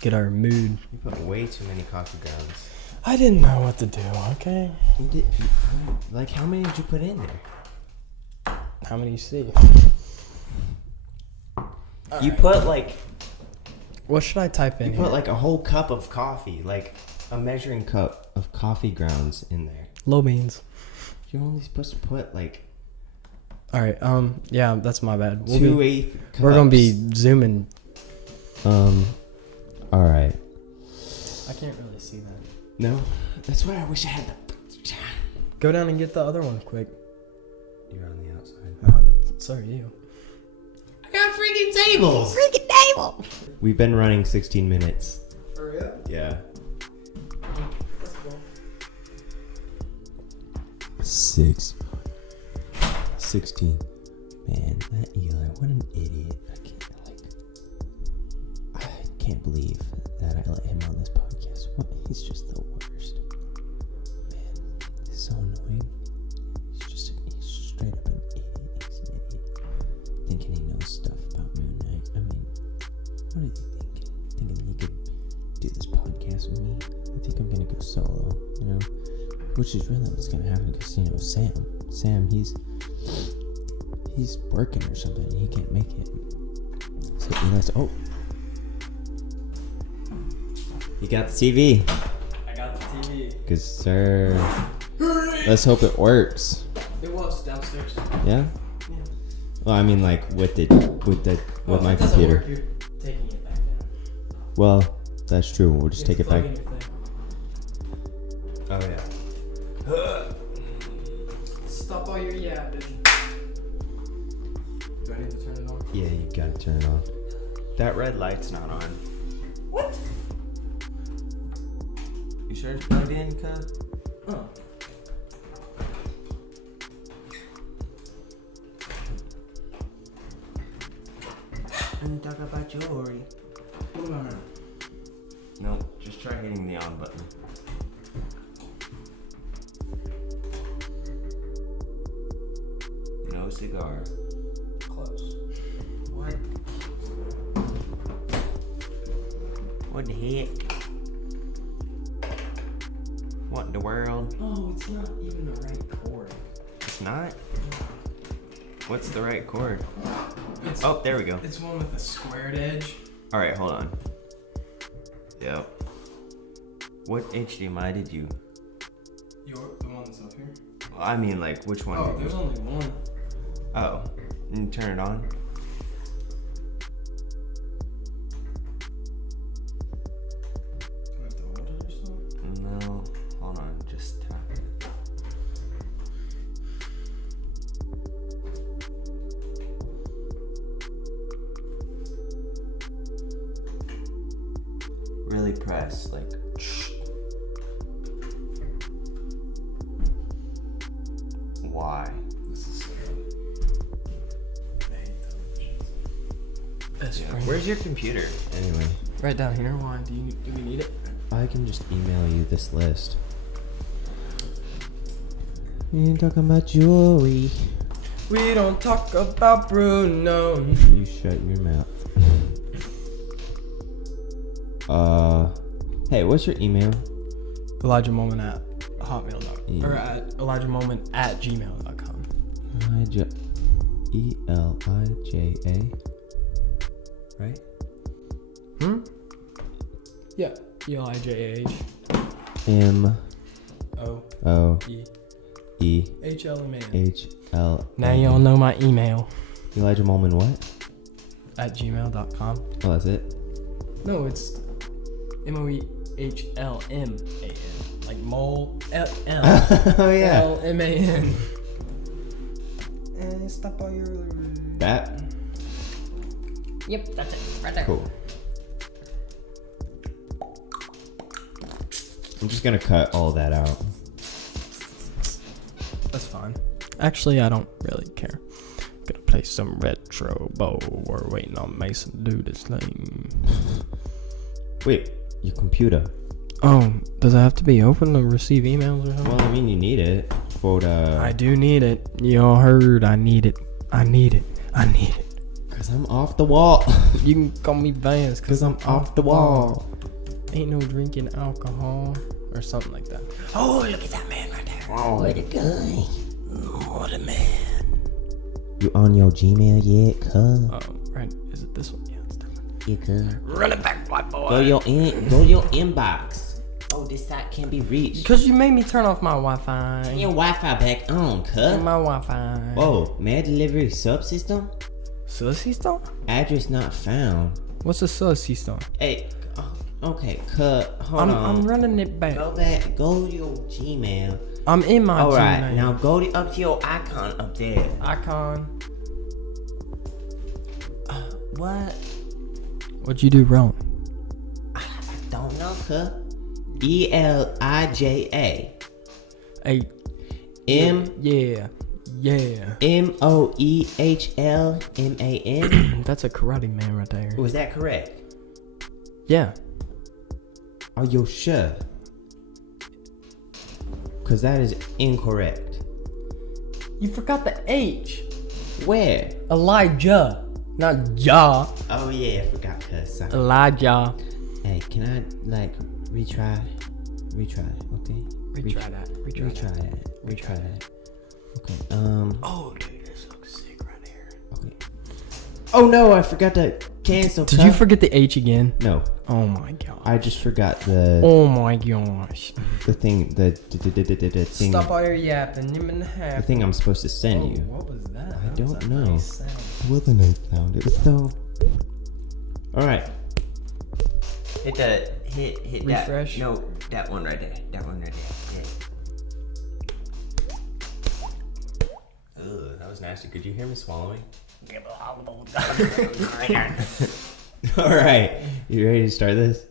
get our mood. You put way too many coffee grounds. I didn't know what to do, okay? You did, like, how many did you put in there? How many you see? You put, like... What should I type in You put, like, a whole cup of coffee. Like, a measuring cup of coffee grounds in there. Low beans. You're only supposed to put, like... Alright, yeah, that's my bad. 2/8 cups. We're gonna be zooming. Alright. I can't really see that. No? That's why I wish I had the... Go down and get the other one quick. You're on the outside. Oh, so are you. I got freaking tables! Freaking table! We've been running 16 minutes. Hurry up. Yeah. 16. Man, that Eli, what an idiot. I can't believe that I let him on this podcast. What? He's just the worst. Man, he's so annoying. He's straight up an idiot. He's an idiot. Thinking he knows stuff about Moon Knight. I mean, what are you thinking? Thinking he could do this podcast with me? I think I'm gonna go solo, you know? Which is really what's gonna happen because, you know, Sam, he's working or something. He can't make it. So Eli's, oh. You got the TV. I got the TV. Good sir. Let's hope it works. It was downstairs. Yeah? Yeah. Well, I mean, like with my computer. Work, you're taking it back down. Well, that's true. We'll just take it back. Oh yeah. Stop all your yapping. Do I need to turn it on? Yeah, you gotta turn it on. That red light's not on. What? You sure it's plugged in, cuz? Oh. And talk about jewelry. No, just try hitting the on button. No cigar. Close. What? What the heck? What in the world? Oh, it's not even the right chord. It's not? What's the right chord? It's, Oh, there we go. It's one with a squared edge. Alright, hold on. Yep. What HDMI did you... The one that's up here? Well, I mean, like, which one? Oh, there's only one. Oh. And you turn it on? Do I have to hold it or something? No. Hold on, just tap it. Really press, like... Why? This is so... I hate televisions. Where's your computer, anyway? Right down here. Why? Do we need it? I can just email you this list. We ain't talking about jewelry. We don't talk about Bruno. You shut your mouth. Hey, what's your email? Elijah Moment at hotmail.com. Yeah. Or at Elijah Moment at gmail.com. Elijah. ELIJA. Right? Yeah. ELIJAH. M O O E E HLMAN. HL. Now y'all know my email. Elijah Molman what? At gmail.com. Oh, that's it? No, it's MOEHLMAN. Like mole L Oh yeah. LMAN. And stop all your. That? Yep, that's it. Right there. Cool. I'm just gonna cut all that out. That's fine. Actually, I don't really care. I'm gonna play some retro bow. We're waiting on Mason to do this thing. Wait, your computer. Oh, does it have to be open to receive emails or something? Well, I mean, you need it for the... I do need it. Y'all heard I need it. I need it. I need it. Cause I'm off the wall. You can call me Vance Cause I'm off the wall. Ain't no drinking alcohol or something like that. Oh, look at that man right there. Oh, what a guy. What a man. You on your Gmail yet, cuz? Oh, right. Is it this one? Yeah, it's that one. Yeah, cuz. Run it back, white boy. Go your inbox. Oh, this site can't be reached. Because you made me turn off my Wi-Fi. Turn your Wi-Fi back on, cuz. My Wi-Fi. Whoa, mail delivery subsystem? Subsystem? Address not found. What's a subsystem? Hey, okay, hold on. I'm running it back. Go back, go to your Gmail. I'm in my All right, Gmail. now go up to your icon up there. Icon. What? What'd you do wrong? I don't know, cuz. ELIJA. Hey. M. Yeah. MOEHLMAN. That's a karate man right there. Was that correct? Yeah. Are you sure? Because that is incorrect. You forgot the H. Where? Elijah. Not Ja. Oh yeah, I forgot, cuz. Elijah. Hey, can I retry? Okay. Retry that. Okay. Oh, dude, this looks sick right here. Okay. Oh no, I forgot to cancel. Did you forget the H again? No. Oh my god. I just forgot the. Oh my gosh. The thing. The thing. Stop all your yapping. The thing I'm supposed to send you. What was that? I That was don't a know. nice sound. Well, the nice sound. It was so. All right. Hit Refresh? That. No, that one right there. Yeah. Ugh, that was nasty. Could you hear me swallowing? All right. You ready to start this?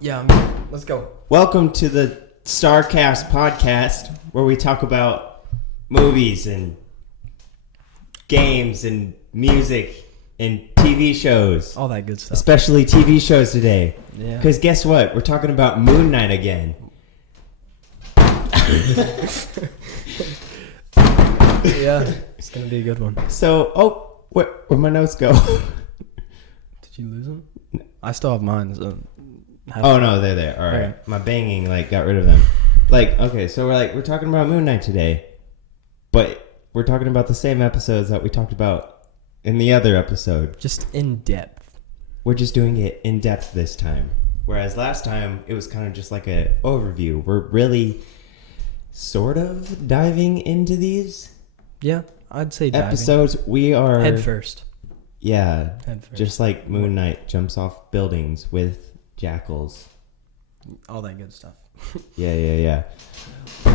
Yeah, I'm here. Let's go. Welcome to the Starcast podcast, where we talk about movies and games and music and TV shows. All that good stuff. Especially TV shows today. Yeah. Because guess what? We're talking about Moon Knight again. Yeah, it's gonna be a good one. So, where'd my notes go? Did you lose them? I still have mine. So Oh no, they're there. All right. Okay. My banging got rid of them. Okay, so we're talking about Moon Knight today, but we're talking about the same episodes that we talked about in the other episode. Just in depth. We're just doing it in depth this time. Whereas last time it was kind of just like an overview. We're really sort of diving into these Yeah, I'd say diving. episodes. We are Head first. Yeah, Head first. just like Moon Knight jumps off buildings with jackals. All that good stuff. Yeah.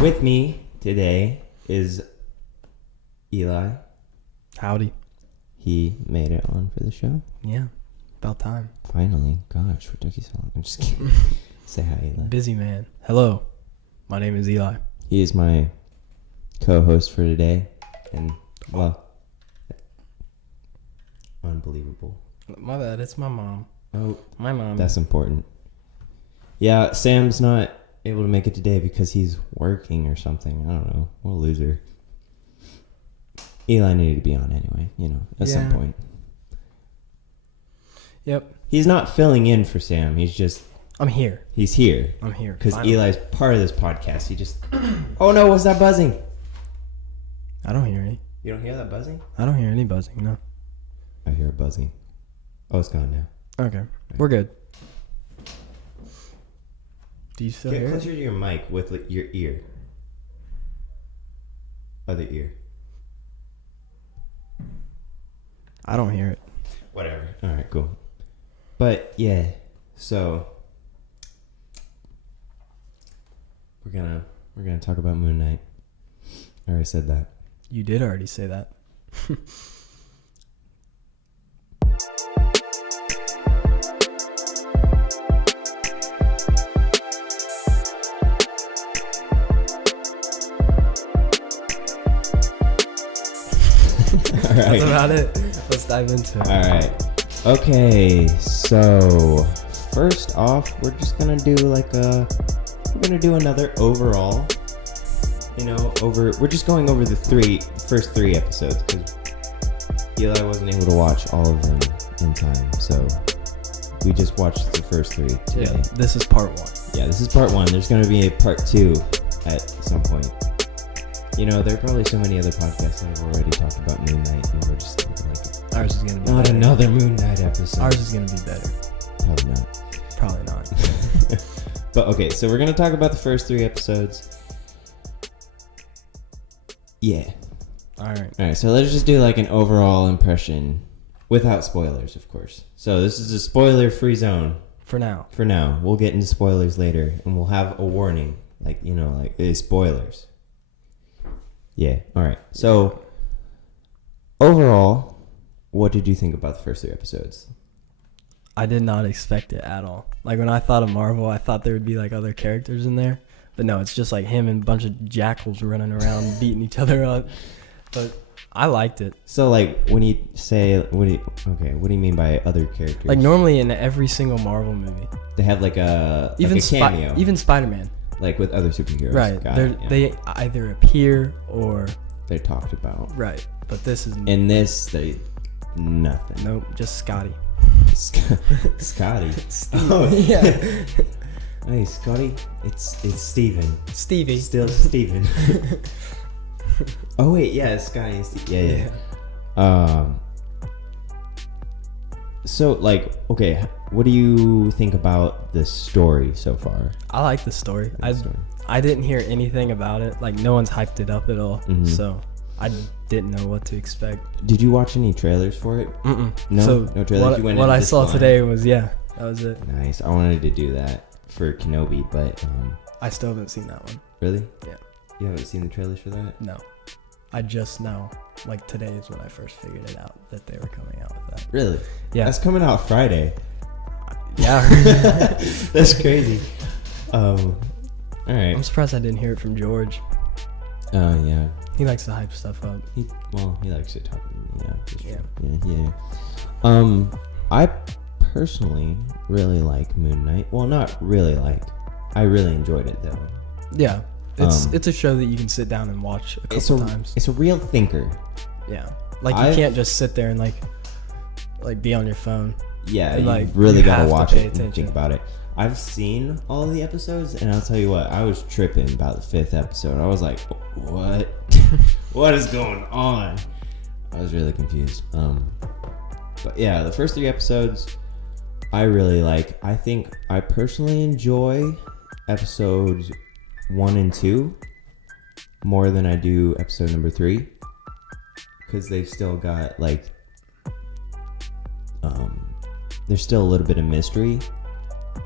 With me today is Eli. Howdy. He made it on for the show. Yeah, about time. Finally. Gosh, what took you so long? I'm just kidding. Say hi, Eli. Busy man. Hello, my name is Eli. He is my co-host for today. And, well, unbelievable. My bad, it's my mom. Oh, My mom. that's important. Yeah, Sam's not able to make it today because he's working or something. I don't know. What a loser. Eli needed to be on anyway, at some Yeah. point. Yep, He's not filling in for Sam. He's I'm here. here. I'm here. Because Finally. Eli's part of this podcast. He just... Oh no, what's that buzzing? I don't hear any. You don't hear that buzzing? I don't hear any buzzing, no. I hear it buzzing. Oh, it's gone now. Okay, we're good. Do you still Get hear closer it? to your mic with your ear. Other ear. I don't hear it. Whatever. All right, cool. But yeah, so we're gonna talk about Moon Knight. I already said that. You did already say that. All right. That's about it. Let's dive into it. All right. Okay. So first off, we're just gonna do we're gonna do another overall we're just going over the first three episodes because Eli wasn't able to watch all of them in time, so we just watched the first three today. Yeah, this is part 1. Yeah, this is part 1. There's going to be a part 2 at some point. There are probably so many other podcasts that have already talked about Moon Knight, and we're just like, ours is gonna be not better. another Moon Knight episode. Ours is gonna be better. Probably not. Probably not. But okay, so we're gonna talk about the first 3 episodes. Yeah. All right. So let's just do like an overall impression, without spoilers, of course. So this is a spoiler-free zone. For now. We'll get into spoilers later, and we'll have a warning, like spoilers. Yeah. All right. So overall, what did you think about the first 3 episodes? I did not expect it at all. Like when I thought of Marvel, I thought there would be like other characters in there, but no, it's just like him and a bunch of jackals running around beating each other up. But I liked it. So like when you say what do you mean by other characters? Like normally in every single Marvel movie, they have like a even cameo, even Spider-Man. Like with other superheroes, Right? Yeah. They either appear or they're talked about. Right, but this is in this they nothing. Nope, just Scotty. Scotty. Steve. Oh yeah. Hey Scotty, it's Steven. Stevie. Still Steven. Oh wait, yeah, it's Scotty and Steve. Yeah. So like, okay, what do you think about the story so far? I like the story. I didn't hear anything about it. Like no one's hyped it up at all. Mm-hmm. So I didn't know what to expect. Did you watch any trailers for it? No, So no trailers. What I saw today was that was it. Nice. I wanted to do that for Kenobi, but I still haven't seen that one. Really? Yeah. You haven't seen the trailers for that? No. I just know. Like today is when I first figured it out that they were coming out with that. Really? Yeah. That's coming out Friday. Yeah. That's crazy. All right. I'm surprised I didn't hear it from George. Oh yeah. He likes to hype stuff up. He likes to talk. Yeah. Yeah. Yeah. I personally really like Moon Knight. Well, not really like. I really enjoyed it though. Yeah. It's a show that you can sit down and watch a couple times. It's a real thinker. Yeah. Like you can't just sit there and like be on your phone. Yeah, and, you really gotta watch it attention. and think about it. I've seen all of the episodes, and I'll tell you what, I was tripping about the 5th episode. I was like, what? What is going on? I was really confused. But yeah, the first 3 episodes, I really like. I think I personally enjoy episodes 1 and 2 more than I do episode number 3, because they've still got like there's still a little bit of mystery,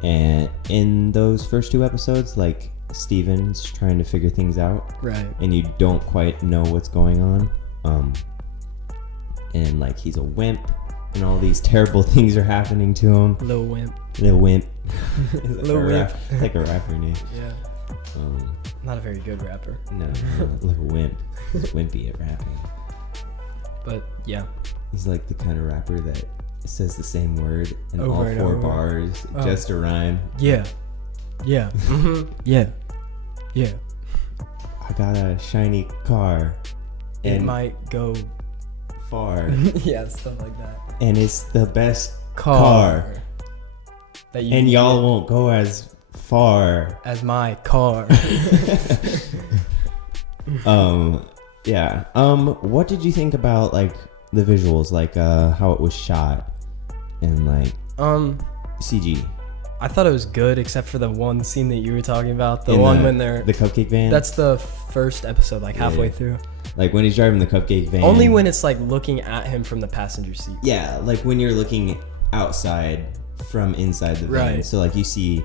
and in those first 2 episodes, like Steven's trying to figure things out, right, and you don't quite know what's going on, and like he's a wimp and all these terrible things are happening to him. Little wimp. Little wimp. Like a rapper name. Yeah. Not a very good rapper. No, little wimp. He's wimpy at rapping. But yeah. He's like the kind of rapper that says the same word in over all 4 over. bars just to rhyme. Yeah. Yeah. Mm-hmm. Yeah. Yeah. I got a shiny car. It might go far. Yeah, stuff like that. And it's the best car. That you and y'all won't go as far as my car. Yeah. What did you think about like the visuals, like how it was shot and like CG? I thought it was good, except for the one scene that you were talking about. The one when they're the cupcake van. That's the first episode, like halfway through. Like when he's driving the cupcake van. Only when it's like looking at him from the passenger seat. Yeah, like when you're looking outside from inside the van. Right. So like you see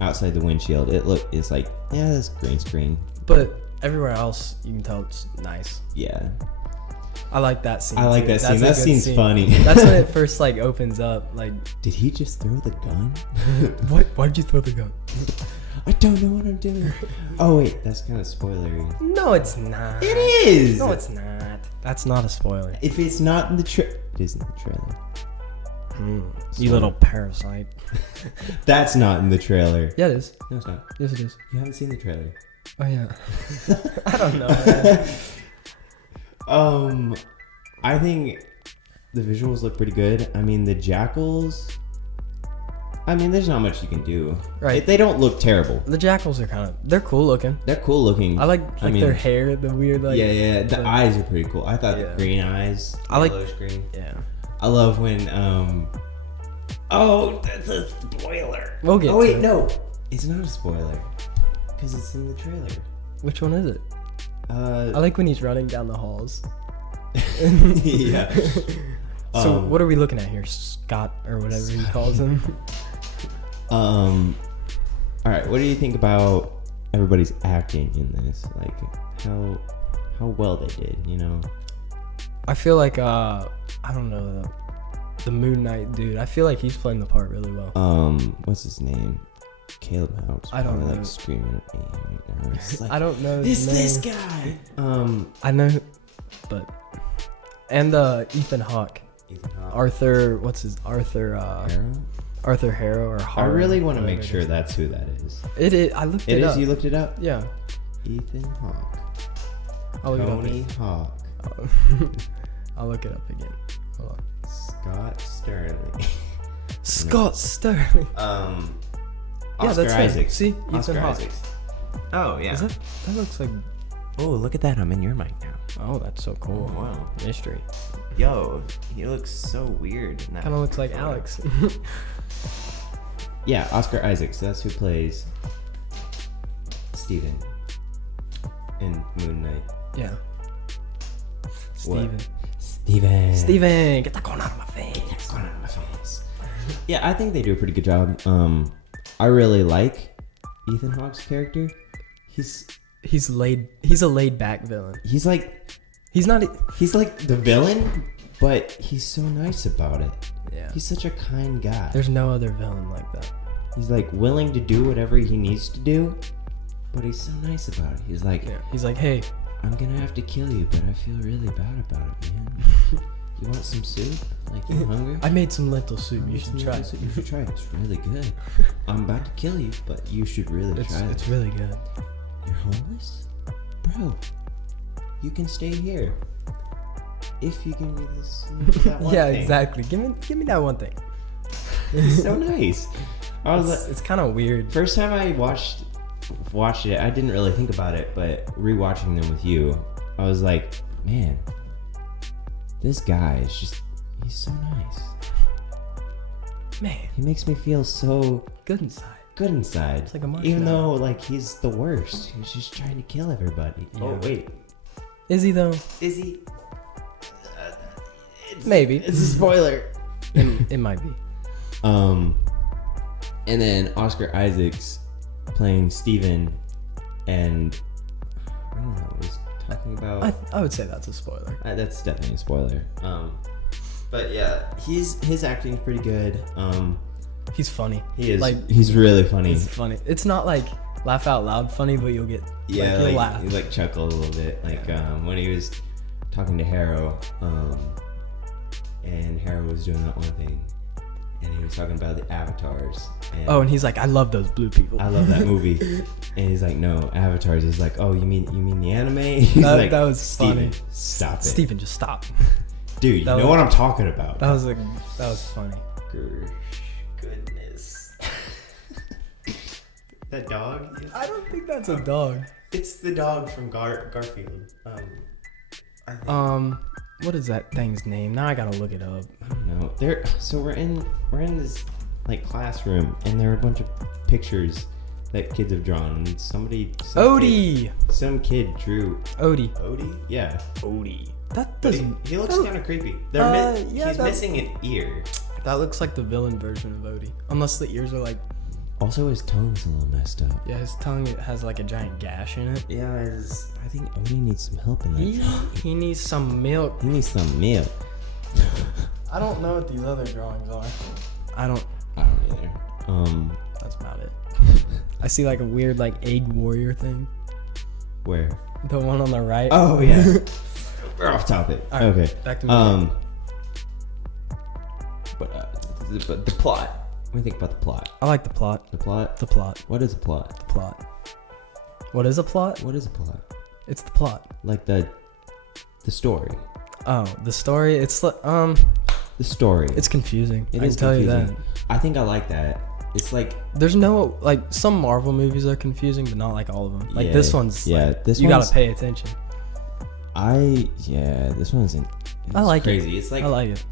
outside the windshield, it's like, yeah, that's green screen. But everywhere else, you can tell it's nice. Yeah. I like that scene. I like that scene. That scene's funny. That's when it first like opens up. Like, did he just throw the gun? What? Why'd you throw the gun? I don't know what I'm doing. Oh wait, that's kind of spoilery. No, it's not. It is. No, it's not. That's not a spoiler. If it's not in the it is in the trailer. You little parasite. That's not in the trailer. Yeah, it is. No, it's not. Yes, it is. You haven't seen the trailer. Oh yeah. I don't know. Man. I think the visuals look pretty good. I mean, the jackals. I mean, there's not much you can do. Right. They don't look terrible. The jackals are they're cool looking. They're cool looking. I like their hair, the weird like. Yeah. The eyes are pretty cool. I thought the green eyes. I like yellowish green. Yeah. I love when Oh, that's a spoiler. We'll get. Oh wait, no, it's not a spoiler because it's in the trailer. Which one is it? I like when he's running down the halls. Yeah. So what are we looking at here? Scott or whatever he calls him. All right. What do you think about everybody's acting in this? Like how well they did, you know? I feel like I don't know the Moon Knight dude. I feel like he's playing the part really well. What's his name? Caleb House. I don't know. Like screaming at me right now. It's like, I don't know his name. this guy. I know, but and Ethan Hawke. Arthur, what's his Arthur? Harrow? Arthur Harrow or Harrow. I really want to make sure that's who that is. It is. I looked it up. You looked it up? Yeah. Ethan Hawke. Tony Hawk. I'll look it up again. Hold on. Scott Sterling. Scott Sterling. Oscar Isaac. See, Ethan Hawke. Oh yeah. Is that looks like. Oh, look at that! I'm in your mic now. Oh, that's so cool. Oh, wow. Mystery. Yo, he looks so weird. Kind of looks like Alex. Yeah, Oscar Isaac. So that's who plays Steven in Moon Knight. Yeah. Steven. Steven, get that going out of my face. Yeah, I think they do a pretty good job. I really like Ethan Hawke's character. He's a laid back villain. He's like the villain, but he's so nice about it. Yeah. He's such a kind guy. There's no other villain like that. He's like willing to do whatever he needs to do, but he's so nice about it. He's like, hey, I'm gonna have to kill you, but I feel really bad about it, man. You want some soup? Like, you hungry? I made some lentil soup. You should try it. You should try it. It's really good. I'm about to kill you, but you should really try it. It's really good. You're homeless? Bro, you can stay here. If you give me this, that one thing. Exactly. Give me that one thing. It's so nice. I was it's kind of weird. First time I watched it, I didn't really think about it, but rewatching them with you, I was like, man, this guy is he's so nice. Man, he makes me feel so good inside. It's like a marshmallow. Even though like he's the worst. He's just trying to kill everybody. Yeah. Oh wait. Is he though? Is he? Maybe. It's a spoiler. It might be. And then Oscar Isaacs playing Steven, and I don't know, was talking about. I would say that's a spoiler. That's definitely a spoiler. But yeah, his acting's pretty good. He's funny. He is. He's really funny. He's funny. It's not like laugh out loud funny, but you'll get you'll laugh. You chuckle a little bit, when he was talking to Harrow, and Harrow was doing that one thing, and he was talking about the avatars. And he's like, I love those blue people. I love that movie. And he's like, no, avatars. He's like, oh, you mean the anime? He's like, that was Steven, funny. Stop it. Steven, just stop. Dude, you know what I'm talking about. That was funny. Goodness. That dog? I don't think that's a dog. It's the dog from Garfield. What is that thing's name? Now I gotta look it up. I don't know. So we're in this like classroom, and there are a bunch of pictures that kids have drawn, and some kid drew Odie. Odie? Yeah. Odie. That doesn't. He looks kind of creepy. He's missing an ear. That looks like the villain version of Odie, unless the ears are like. Also, his tongue's a little messed up. Yeah, his tongue has like a giant gash in it. Yeah, I think Odie needs some help in that. He needs some milk. I don't know what these other drawings are. I don't either. That's about it. I see like a weird like egg warrior thing. Where? The one on the right. Oh yeah. We're off topic. Right, okay. Back to me. But the plot. What do you think about the plot? I like the plot. The plot? The plot. What is the plot? The plot. What is a plot? What is a plot? It's the plot. Like the story. Oh, the story. It's like The story. It's confusing. It I is can tell confusing. you that. I think I like that. It's like There's no like some Marvel movies are confusing, but not like all of them. Like Yeah, this one's. yeah, Like, this you one's- gotta pay attention. this one's I like crazy. it. It's like I like it.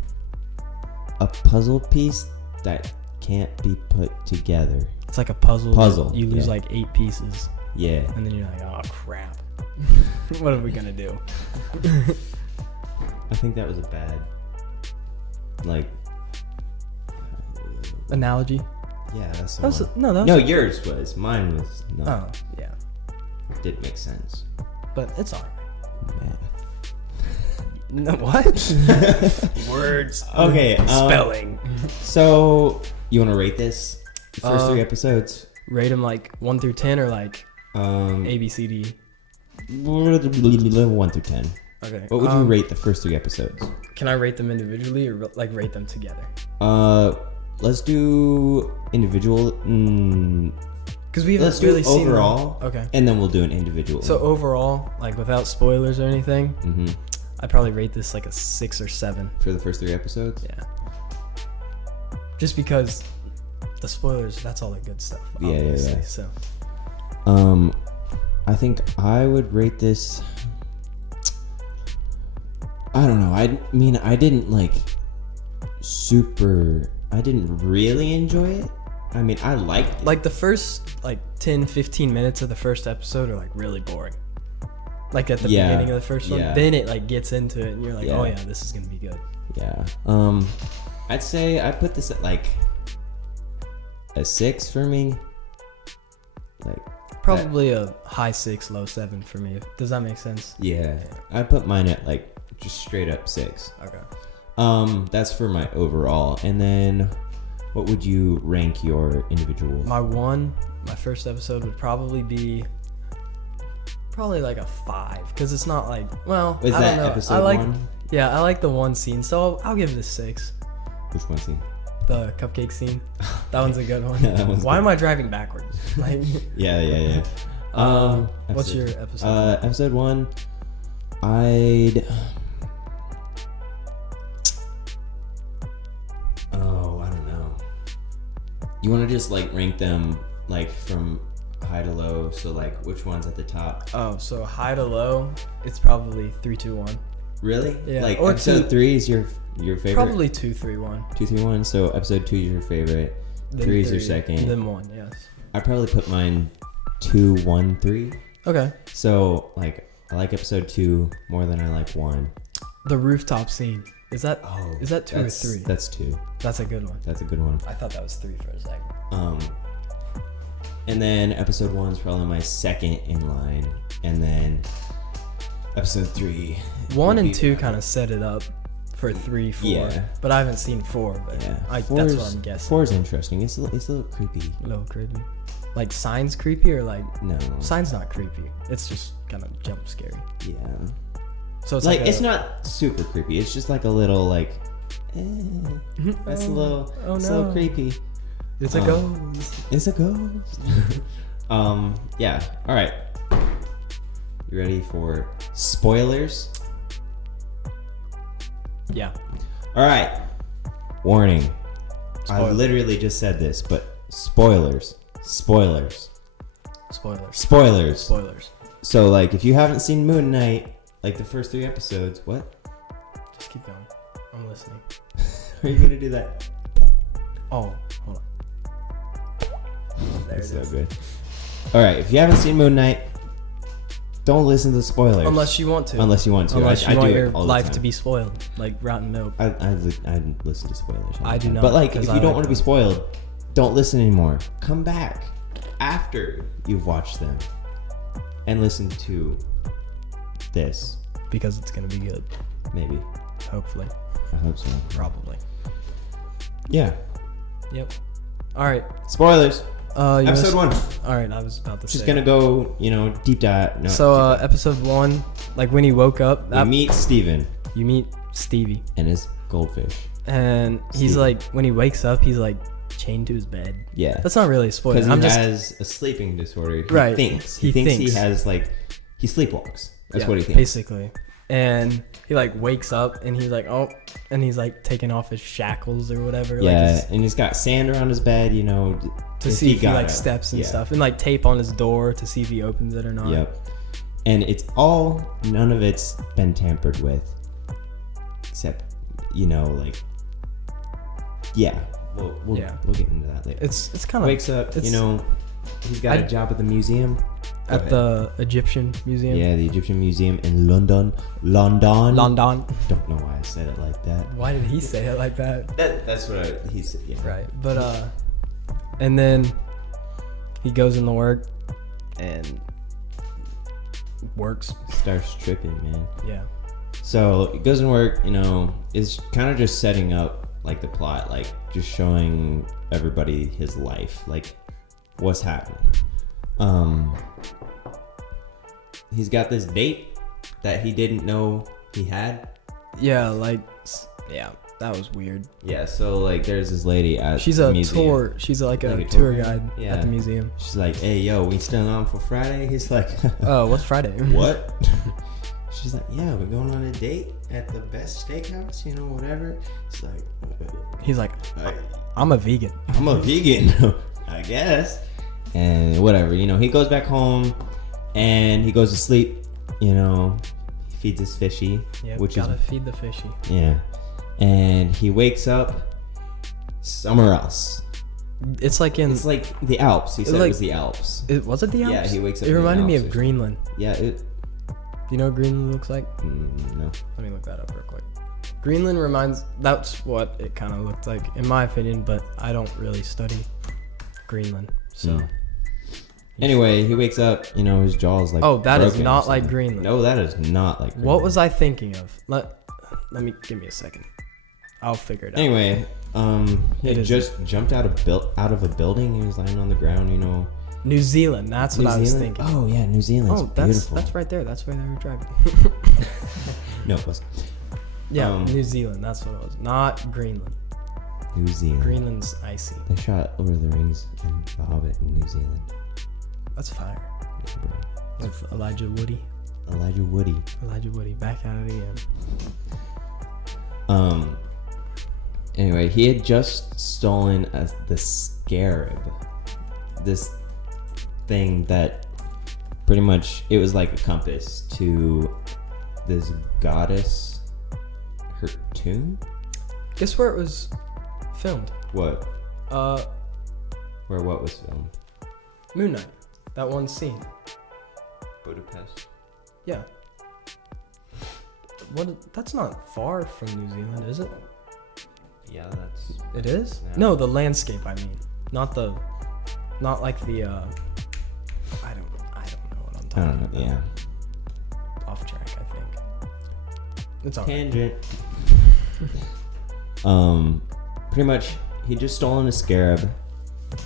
a puzzle piece that can't be put together. It's like a puzzle. Puzzle, You lose yeah. like 8 pieces, Yeah. and then you're like, oh crap. What are we gonna do? I think that was a bad like Analogy. yeah, that's the That was one. no. That was No, yours was. Mine was not. Oh yeah, Didn't make sense. but it's alright. Math. No, what? Words. Okay. Spelling. So you want to rate this? The first 3 episodes. Rate them like 1 through 10 or like A, A, B, C, D. 1 through 10. Okay. What would you rate the first 3 episodes? Can I rate them individually or like rate them together? Let's do individual. Because we haven't Let's do really seen overall. them. Okay. And then we'll do an individual. So overall, like without spoilers or anything, hmm I'd probably rate this like a 6 or 7. for the first 3 episodes. Yeah. Just because the spoilers, that's all the good stuff. Yeah, yeah, Obviously. yeah. So I think I would rate this. I don't know. I mean, I didn't I didn't really enjoy it. I mean, I liked it. like the first like 10-15 minutes of the first episode are like really boring. Like at the Yeah, beginning of the first one, yeah. then it like gets into it and you're like, Yeah. oh yeah, this is gonna be good. Yeah. I'd say I put this at like a 6 for me. Like Probably a high 6, low 7 for me. Does that make sense? yeah. I put mine at like just straight up 6. Okay. That's for my overall. And then what would you rank your individual? My first episode would probably be like a 5 because it's not like, well, Is I that don't know. episode I like 1? Yeah, I like the one scene, so I'll give it a 6. Which one scene? The cupcake scene. That one's a good one. Yeah, that one's Why good. am I driving backwards? Like, Yeah. what's your episode? Episode 1, I'd. Oh, I don't know. You want to just like rank them like from high to low? So like, which one's at the top? Oh, so high to low, it's probably 3, 2, 1. Really? Yeah, Like or episode 2. 3 is your favorite. Probably 2, 3, 1. 2, 3, 1. So episode 2 is your favorite. Then 3 is your second. Then 1, yes. I probably put mine 2, 1, 3. Okay. So like, I like episode 2 more than I like 1. The rooftop scene. Is that 2 or 3? That's 2. That's a good one. That's a good one. I thought that was 3 for a second. And then episode 1 is probably my second in line, and then episode 3. 1 and 2 kind of set it up for 3, 4. Yeah. But I haven't seen 4. But Yeah, that's what I'm guessing. 4 is interesting. It's a little creepy. A little creepy. Like Sign's creepy or like No. Sign's not creepy. It's just kind of jump scary. Yeah. So it's Like like it's not super creepy. It's just like a little like. That's a little. Oh It's a no. little creepy. It's a ghost. It's a ghost. Yeah. All right. You ready for spoilers? Yeah. All right. Warning. I Spoilers. literally just said this, but spoilers. Spoilers. Spoilers. So, like, if you haven't seen Moon Knight, like the first 3 episodes, what? Just keep going. I'm listening. Are you gonna do that? Oh, hold on. There That's it is. so good. All right. If you haven't seen Moon Knight, don't listen to spoilers. Unless you want to. Unless you want to. Unless I you want do your it all the life time. to be spoiled, like rotten milk. I listen to spoilers. all the I do time. not, But like, if because you I don't like want to be them. spoiled, don't listen anymore. Come back after you've watched them and listen to this. Because it's gonna be good. Maybe. Hopefully. I hope so. Probably. Yeah. Yep. All right. Spoilers. You Episode 1. All right. I was about to Just say. gonna go, deep dive. No, So deep dive. episode 1, like when he woke up, We meet Steven you meet Stevie, and his goldfish. and he's Steven. like, when he wakes up, he's like chained to his bed. Yeah. That's not really a spoiler. Because he has a sleeping disorder. Right. He thinks he has, like, he sleepwalks. That's what he thinks. Basically. And he, like, wakes up and he's like, oh, and he's, like, taking off his shackles or whatever. Yeah, like and he's got sand around his bed, you know. To see if he, like, steps and stuff. And, like, tape on his door to see if he opens it or not. Yep. And none of it's been tampered with. Except, you know, like, yeah. We'll get into that later. It's kind of... Wakes up, you know, he's got a job at the museum. At the Egyptian Museum? Yeah, the Egyptian Museum in London. Don't know why I said it like that. Why did he say it like that? That's what he said, yeah. Right. But, and then he goes into work and works. Starts tripping, man. Yeah. So, he goes into work, you know, is kind of just setting up, like, the plot, like, just showing everybody his life, like, what's happening. He's got this date that he didn't know he had. Yeah, like, yeah, that was weird. Yeah, so, like, there's this lady at She's the a museum. tour. She's like a tour guide Yeah. at the museum. She's like, hey, yo, we still on for Friday? He's like, oh, what's Friday? What? She's like, yeah, we're going on a date at the best steakhouse, you know, whatever. He's like, I'm a vegan. I'm a vegan, I guess. And whatever, you know, he goes back home and he goes to sleep, you know, he feeds his fishy. Yeah, which gotta feed the fishy. Yeah. And he wakes up somewhere else. It's like the Alps. He said it was the Alps. Was it the Alps? Yeah, he wakes up. It reminded me of Greenland. Yeah. Do you know what Greenland looks like? No. Let me look that up real quick. Greenland that's what it kind of looked like, in my opinion, but I don't really study Greenland, so. Anyway, he wakes up, you know, his jaw's like. Oh, that is not like Greenland. No, that is not like Greenland. What was I thinking of? Give me a second. I'll figure it out. Anyway, he just jumped out of a building. He was lying on the ground, you know. New Zealand, that's what I was thinking. Oh yeah, New Zealand's beautiful. That's right there. That's where they were driving. No, it wasn't. Yeah, New Zealand, that's what it was. Not Greenland. New Zealand. Greenland's icy. They shot Lord of the Rings and The Hobbit in New Zealand. That's fire. Yeah, bro. With Elijah Woody, back at it again. Anyway, he had just stolen the scarab. This thing that pretty much, it was like a compass to this goddess, her tomb. Guess where it was filmed? What? Where what was filmed? Moon Knight. That one scene. Budapest. Yeah. That's not far from New Zealand, is it? Yeah, that's. It is? Yeah. No, the landscape, I mean. Not like the I don't know what I'm talking about. Yeah. Off track, I think. It's all Tangent. Pretty much, he just stolen a scarab,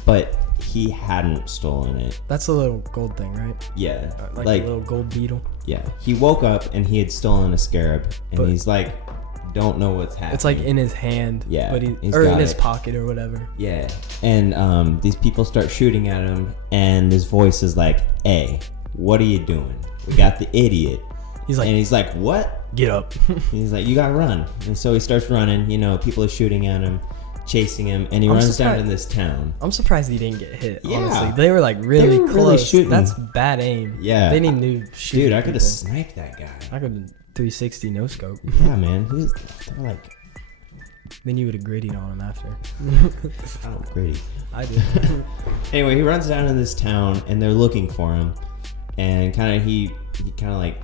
but he hadn't stolen it. That's a little gold thing, right? Yeah. Like a little gold beetle. Yeah. He woke up and he had stolen a scarab, and he's like, don't know what's happening. It's like in his hand. Yeah. But or in his pocket or whatever. Yeah. And these people start shooting at him, and his voice is like, hey, what are you doing? We got the idiot. He's like, what? Get up. He's like, you gotta run. And so he starts running, you know, people are shooting at him, chasing him, and he runs down to this town. I'm surprised he didn't get hit, Yeah. honestly. They were like really close. Shooting. That's bad aim. Yeah. They need new shooting. Dude, I could have sniped that guy. I could have 360 no scope. Yeah, man. They're like... Then you would have grittied on him after. I don't gritty. I did. Anyway, he runs down to this town, and they're looking for him. And he kind of like...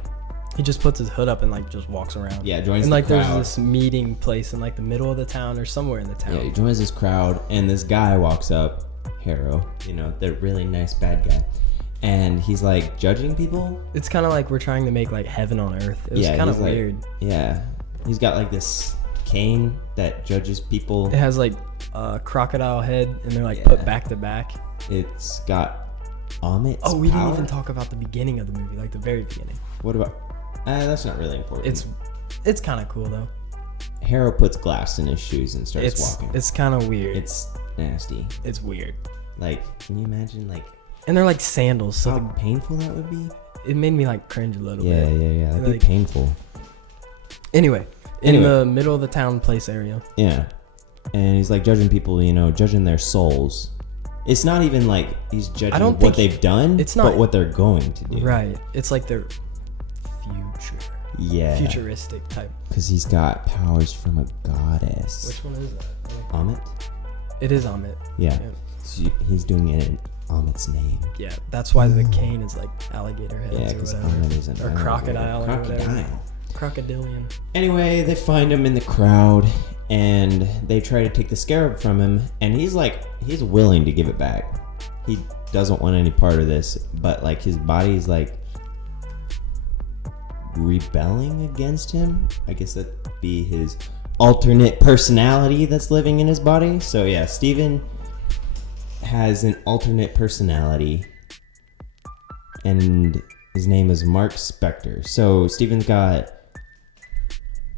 He just puts his hood up and like just walks around. Yeah, joins and the like crowd. there's this meeting place in like the middle of the town or somewhere in the town. Yeah, he joins this crowd, and this guy walks up, Harrow, you know, the really nice bad guy, and he's like judging people. It's kind of like we're trying to make like heaven on earth. It was kind of weird. Yeah, he's got like this cane that judges people. It has like a crocodile head, and they're like put back to back. It's got Amit's we power. didn't even talk about the beginning of the movie, like the very beginning. What about? That's not really important. It's kind of cool though. Harrow puts glass in his shoes and starts walking. It's kind of weird. It's nasty. It's weird. Like, can you imagine, like, And they're like sandals, so how painful that would be? it made me like cringe a little Yeah, bit. yeah. That'd be Like- painful. Anyway, in the middle of the town place area. Yeah. And he's like judging people, judging their souls. It's not even like he's judging don't what think they've done, it's not- but what they're going to do. Right. It's like their future. Yeah. Futuristic type. Because he's got powers from a goddess. Which one is that? Amit? It is Amit. Yeah. So he's doing it in Amit's name. Yeah, that's why the cane is like alligator heads Yeah, or because whatever. Amit is an Or crocodile or whatever. Crocodilian. Anyway, they find him in the crowd and they try to take the scarab from him, and he's willing to give it back. He doesn't want any part of this, but like his body's like rebelling against him. I guess that'd be his alternate personality that's living in his body. So yeah, Steven has an alternate personality, and his name is Mark Spector. So Steven's got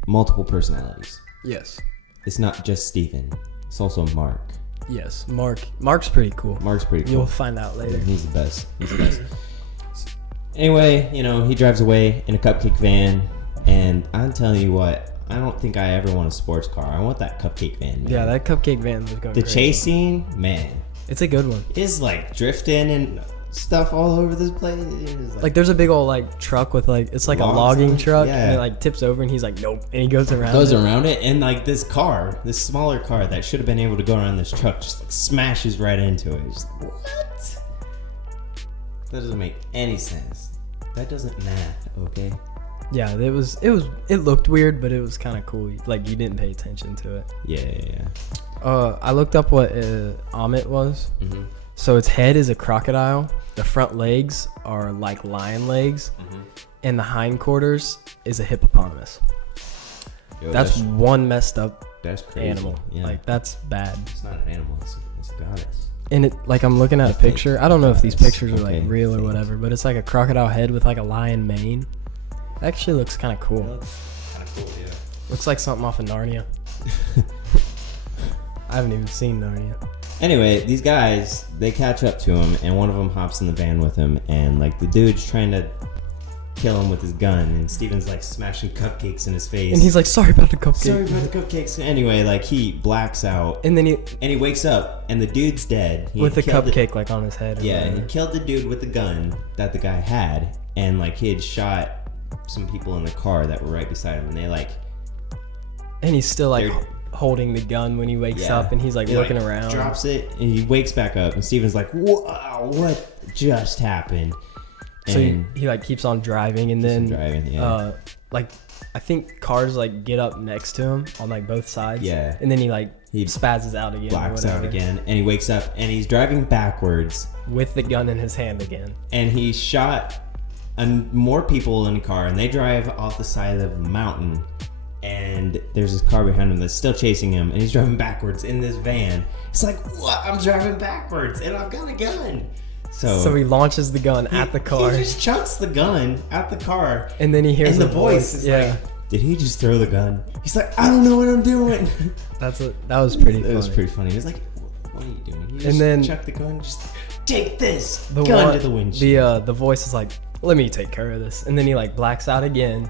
multiple personalities. Yes. It's not just Steven. It's also Mark. Yes. Mark's pretty cool. Mark's pretty cool. You'll find out later. He's the best. Anyway, he drives away in a cupcake van, and I'm telling you what, I don't think I ever want a sports car. I want that cupcake van, man. Yeah, that cupcake van was going The crazy. chase scene, man, It's a good one. is like drifting and stuff all over this place. Like there's a big old like truck with like it's like a Logs logging on it? truck, Yeah. and it like tips over and he's like nope, and he goes around. around it, and like this smaller car that should have been able to go around this truck just like smashes right into it. Just like, what? That doesn't make any sense. That doesn't math, okay? Yeah, it looked weird, but it was kind of cool. Like you didn't pay attention to it. Yeah. I looked up what Amit was. Mm-hmm. So its head is a crocodile. The front legs are like lion legs, and the hindquarters is a hippopotamus. Yo, That's one messed up that's crazy. animal. Yeah. Like that's bad. It's not an animal. It's a goddess. And it like I'm looking at a fake picture. I don't know if these goddess. pictures are like Okay, real or fake. whatever, but it's like a crocodile head with like a lion mane. It actually looks kind of cool. Kind of cool, yeah. Looks like something off of Narnia. I haven't even seen Narnia. Anyway, these guys, they catch up to him, and one of them hops in the van with him, and like the dude's trying to kill him with his gun, and Steven's like smashing cupcakes in his face. And he's like, sorry about the cupcake. sorry about the cupcakes. Anyway, like he blacks out, And then and he wakes up, and the dude's dead. He with the had killed cupcake like on his head. Or Yeah, whatever. he killed the dude with the gun that the guy had, and like he had shot some people in the car that were right beside him, and they like And he's still like They're- holding the gun when he wakes yeah. up, and he's like He, looking around. drops it, and he wakes back up, and Steven's like, "Wow, what just happened?" So he like keeps on driving, and then driving, yeah. like I think cars like get up next to him on like both sides. Yeah. And then he He spazzes out again. or blacks out whatever, again, and he wakes up, and he's driving backwards, with the gun in his hand again. and he shot more people in the car, and they drive off the side of the mountain, and there's this car behind him that's still chasing him, and he's driving backwards in this van. It's like, what? I'm driving backwards, and I've got a gun. So he launches the gun at the car, He just chucks the gun at the car, and then he hears and the a voice is Yeah, like, did he just throw the gun? He's like, I don't know what I'm doing. that was pretty. It funny. was pretty funny. He was like, what are you doing? You And just then- chuck the gun, just take this The gun one- to the windshield. The voice is like, let me take care of this, and then he like blacks out again.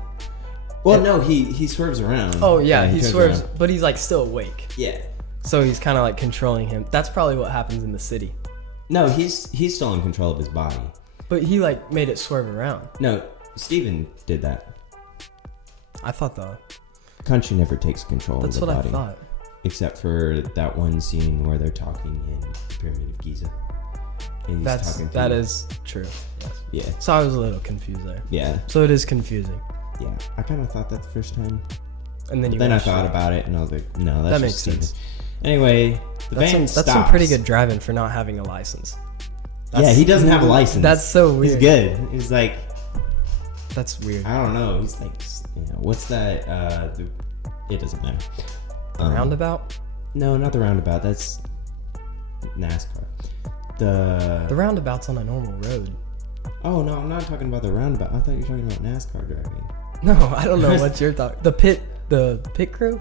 Well, no, he swerves around. Oh yeah, he turns swerves, around. but he's like still awake. Yeah. So he's kind of like controlling him. That's probably what happens in the city. No, he's still in control of his body. But he like made it swerve around. No, Steven did that. I thought the Country never takes control that's of the what body. I thought. Except for that one scene where they're talking in the Pyramid of Giza. And he's talking to That him. is true. Yes. Yeah. So I was a little confused there. Yeah. So it is confusing. Yeah. I kind of thought that the first time. And then Then I thought about it, and I was like, no, that's That just makes Steven. sense. Anyway, the van That's stops. some pretty good driving for not having a license. Yeah, he doesn't have a license. That's so weird. He's good. He's like, That's weird. I don't know. He's like, what's that? It doesn't matter. Roundabout? No, not the roundabout. That's NASCAR. The roundabout's on a normal road. Oh no, I'm not talking about the roundabout. I thought you were talking about NASCAR driving. No, I don't know what you're talking. The pit crew?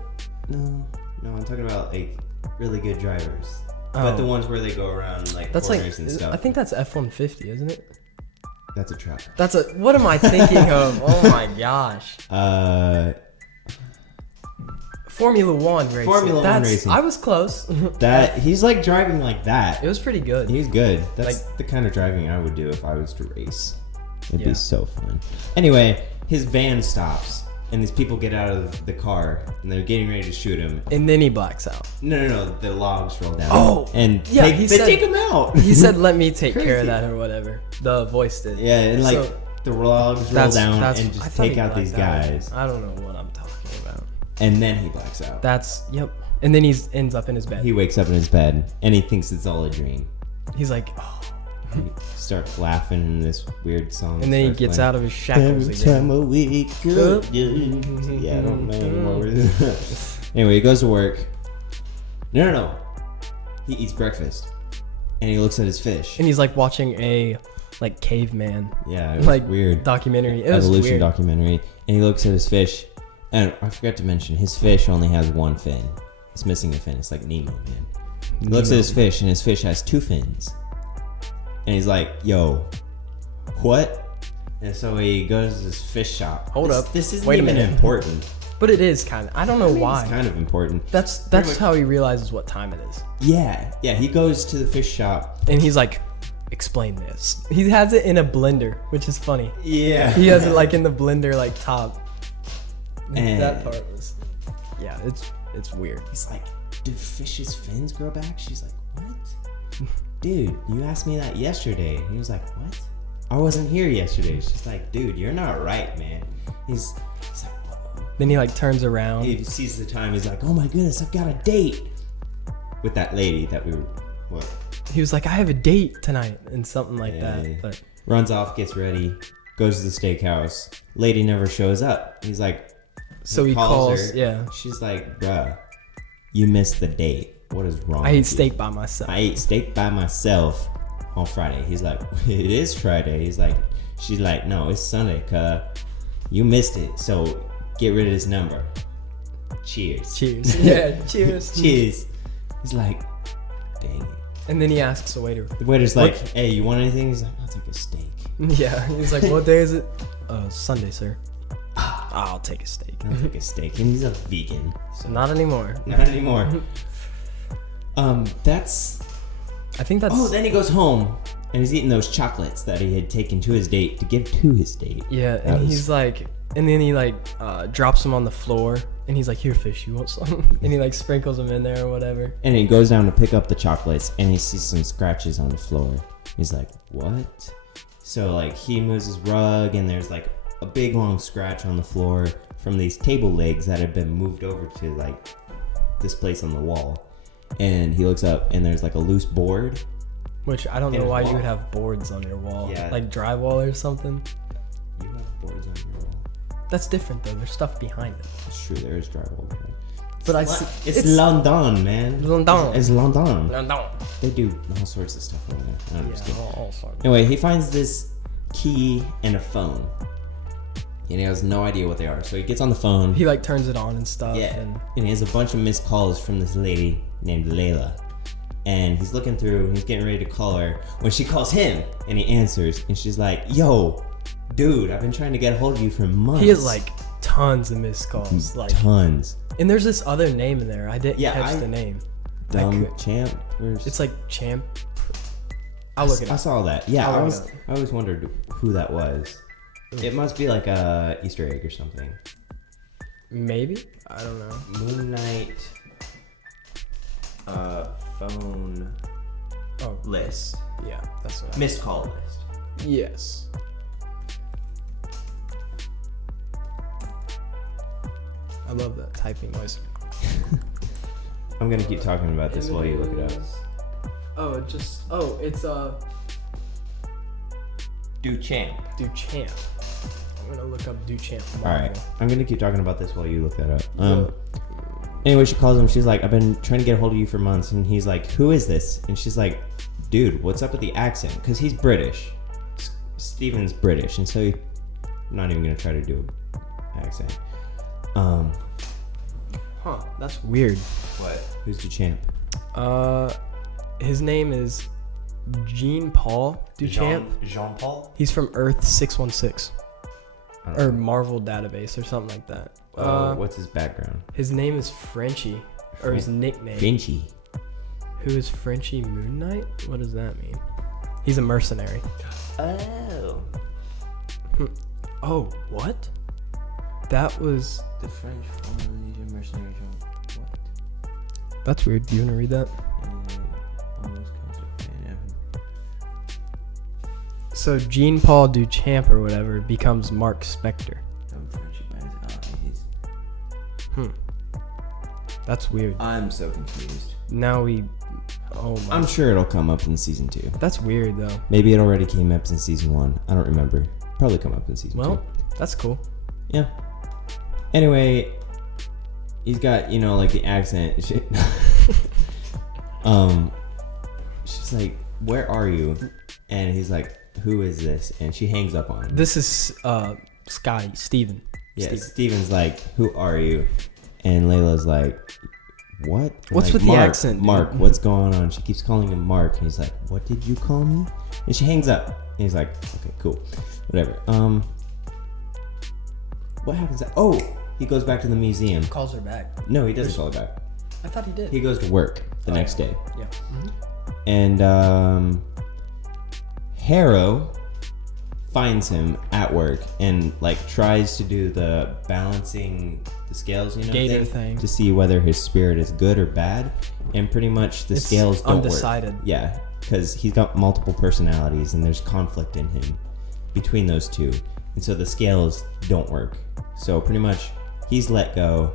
No, I'm talking about like really good drivers. but the ones where they go around like that's like corners and stuff. I think that's F-150, isn't it? That's a truck. That's a what am I thinking of? Oh my gosh. Formula One racing. Formula One racing. I was close. That he's like driving like that. It was pretty good. He's good. That's Like- the kind of driving I would do if I was to race. It'd Yeah. be so fun. Anyway, his van stops and these people get out of the car and they're getting ready to shoot him. And then he blacks out. No. The logs roll down. Oh, and yeah, they he said- take him out. He said, "Let me take care Crazy. of that," or whatever. The voice did. Yeah, and like So, the logs roll down and I just thought take he out these blacked out. guys. I don't know what I'm talking about. And then he blacks out. Yep. And then he ends up in his bed. He wakes up in his bed and he thinks it's all a dream. He's like, oh. He starts laughing in this weird song. And then he starts gets playing. out of his shackles Every again. time I wake up, yeah, I don't know anymore. Anyway, he goes to work. No. He eats breakfast, and he looks at his fish. And he's like watching a like caveman Yeah, it was like weird documentary. It was evolution weird. documentary, and he looks at his fish. And I forgot to mention, his fish only has one fin. It's missing a fin. It's like Nemo, man. He looks at his fish, and his fish has two fins. And he's like, "Yo, what?" And so he goes to his fish shop. Hold up. This isn't Wait a even minute. important. But it is kind of. I don't know why. It's kind of important. That's much- how he realizes what time it is. Yeah. He goes to the fish shop. And he's like, explain this. He has it in a blender, which is funny. Yeah. He has it like in the blender like top. And- That part was. Yeah, it's weird. He's like, "Do fish's fins grow back?" She's like, "What?" "Dude, you asked me that yesterday." And he was like, "What? I wasn't here yesterday." She's like, "Dude, you're not right, man." He's like, "Whoa." Then he like turns around. He sees the time. He's like, "Oh my goodness, I've got a date with that lady that we were." What? He was like, I have a date tonight and something like Yeah. that. But Runs off, gets ready, goes to the steakhouse. Lady never shows up. He's like, so he calls. her. Yeah. She's like, "Bruh, you missed the date. What is wrong?" I ate with you?" steak by myself. I ate steak by myself on Friday. He's like, "It is Friday." She's like, "No, it's Sunday, cuh. You missed it. So get rid of this number. Cheers." Cheers. Yeah, cheers. Cheers. He's like, "Dang it." And then he asks the waiter. The waiter's like, "Hey, you want anything?" He's like, "I'll take a steak." Yeah. He's like, what day is it? Sunday, sir. I'll take a steak. I'll take a steak. And he's a vegan. So Not anymore. not anymore. That's I think that's. Oh, then he goes home and he's eating those chocolates that he had taken to his date to give to his date. Yeah, That and was- he's like, and then he like drops them on the floor, and he's like, "Here, fish, you want some?" And he like sprinkles them in there or whatever. And he goes down to pick up the chocolates and he sees some scratches on the floor. He's like, "What?" So like he moves his rug and there's like a big long scratch on the floor from these table legs that had been moved over to like this place on the wall. And he looks up and there's like a loose board. Which I don't In know his why you wall. would have boards on your wall, Yeah. like drywall or something. You have boards on your wall. That's different though. There's stuff behind it. It's true, there is drywall behind. But It's London, man. London. It's London. London. They do all sorts of stuff over there. I'm just kidding. all sorts. Anyway, he finds this key and a phone. And he has no idea what they are. So he gets on the phone. He like turns it on and stuff. Yeah. And And he has a bunch of missed calls from this lady named Layla. And he's looking through, he's getting ready to call her when she calls him and he answers. And she's like, "Yo, dude, I've been trying to get a hold of you for months." he has like tons of missed calls. Like, tons. and there's this other name in there. I didn't catch the name. Dumb could- champ. It's like Champ. I'll look it I up. saw that. Yeah, I'll I look it always wondered who that was. It must be like a Easter egg or something. Maybe? I don't know. Moon Knight phone Oh, list. yeah, that's what I Missed call list. Yes. I love that typing noise. I'm gonna keep talking about this while you look it up. It's Duchamp. Duchamp. I'm gonna look up Duchamp. Alright. I'm gonna keep talking about this while you look that up. Anyway, she calls him. She's like, "I've been trying to get a hold of you for months." And he's like, "Who is this?" And she's like, "Dude, what's up with the accent?" Because he's British. Steven's British. And so I'm not even gonna try to do an accent. Huh, that's weird. What? Who's Duchamp? His name is Jean-Paul Duchamp. Jean-Paul? He's from Earth 616. Or Marvel Database or something like that. What's his background? His name is Frenchie. Or his nickname. Vinci. Who is Frenchie Moon Knight? What does that mean? He's a mercenary. Oh. Oh, what? That was... The French Polynesian mercenary. What? That's weird. Do you want to read that? So Jean-Paul Duchamp or whatever becomes Mark Spector. That's weird. I'm so confused. Now we... Oh my... I'm sure it'll come up in season 2. That's weird though. Maybe it already came up in season 1. I don't remember. Probably come up in season 2. Well, that's cool. Yeah. Anyway, he's got, like the accent and shit. She's like, where are you? And he's like, who is this? And she hangs up on him. This is Steven. Yeah, Steven's like, who are you? And Layla's like, what? What's like, with Mark, the accent? Mark, what's going on? She keeps calling him Mark. And he's like, what did you call me? And she hangs up. And he's like, okay, cool. Whatever. What happens? Oh, he goes back to the museum. Calls her back. No, he doesn't call her back. I thought he did. He goes to work the next day. Yeah. Mm-hmm. And Harrow finds him at work and like tries to do the balancing the scales, Gator thing to see whether his spirit is good or bad. And pretty much the scales don't undecided. work. Yeah, because he's got multiple personalities and there's conflict in him between those two. And so the scales don't work. So pretty much he's let go.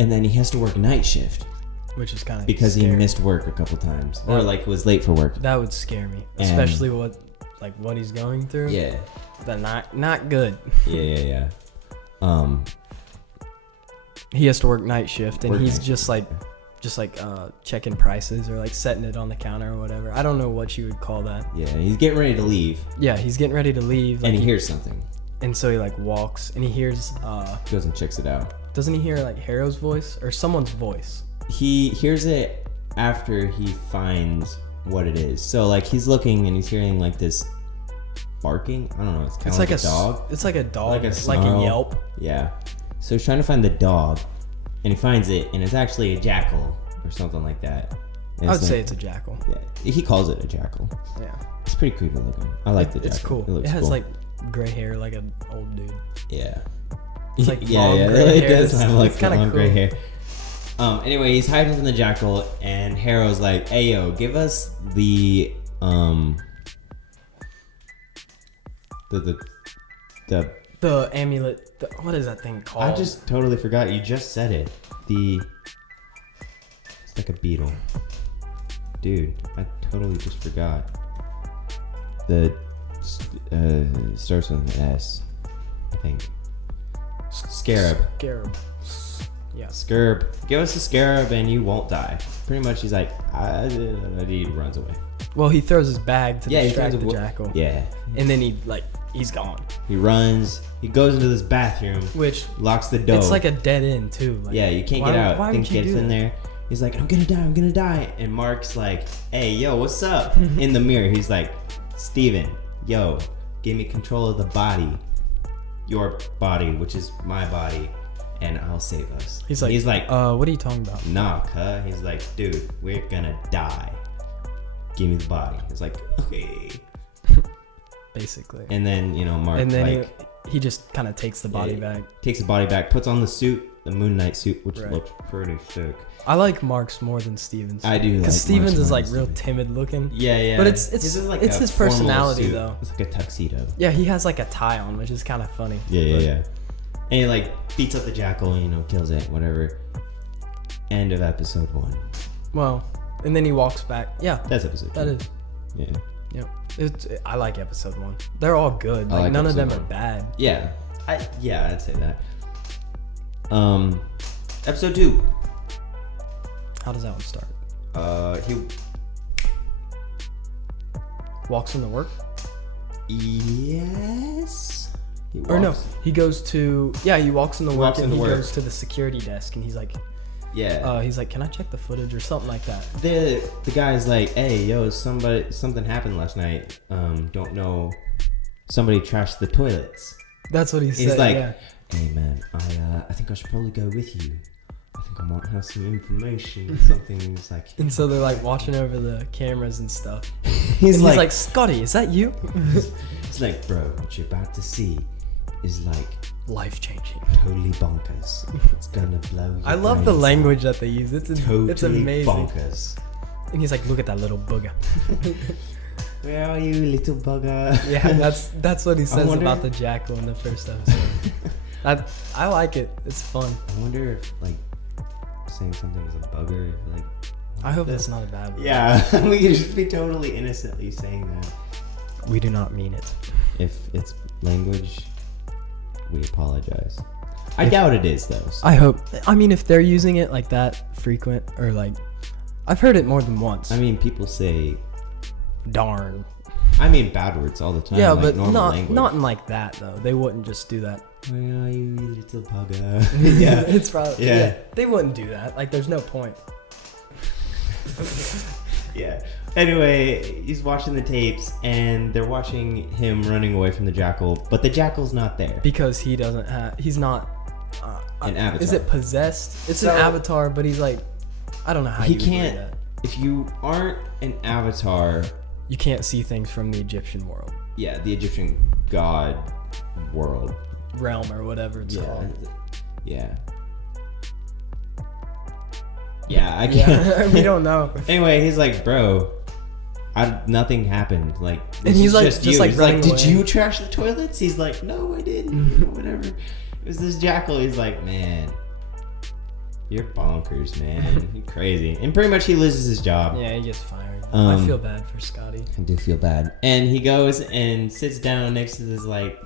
And then he has to work night shift. Which is kind of because scary. he missed work a couple times. Or like was late for work. That would scare me. Especially what he's going through. Yeah. That not good. Yeah. He has to work night shift and he's just like checking prices or like setting it on the counter or whatever. I don't know what you would call that. Yeah, he's getting ready to leave. Yeah, he's getting ready to leave. And he hears something. And so he like walks and he hears goes and checks it out. Doesn't he hear like Harrow's voice or someone's voice? He hears it after he finds what it is. So like he's looking and he's hearing like this barking. I don't know. It's kind of like a dog. It's like a dog. Like a yelp. Yeah. So he's trying to find the dog, and he finds it, and it's actually a jackal or something like that. I would say it's a jackal. Yeah. He calls it a jackal. Yeah. It's pretty creepy looking. I like the jackal. It's cool. It has like gray hair like an old dude. Yeah. It's like long gray it hair. does have like long cool. Gray hair. Anyway, he's hiding from the jackal, and Harrow's like, "Hey, yo, give us the amulet. What is that thing called? I just totally forgot. You just said it. It's like a beetle, dude. I totally just forgot. The starts with an S, I think. Scarab. Yeah. Scarab. Give us a scarab and you won't die. Pretty much he's like, he runs away. Well, he throws his bag to distract the jackal. Yeah. And then he's gone. He runs. He goes into this bathroom. Which locks the door. It's like a dead end too. Like, yeah, you can't get out. Why would you gets do in that? there. He's like, I'm gonna die. And Mark's like, hey, yo, what's up? In the mirror, he's like, Steven, yo, give me control of the body. Your body, which is my body, and I'll save us. He's like, what are you talking about? Nah, cuh. He's like, dude, we're gonna die. Give me the body. He's like, okay. Basically. And then, Mark, and then he just kind of takes the body back. Takes the body back, puts on the suit, the Moon Knight suit, which looks pretty sick. I like Mark's more than Steven's. I do, because Steven's is like real timid looking. Yeah. But it's his personality though. It's like a tuxedo. Yeah, he has like a tie on, which is kind of funny. Yeah. And he like beats up the jackal, kills it, whatever. End of episode 1. Well, and then he walks back. Yeah, that's episode 2. That is. Yeah. Yep. I like episode 1. They're all good. Like none of them are bad. Yeah. I'd say that. Episode 2. How does that one start? He walks into work? Yes. He goes to... Yeah, he walks into work and he goes to the security desk and he's like... Yeah. He's like, can I check the footage or something like that? The guy's like, hey, yo, something happened last night. Don't know. Somebody trashed the toilets. That's what he said. He's like, yeah. hey man, I think I should probably go with you. I think I might have some information. Something's like. And so they're like watching over the cameras and stuff. He's and like, he's like, Scotty, is that you? It's like, bro, what you're about to see is like Life changing. totally bonkers. It's gonna blow your I love the brains language that they use. It's totally amazing. bonkers. And he's like, look at that little booger. Where are you, little bugger? Yeah, that's what he says wonder- about the jackal in the first episode. I like it. It's fun. I wonder if like saying something is a bugger. If, like, I hope that's not a bad word. yeah, we could just be totally innocently saying that. We do not mean it. If it's language, we apologize. I doubt it is though. So. I hope. I mean, if they're using it like that frequent, or like, I've heard it more than once. I mean, people say, darn. I mean, bad words all the time. Yeah, like but normal language. not in like that though. They wouldn't just do that. Where are you, little bugger? Yeah, it's probably Yeah. They wouldn't do that. Like, there's no point. Yeah. Anyway, he's watching the tapes, and they're watching him running away from the jackal, but the jackal's not there. Because he doesn't have. He's not. An avatar. Is it possessed? It's So- an avatar, but he's like. I don't know how He you would can't. word that. If you aren't an avatar, You can't see things from the Egyptian world, yeah, the Egyptian god world. realm, or whatever it's Yeah. called. Yeah. Yeah, I can't. Yeah, we don't know. Anyway, he's like, bro, nothing happened. Like, And this he's is like- just just you. like He's like, running did away. you trash the toilets? He's like, no, I didn't. Whatever. It was this jackal. He's like, man, you're bonkers, man. You're crazy. And pretty much he loses his job. Yeah, he gets fired. I Um, feel bad for Scotty. I do feel bad. And he goes and sits down next to this, like,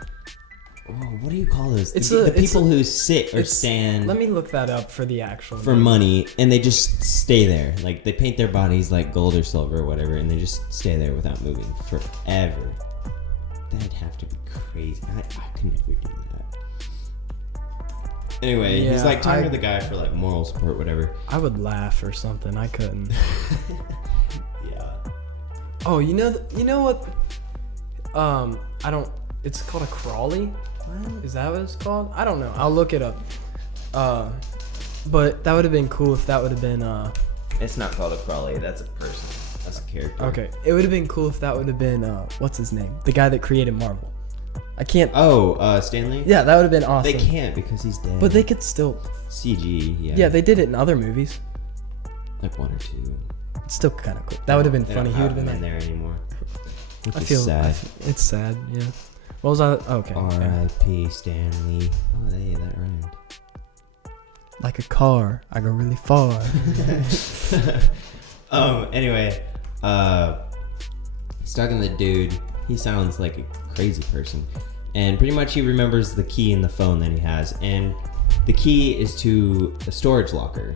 oh, what do you call those? The people who sit or stand Let me look that up for the actual. for name. money, and they just stay there. Like, they paint their bodies like gold or silver or whatever, and they just stay there without moving forever. That'd have to be crazy. I could never do that. Anyway, he's Yeah, like talking to the guy for like moral support, whatever. I would laugh or something. I couldn't. Yeah. Oh, you know what? I don't. It's called a crawly. What? Is that what it's called? I don't know. I'll look it up. But that would have been cool if that would have been. It's not called a crawly. That's a person. That's a character. Okay, it would have been cool if that would have been. What's his name? The guy that created Marvel. I can't. Oh, Stanley? Yeah, that would have been awesome. They can't because he's dead. But they could still. CG, yeah. Yeah, they did it in other movies. Like one or two. It's still kind of cool. That would have been They funny. don't He would have have been him in like. there anymore. Which I is feel sad. It's sad. Yeah. What was I? Okay. R.I.P. Stanley. Oh, that rhymed. Like a car, I go really far. Anyway, he's talking to the dude. He sounds like a crazy person. And pretty much he remembers the key in the phone that he has. And the key is to a storage locker.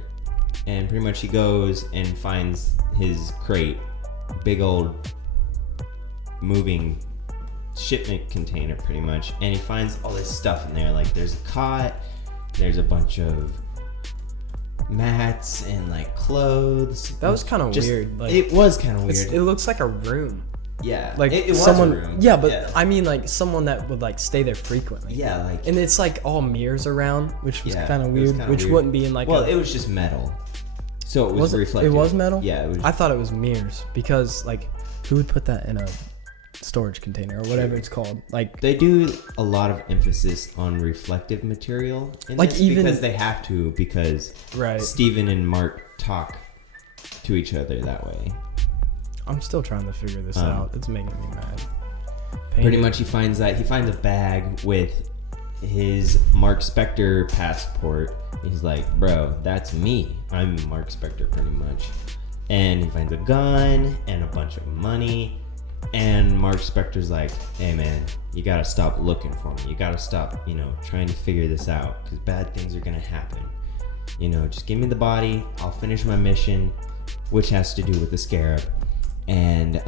And pretty much he goes and finds his crate. Big old moving shipment container pretty much. And he finds all this stuff in there. Like there's a cot. There's a bunch of mats and like clothes. That was kind of weird. Like It was kind of weird. it looks like a room. Yeah, Like it was someone. a room. Yeah, but I mean like someone that would like stay there frequently. Yeah, like And it's like all mirrors around, which was Yeah, kind of it was weird. kinda Which weird. wouldn't be in like. well, it was just metal, so it was it reflective. was metal. Yeah, it was. I thought it was mirrors because like, who would put that in a storage container or whatever it's called? Like They do a lot of emphasis on reflective material in Like this even- because they have to, because right. Steven and Mark talk to each other that way. I'm still trying to figure this Um, out. It's making me mad. Pretty much he finds a bag with his Mark Spector passport. He's like, bro, that's me. I'm Mark Spector pretty much. And he finds a gun and a bunch of money. And Mark Spector's like, hey man, you gotta stop looking for me. You gotta stop, trying to figure this out, because bad things are gonna happen. Just give me the body. I'll finish my mission, which has to do with the scarab. And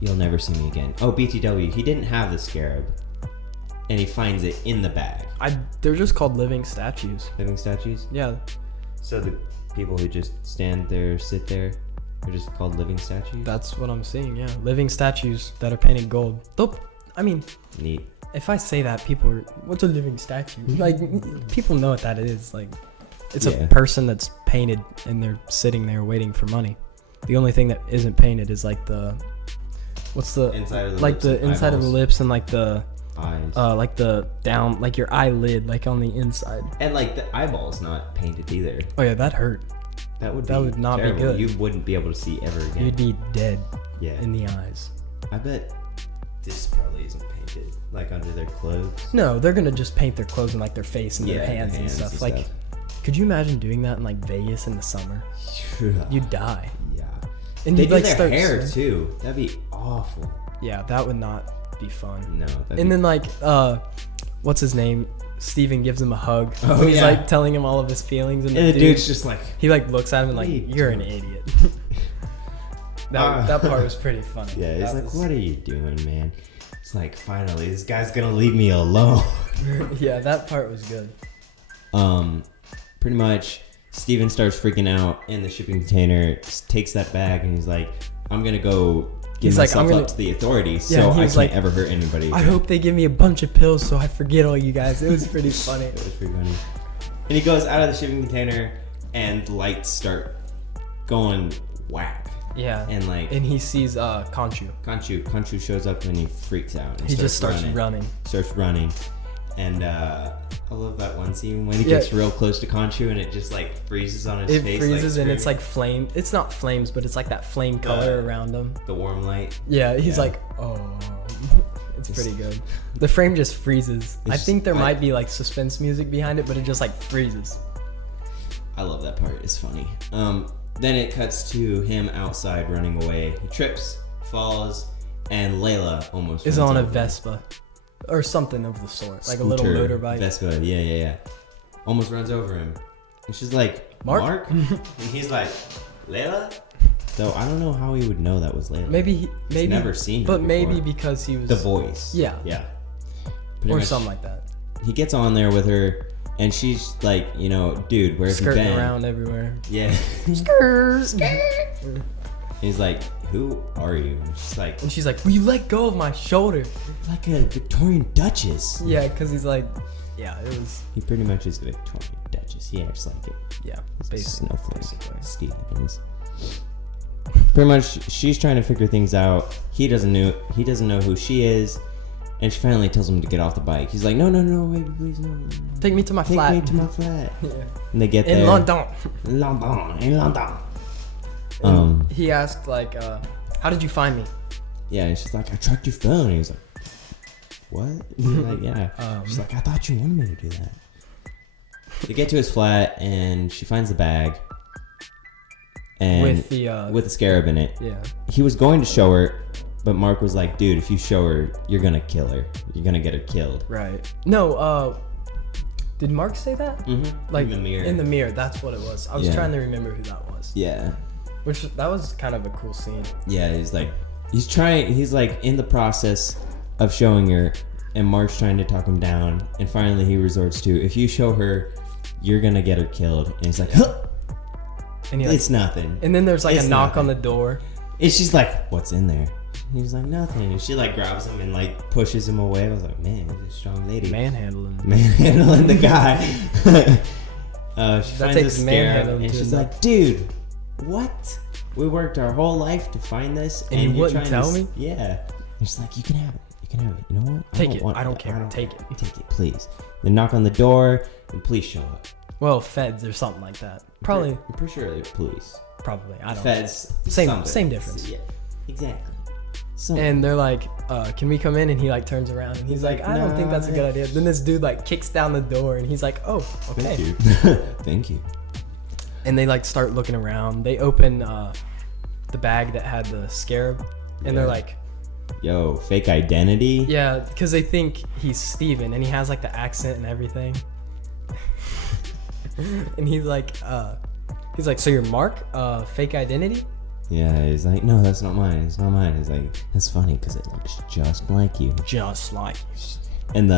you'll never see me again. Oh, BTW, he didn't have the scarab. And he finds it in the bag. They're just called living statues. Living statues? Yeah. So people who just stand there, sit there. They're just called living statues. That's what I'm seeing. Yeah, living statues that are painted gold. I mean, Neat. if I say that, people are, what's a living statue? Like, people know what that is. Like, it's a person that's painted and they're sitting there waiting for money. The only thing that isn't painted is like the, what's the inside of the like lips the and inside of the eyeballs. lips and like the Eyes. like the down, like your eyelid, like on the inside. And like the eyeball's not painted either. Oh yeah, that hurt. That would not be terrible. good. You wouldn't be able to see ever again. You'd be dead Yeah. in the eyes. I bet this probably isn't painted like under their clothes. No, they're gonna just paint their clothes and like their face and their hands and stuff. Like, could you imagine doing that in like Vegas in the summer? You'd die. Yeah. And They you'd do like their start hair too. That'd be awful. Yeah, that would not be fun. No. And then like what's his name? Steven gives him a hug. Oh, and he's yeah. like telling him all of his feelings, and the dude's just like, he like looks at him and like, What are you you're an doing?" idiot. That part was pretty funny. yeah, he's That like, was- what are you doing, man? It's like, finally, this guy's gonna leave me alone. Yeah, that part was good. Pretty much, Steven starts freaking out in the shipping container, takes that bag, and he's like, I'm gonna go give He's like, myself I'm gonna- up to the authorities Yeah, so and he I was can't like, ever hurt anybody. I hope they give me a bunch of pills so I forget all you guys. It was pretty funny. It was pretty funny. And he goes out of the shipping container, and the lights start going whack. Yeah. And like, And he sees Conchu. Conchu shows up and he freaks out. He just starts running. Starts running. And I love that one scene when he gets real close to Conchu and it just like freezes on his It face. freezes like, and it's like flame. It's not flames, but it's like that flame color around him. the warm light. Yeah, he's like, oh. It's pretty good. The frame just freezes. I think there might be like suspense music behind it, but it just like freezes. I love that part. It's funny. Then it cuts to him outside running away. He trips, falls, and Layla almost Is runs on a over him. Vespa. Or something of the sort. Like a little motorbike. Vespa, yeah. Almost runs over him. And she's like, Mark? And he's like, Layla? So I don't know how he would know that was Layla. Maybe He's never seen her but maybe before. because he was The voice. Yeah. Pretty or much, something like that. He gets on there with her, and she's like, dude, where have you Skirting been? around everywhere. Yeah. He's like, who are you? And she's like, will you let go of my shoulder? like a Victorian Duchess. Yeah, because he's like, yeah, it was. He pretty much is a Victorian Duchess. He acts like it. Yeah, He's a basically. snowflake. Steven is. Pretty much, she's trying to figure things out. He doesn't know who she is, and she finally tells him to get off the bike. He's like, no, baby, please, no. Take me to my Take flat. me to my flat. Yeah. And they get there. In London. In London. He asked like, how did you find me? Yeah, and she's like, I tracked your phone. And he's like, what? He's like, yeah. She's like, I thought you wanted me to do that. They get to his flat, and she finds the bag. And with the scarab in it. Yeah. He was going to show her, but Mark was like, dude, if you show her, you're gonna kill her. You're gonna get her killed. Right. No, did Mark say that? Mm-hmm. Like in the mirror. In the mirror, that's what it was. I was Yeah. trying to remember who that was. Yeah. That was kind of a cool scene. Yeah, he's like in the process of showing her, and Mark's trying to talk him down, and finally he resorts to, if you show her, you're gonna get her killed. And he's like, huh, And it's nothing. And then there's like It's a knock nothing. on the door. And she's like, what's in there? He's like, nothing. And she like grabs him and like pushes him away. I was like, man, he's a strong lady. Manhandling. Manhandling the guy. She finds takes a scarab, manhandling and to she's the- like, dude, what? We worked our whole life to find this, And you you're wouldn't trying tell to me? Yeah. And she's like, you can have it. You can have it. You know what? Take it. I don't care. Take it. Take it, please. Then knock on the door, and police show up. Well, feds or something like that. Probably. I'm pretty sure they're police. Probably. I don't Feds. Same- something. same difference. Yeah. Exactly. know. And they're like, can we come in? And he like turns around and he's like, I don't think that's a good "Nah." idea. Then this dude like kicks down the door and he's like, oh, okay. Thank you. Thank you. And they like start looking around. They open the bag that had the scarab and they're like, yo, fake identity? yeah, because they think he's Steven and he has like the accent and everything. And he's like, so you're Mark, fake identity? Yeah, he's like, no, that's not mine. It's not mine. He's like, that's funny because it looks just like you. Just like. And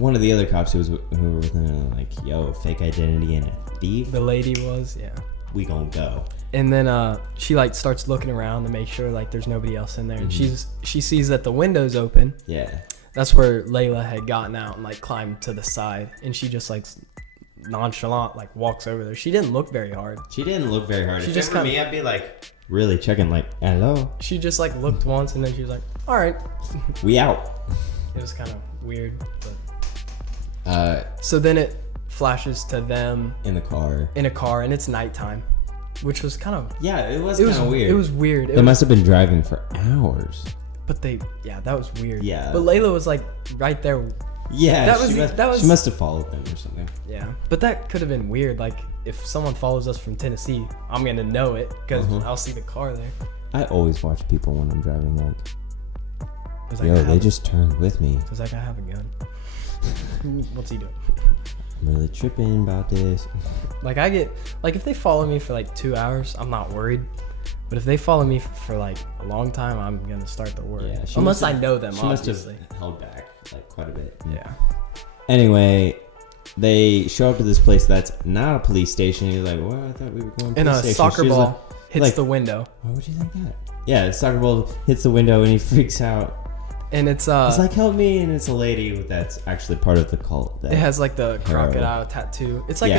one of the other cops who were with him, like, yo, fake identity and a thief. The lady was, yeah. we gonna go. And then she like starts looking around to make sure like there's nobody else in there. And she sees that the window's open. Yeah. That's where Layla had gotten out and like climbed to the side. And she just like nonchalant like walks over there. She didn't look very hard. She didn't look very hard. She If just it were me, I'd be like really checking like, hello. She just like looked once and then she was like, all right. We out. It was kind of weird, but so then it flashes to them in the car and it's nighttime, which was kind of it was kind of weird. It was weird. They must have been driving for hours. But that was weird. Yeah. But Layla was like right there. Yeah, she must have followed them or something. Yeah, but that could have been weird. Like if someone follows us from Tennessee, I'm gonna know it because I'll see the car there. I always watch people when I'm driving. Like, Does they just turned with me. Does that guy have a gun? What's he doing? I'm really tripping about this. Like if they follow me for like 2 hours, I'm not worried. But if they follow me for like a long time, I'm gonna start to worry. Yeah, unless I know them, obviously. Must have held back like quite a bit. Yeah. Anyway, they show up to this place that's not a police station. You're like, well, I thought we were going to police station. And a soccer ball hits the window. Why would you think that? Yeah, the soccer ball hits the window and he freaks out. And it's like, help me, and it's a lady that's actually part of the cult. It has like the crocodile tattoo. It's like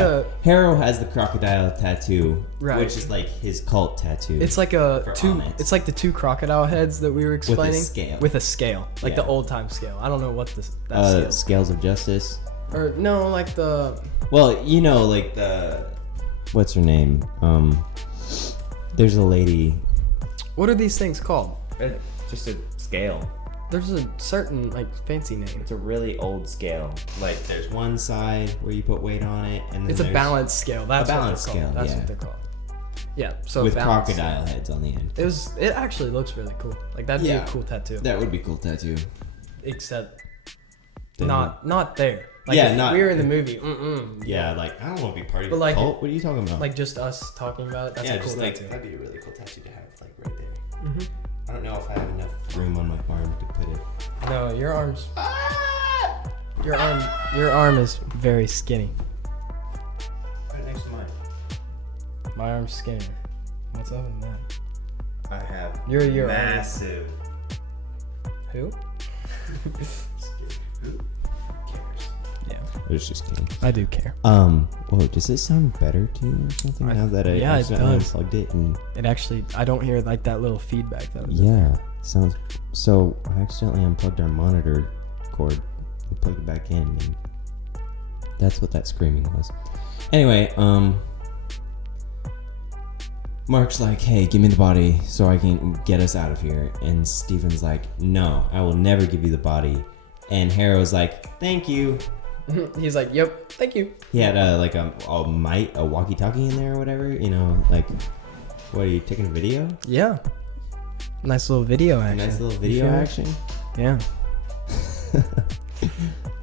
Harrow has the crocodile tattoo, right, which is like his cult tattoo. It's like it's like the two crocodile heads that we were explaining with a scale, like the old time scale. I don't know what that scales of justice. Or no, like the. Well, like the. What's her name? There's a lady. What are these things called? Just a scale. There's a certain like fancy name. It's a really old scale. Like there's one side where you put weight on it, and then it's a balance scale. That's a balance scale. That's what they're called. Yeah. So with crocodile heads on the end. It actually looks really cool. Like that'd be a cool tattoo. That would be a cool tattoo. Except not there. Like if we were in the movie. Yeah, like I don't want to be part of the cult. What are you talking about? Like just us talking about it. That's a cool tattoo. That'd be a really cool tattoo to have like right there. Mm-hmm. I don't know if I have enough room on my arm to put it. No, your arm's. Your arm is very skinny. Right next to mine. My arm's skinny. What's up with that? I have. Your massive. Who? Who cares? Yeah. I was just kidding. I do care. Whoa, does this sound better to you or something now that I accidentally unplugged it? And it actually, I don't hear like that little feedback though. Yeah, sounds. So I accidentally unplugged our monitor cord and plugged it back in, and that's what that screaming was. Anyway, Mark's like, hey, give me the body so I can get us out of here. And Steven's like, no, I will never give you the body. And Harrow's like, thank you. He's like, yep, thank you. He had a walkie-talkie in there or whatever, like, what, are you taking a video? Yeah. Nice little video action. Yeah.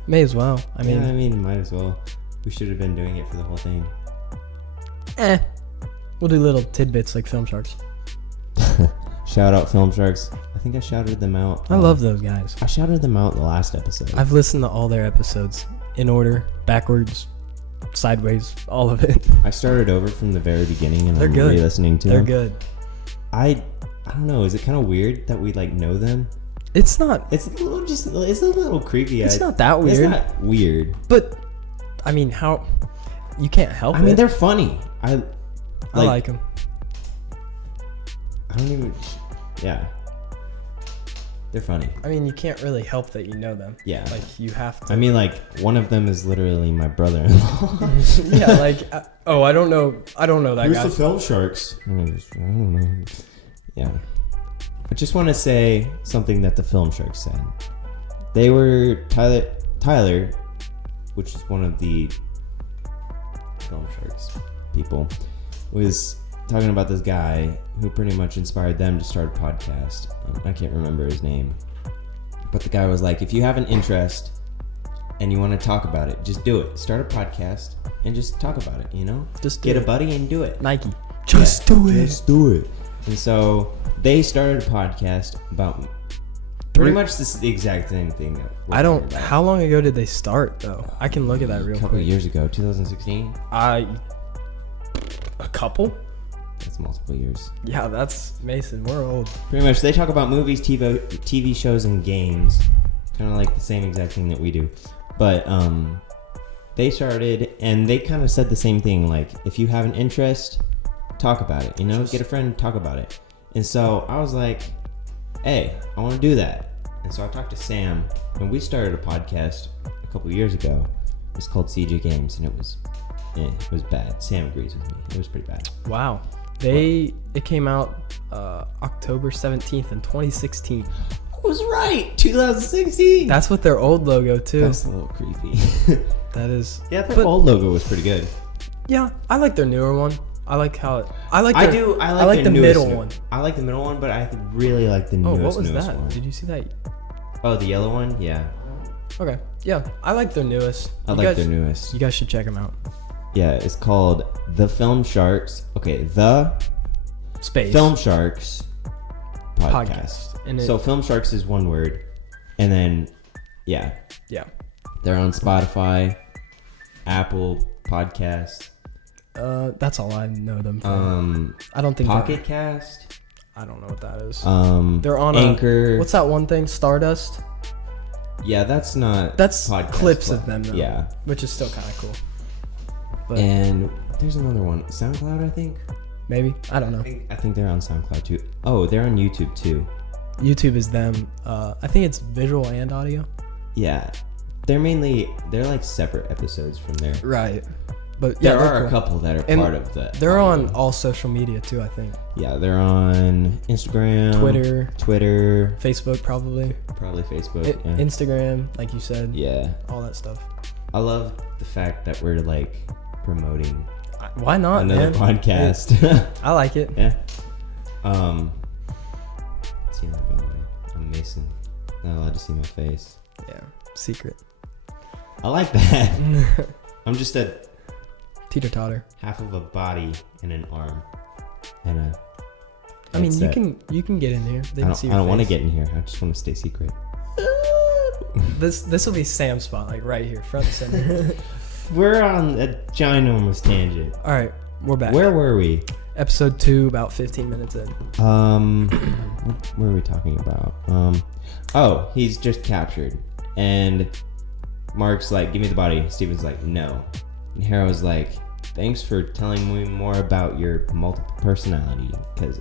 May as well. I mean, might as well. We should have been doing it for the whole thing. We'll do little tidbits like Film Sharks. Shout out Film Sharks. I think I shouted them out. I love those guys. I shouted them out in the last episode. I've listened to all their episodes in order, backwards, sideways, all of it. I started over from the very beginning and I'm re-listening to them. They're good. I don't know. Is it kind of weird that we know them? It's not. It's a little creepy. It's not that weird. It's not weird. But I mean, how you can't help it. I mean, they're funny. I like them. I don't even. Yeah. They're funny. I mean, you can't really help that you know them. Yeah. Like, you have to. I mean, one of them is literally my brother-in-law. Yeah, I don't know that guy. Who's the Film Sharks? I don't know. Yeah. I just want to say something that the Film Sharks said. They were Tyler, which is one of the Film Sharks people, was talking about this guy who pretty much inspired them to start a podcast. I can't remember his name, but the guy was like, if you have an interest and you want to talk about it, just do it. Start a podcast and just talk about it, Just get a buddy and do it. Nike. Just do it. And so they started a podcast about pretty much this is the exact same thing that how long ago did they start though? I can look at that real quick. A couple of years ago, 2016. A couple? That's multiple years. Yeah, that's Mason. We're old. Pretty much, they talk about movies, TV shows, and games. Kind of like the same exact thing that we do. But they started, and they kind of said the same thing. Like, if you have an interest, talk about it. You know, get a friend, talk about it. And so I was like, hey, I want to do that. And so I talked to Sam, and we started a podcast a couple years ago. It's called CJ Games, and it was bad. Sam agrees with me. It was pretty bad. Wow. It came out October 17th in 2016. I was right. 2016. That's with their old logo too. That's a little creepy. That is. Yeah, their old logo was pretty good. Yeah, I like their newer one. I like how it. I like the middle one. I like the middle one, but I really like the newest. Oh, what was that? One. Did you see that? Oh, the yellow one. Yeah. Okay. Yeah, I like their newest. Their newest. You guys should check them out. Yeah, it's called The Film Sharks. Okay, The Space Film Sharks Podcast. And so Film Sharks is one word, and then yeah, they're on Spotify, Apple Podcasts. That's all I know them from. I don't think Pocket Cast. I don't know what that is. They're on Anchor. What's that one thing? Stardust. Yeah, that's podcast clips of them though. Yeah, which is still kind of cool. But and there's another one, SoundCloud, I think. Maybe, I don't know. I think they're on SoundCloud too. Oh, they're on YouTube too. YouTube is them. I think it's visual and audio. Yeah, they're like separate episodes from there. Right. But yeah, there are a couple that are part of that. They're on all social media too, I think. Yeah, they're on Instagram, Twitter, Facebook, probably Facebook, yeah. Instagram, like you said. Yeah, all that stuff. I love the fact that we're like promoting. Why not, another podcast? I like it. Yeah. See that, by the way. I'm Mason. Not allowed to see my face. Yeah, secret. I like that. I'm just a teeter-totter. Half of a body and an arm, and a. I mean, you can get in here. They can see your I don't face. want to get in here. I just want to stay secret. This will be Sam's spot, like right here, front and center. We're on a ginormous tangent. All right, we're back. Where were we? Episode 2, about 15 minutes in. What were we talking about? Oh, he's just captured, and Mark's like, "Give me the body." Steven's like, "No," and Harrow's like, "Thanks for telling me more about your multiple personality." Because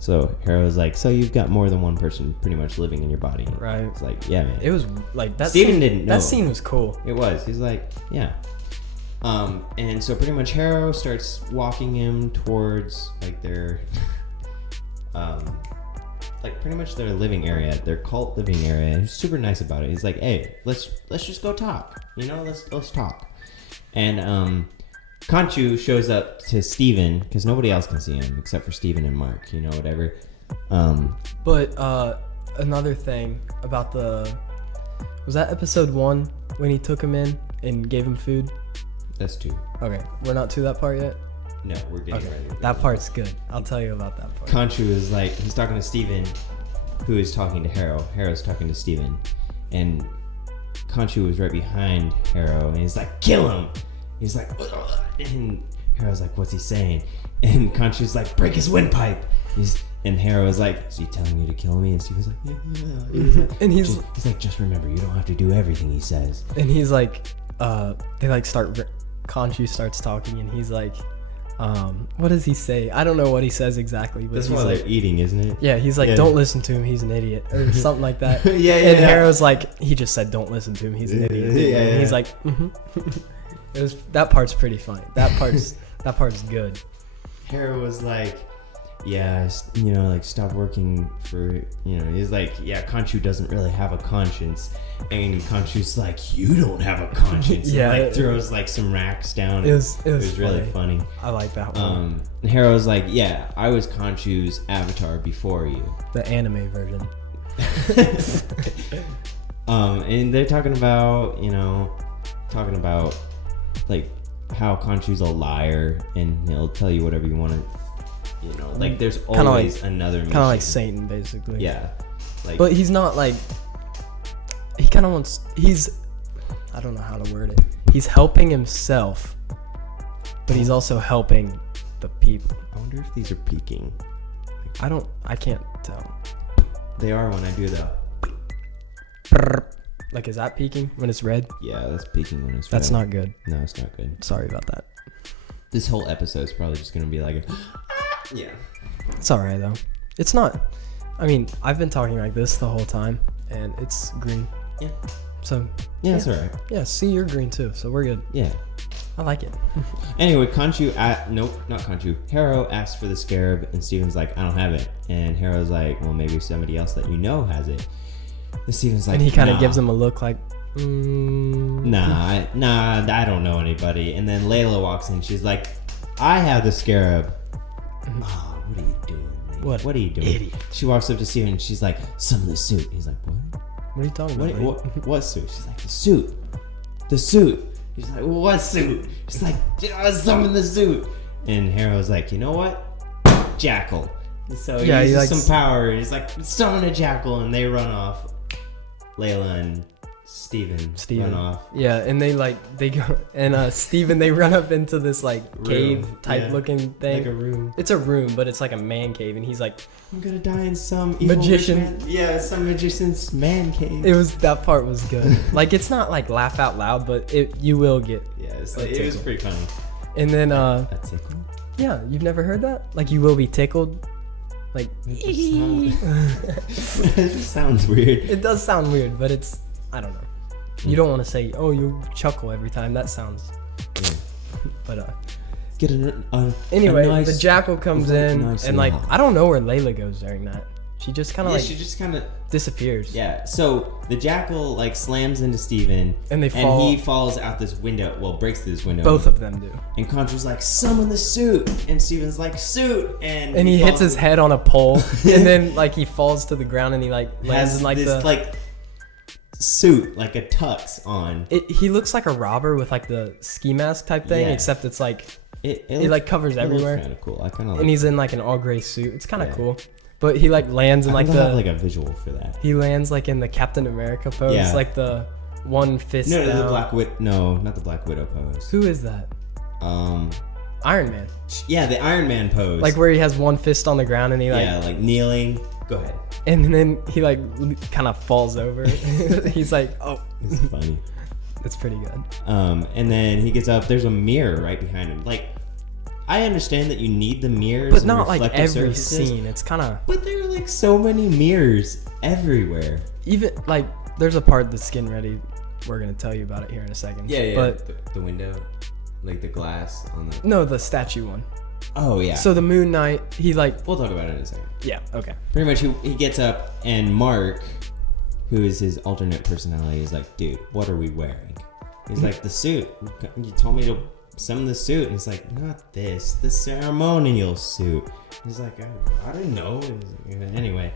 so Harrow's like, "So you've got more than one person pretty much living in your body." Right. It's like, yeah, man. It was like that. Steven didn't know. That scene was cool. It was. He's like, yeah. And so pretty much Harrow starts walking him towards like their, like pretty much their living area, their cult living area. He's super nice about it. He's like, "Hey, let's just go talk. You know, let's talk." And Conchu shows up to Steven because nobody else can see him except for Steven and Mark. You know, whatever. But another thing about was that episode 1 when he took him in and gave him food? That's 2. Okay, we're not to that part yet? No, we're getting ready. That part's good. I'll tell you about that part. Conchu is like, he's talking to Steven, who is talking to Harrow. Harrow's talking to Steven. And Conchu was right behind Harrow, and he's like, "Kill him!" He's like, "Ugh." And Harrow's like, "What's he saying?" And Conchu's like, "Break his windpipe!" And Harrow is like, "Is he telling you to kill me?" And Steven's like, "Yeah." He's like, he's like, "Just remember, you don't have to do everything he says." And he's like, they like Conchu starts talking, and he's like, what does he say? I don't know what he says exactly, but that's he's why like, they're eating, isn't it? Yeah, he's like, "Don't listen to him, he's an idiot," or something like that. Yeah. And Harrow's like, he just said, "Don't listen to him, he's an idiot." And he's like, that part's pretty funny. That part's good. Harrow was like, "Yeah, you know, like stop working for, you know." He's like, "Yeah, Conchu doesn't really have a conscience," and Conchu's like, "You don't have a conscience." Yeah, and like throws like some racks down. It was really funny. I like that one. And Harrow's like, "Yeah, I was Conchu's avatar before you." The anime version. And they're talking about like how Conchu's a liar and he'll tell you whatever you want to. You know, like there's always another mission. Kind of like Satan, basically. Yeah. Like, but he's not like. He kind of wants. I don't know how to word it. He's helping himself, but he's also helping the peep. I wonder if these are peaking. I can't tell. They are when I do the. Like, is that peaking when it's red? Yeah, that's peaking when it's. That's red. not good. No, it's not good. Sorry about that. This whole episode is probably just gonna be like yeah. It's alright though. It's not. I mean, I've been talking like this the whole time, and it's green. Yeah. So. Yeah, it's alright. Yeah, see, you're green too, so we're good. Yeah. I like it. Anyway, not Conchu. Harrow asks for the scarab, and Steven's like, I don't have it. And Harrow's like, well, maybe somebody else that you know has it. And Steven's like, and he kind of nah. gives him a look like, Nah, I don't know anybody. And then Layla walks in. She's like, I have the scarab. Oh, what are you doing, man? What are you doing? Idiot. She walks up to Steven and she's like, summon the suit. He's like, what? What are you talking about? What suit? She's like, the suit. The suit. He's like, what suit? She's like, summon the suit. And Harrow's like, you know what? Jackal. So he uses some power. He's like, summon a jackal. And they run off. Layla and Steven run off. Yeah, and they go, and Steven, they run up into this like cave type looking thing. Like a room. It's a room, but it's like a man cave, and he's like, I'm gonna die in some evil magician. Some magician's man cave. That part was good. Like, it's not like laugh out loud, but you will get. Yeah, it was pretty funny. And then a tickle? Yeah, you've never heard that? Like, you will be tickled. Like, it just sounds weird. It does sound weird, but it's, I don't know. You don't want to say, oh, you chuckle every time. That sounds. Yeah. But get anyway, nice, the jackal comes in, nice and like, I don't know where Layla goes during that. She just kind of she just kind of disappears. Yeah. So the jackal like slams into Steven, and they fall. And he falls out this window. Well, breaks through this window. Both of them do. And Conchu's like, summon the suit, and Steven's like, suit, and he hits his head on a pole, and then like he falls to the ground, and he like lands in like this, like suit, like a tux on. He looks like a robber with like the ski mask type thing, except it's like it like covers everywhere. Kind of cool. I kind of. And he's in like an all gray suit. It's kind of cool. But he like lands in like have like a visual for that. He lands like in the Captain America pose, like the one fist. No, not the Black Widow pose. Who is that? Iron Man. Yeah, the Iron Man pose. Like where he has one fist on the ground and he like kneeling. Go ahead. And then he like kind of falls over. He's like, oh. It's funny. It's pretty good. And then he gets up. There's a mirror right behind him. Like, I understand that you need the mirrors, but not like every surfaces, scene. It's kind of. But there are like so many mirrors everywhere. Even like, there's a part that's getting ready. We're gonna tell you about it here in a second. Yeah. But the window, like the glass on the. No, the statue one. Oh yeah. So the Moon Knight, he like. We'll talk about it in a second. Yeah. Okay. Pretty much, he gets up, and Mark, who is his alternate personality, is like, dude, what are we wearing? He's like, the suit. You told me to summon the suit. And he's like, not this, the ceremonial suit. He's like, I didn't know. Anyway,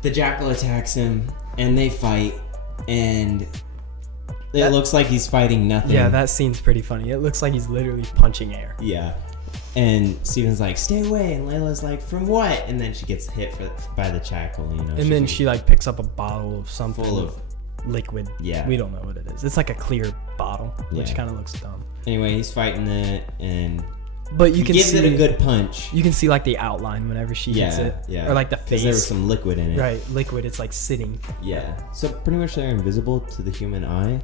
the jackal attacks him, and they fight, and it looks like he's fighting nothing. Yeah, that scene's pretty funny. It looks like he's literally punching air. Yeah. And Steven's like, stay away. And Layla's like, from what? And then she gets hit by the jackal, you know. And then she like picks up a bottle of something. Full of liquid. Yeah. We don't know what it is. It's like a clear bottle, which kind of looks dumb. Anyway, he's fighting it, and but you can gives see it a good punch. You can see like the outline whenever she hits it. Yeah. Or like the face. Because there was some liquid in it. Right, liquid. It's like sitting. Yeah. So pretty much they're invisible to the human eye.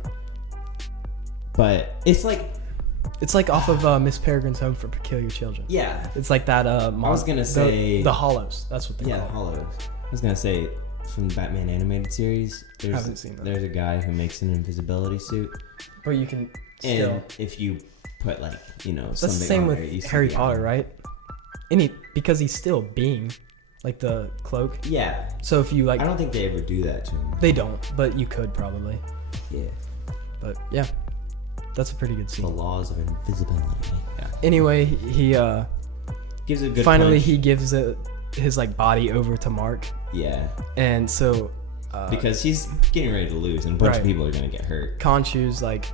But it's like off of Miss Peregrine's Home for Peculiar Children. Yeah. It's like that. I was gonna say the Hollows. That's what they call it. Yeah, Hollows. I was gonna say from the Batman animated series. I haven't seen that. There's a guy who makes an invisibility suit. But you can still. And if you put like that's something the same on with there, Harry Potter, right? Because he's still being like the cloak. Yeah. So if you like, I don't think they ever do that to him. They don't, but you could probably. Yeah. But yeah. That's a pretty good scene. The laws of invisibility. Yeah. Anyway, he gives it a good finally punch. He gives his like body over to Mark. Yeah. And so because he's getting ready to lose, and a bunch of people are gonna get hurt. Khonshu's like,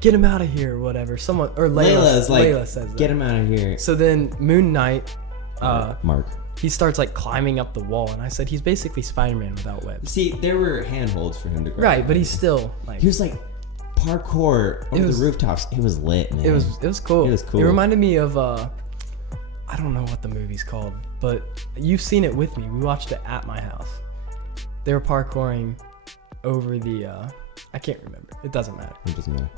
get him out of here, or whatever. Someone or Layla says that. Get him out of here. So then Moon Knight, Mark. He starts like climbing up the wall, and I said he's basically Spider-Man without webs. See, there were handholds for him to grab. Right, but he's still like he was like parkour over the rooftops. It was lit, man. It was cool. It was cool. It reminded me of I don't know what the movie's called, but you've seen it with me. We watched it at my house. They were parkouring over the I can't remember. It doesn't matter. It doesn't matter.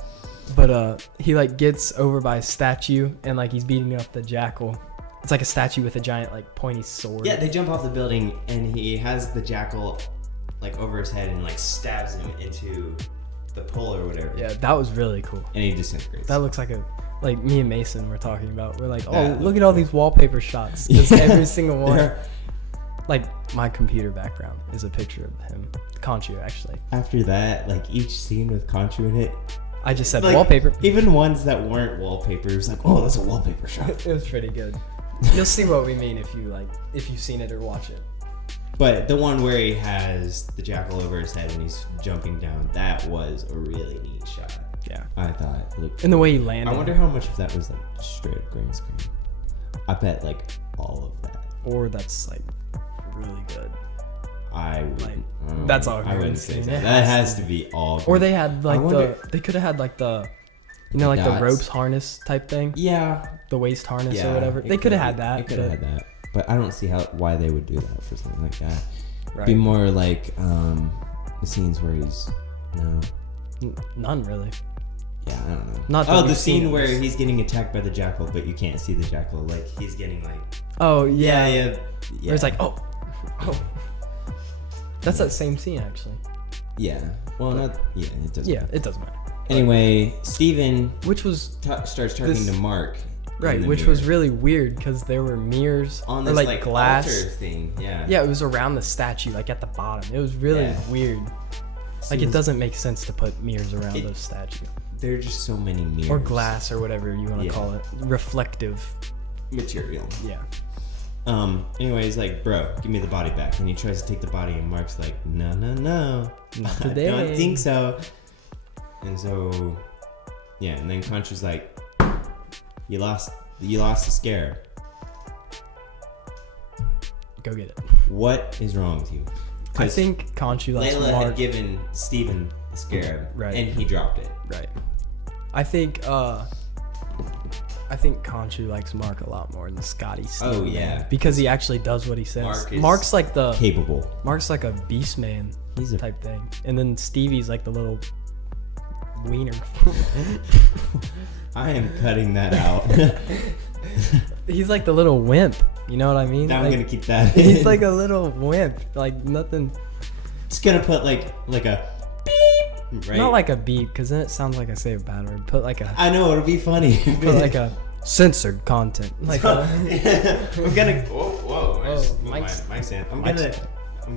But he like gets over by a statue and like he's beating up the jackal. It's like a statue with a giant like pointy sword. Yeah, they jump off the building and he has the jackal like over his head and like stabs him into the pole or whatever. Yeah, that was really cool. And he disintegrates. That looks like me and Mason were talking about. We're like, oh, That look at all these wallpaper shots. Because every single one. There- Like my computer background is a picture of him. Conchu, actually. After that, like each scene with Conchu in it. I just said Like, wallpaper. Even ones that weren't wallpaper, it was like, oh, that's a wallpaper shot. It was pretty good. You'll see what we mean if you've seen it or watch it. But the one where he has the jackal over his head and he's jumping down, that was a really neat shot. Yeah. I thought it looked. And the way he landed. I wonder how much of that was like straight up green screen. I bet like all of that. Or that's like really good. I would. Like, that's all I green wouldn't say screen. so. It That has has to be all. Or green. they had like wonder- they could have had like the, you know, like the dots. ropes harness type thing. Yeah. The waist harness Yeah. or whatever. They could have had that. They could have had that. But I don't see why they would do that for something like that. Right. Be more like the scenes where he's None really. Yeah, I don't know. Not that the we've seen scene it. where he's getting attacked by the jackal, but you can't see the jackal. Like he's getting like. Oh yeah. Yeah. Where it's like oh. That's that same scene actually. Yeah. Well, not. Yeah, it doesn't. Yeah, it doesn't matter. Anyway, Steven Which was starts talking to Mark. right, which was really weird because there were mirrors on or this like glass altar thing. Yeah. Yeah, it was around the statue, like at the bottom. It was really Yeah. weird. Like it doesn't make sense to put mirrors around It- the statue There are just so many mirrors. or glass or whatever you want to Yeah. call it, reflective. material. Yeah. Anyway, he's like, bro, give me the body back. And he tries to take the body, and Mark's like, no. Not I today. don't think so. And so, yeah, and then Conchu's like, you lost the scare. Go get it. What is wrong with you? I think Conchu likes Layla Mark. had given Steven the scarab, Right. and he dropped it. Right. I think Conchu likes Mark a lot more than Scotty. Oh, yeah. Because he actually does what he says. Mark is Mark's like Capable. Mark's like a beast man He's a type thing. And then Stevie's like the little wiener. I am cutting that out. He's like the little wimp. You know what I mean? Now I'm Like, gonna keep that. he's like a little wimp. Like nothing. Just gonna put like a beep. Right. Not like a beep, because then it sounds like I say a bad word. Put like a I know it'll be funny. put like a censored content. Like I'm gonna. Whoa! I just moved Mike's- my stand. I'm Mike's-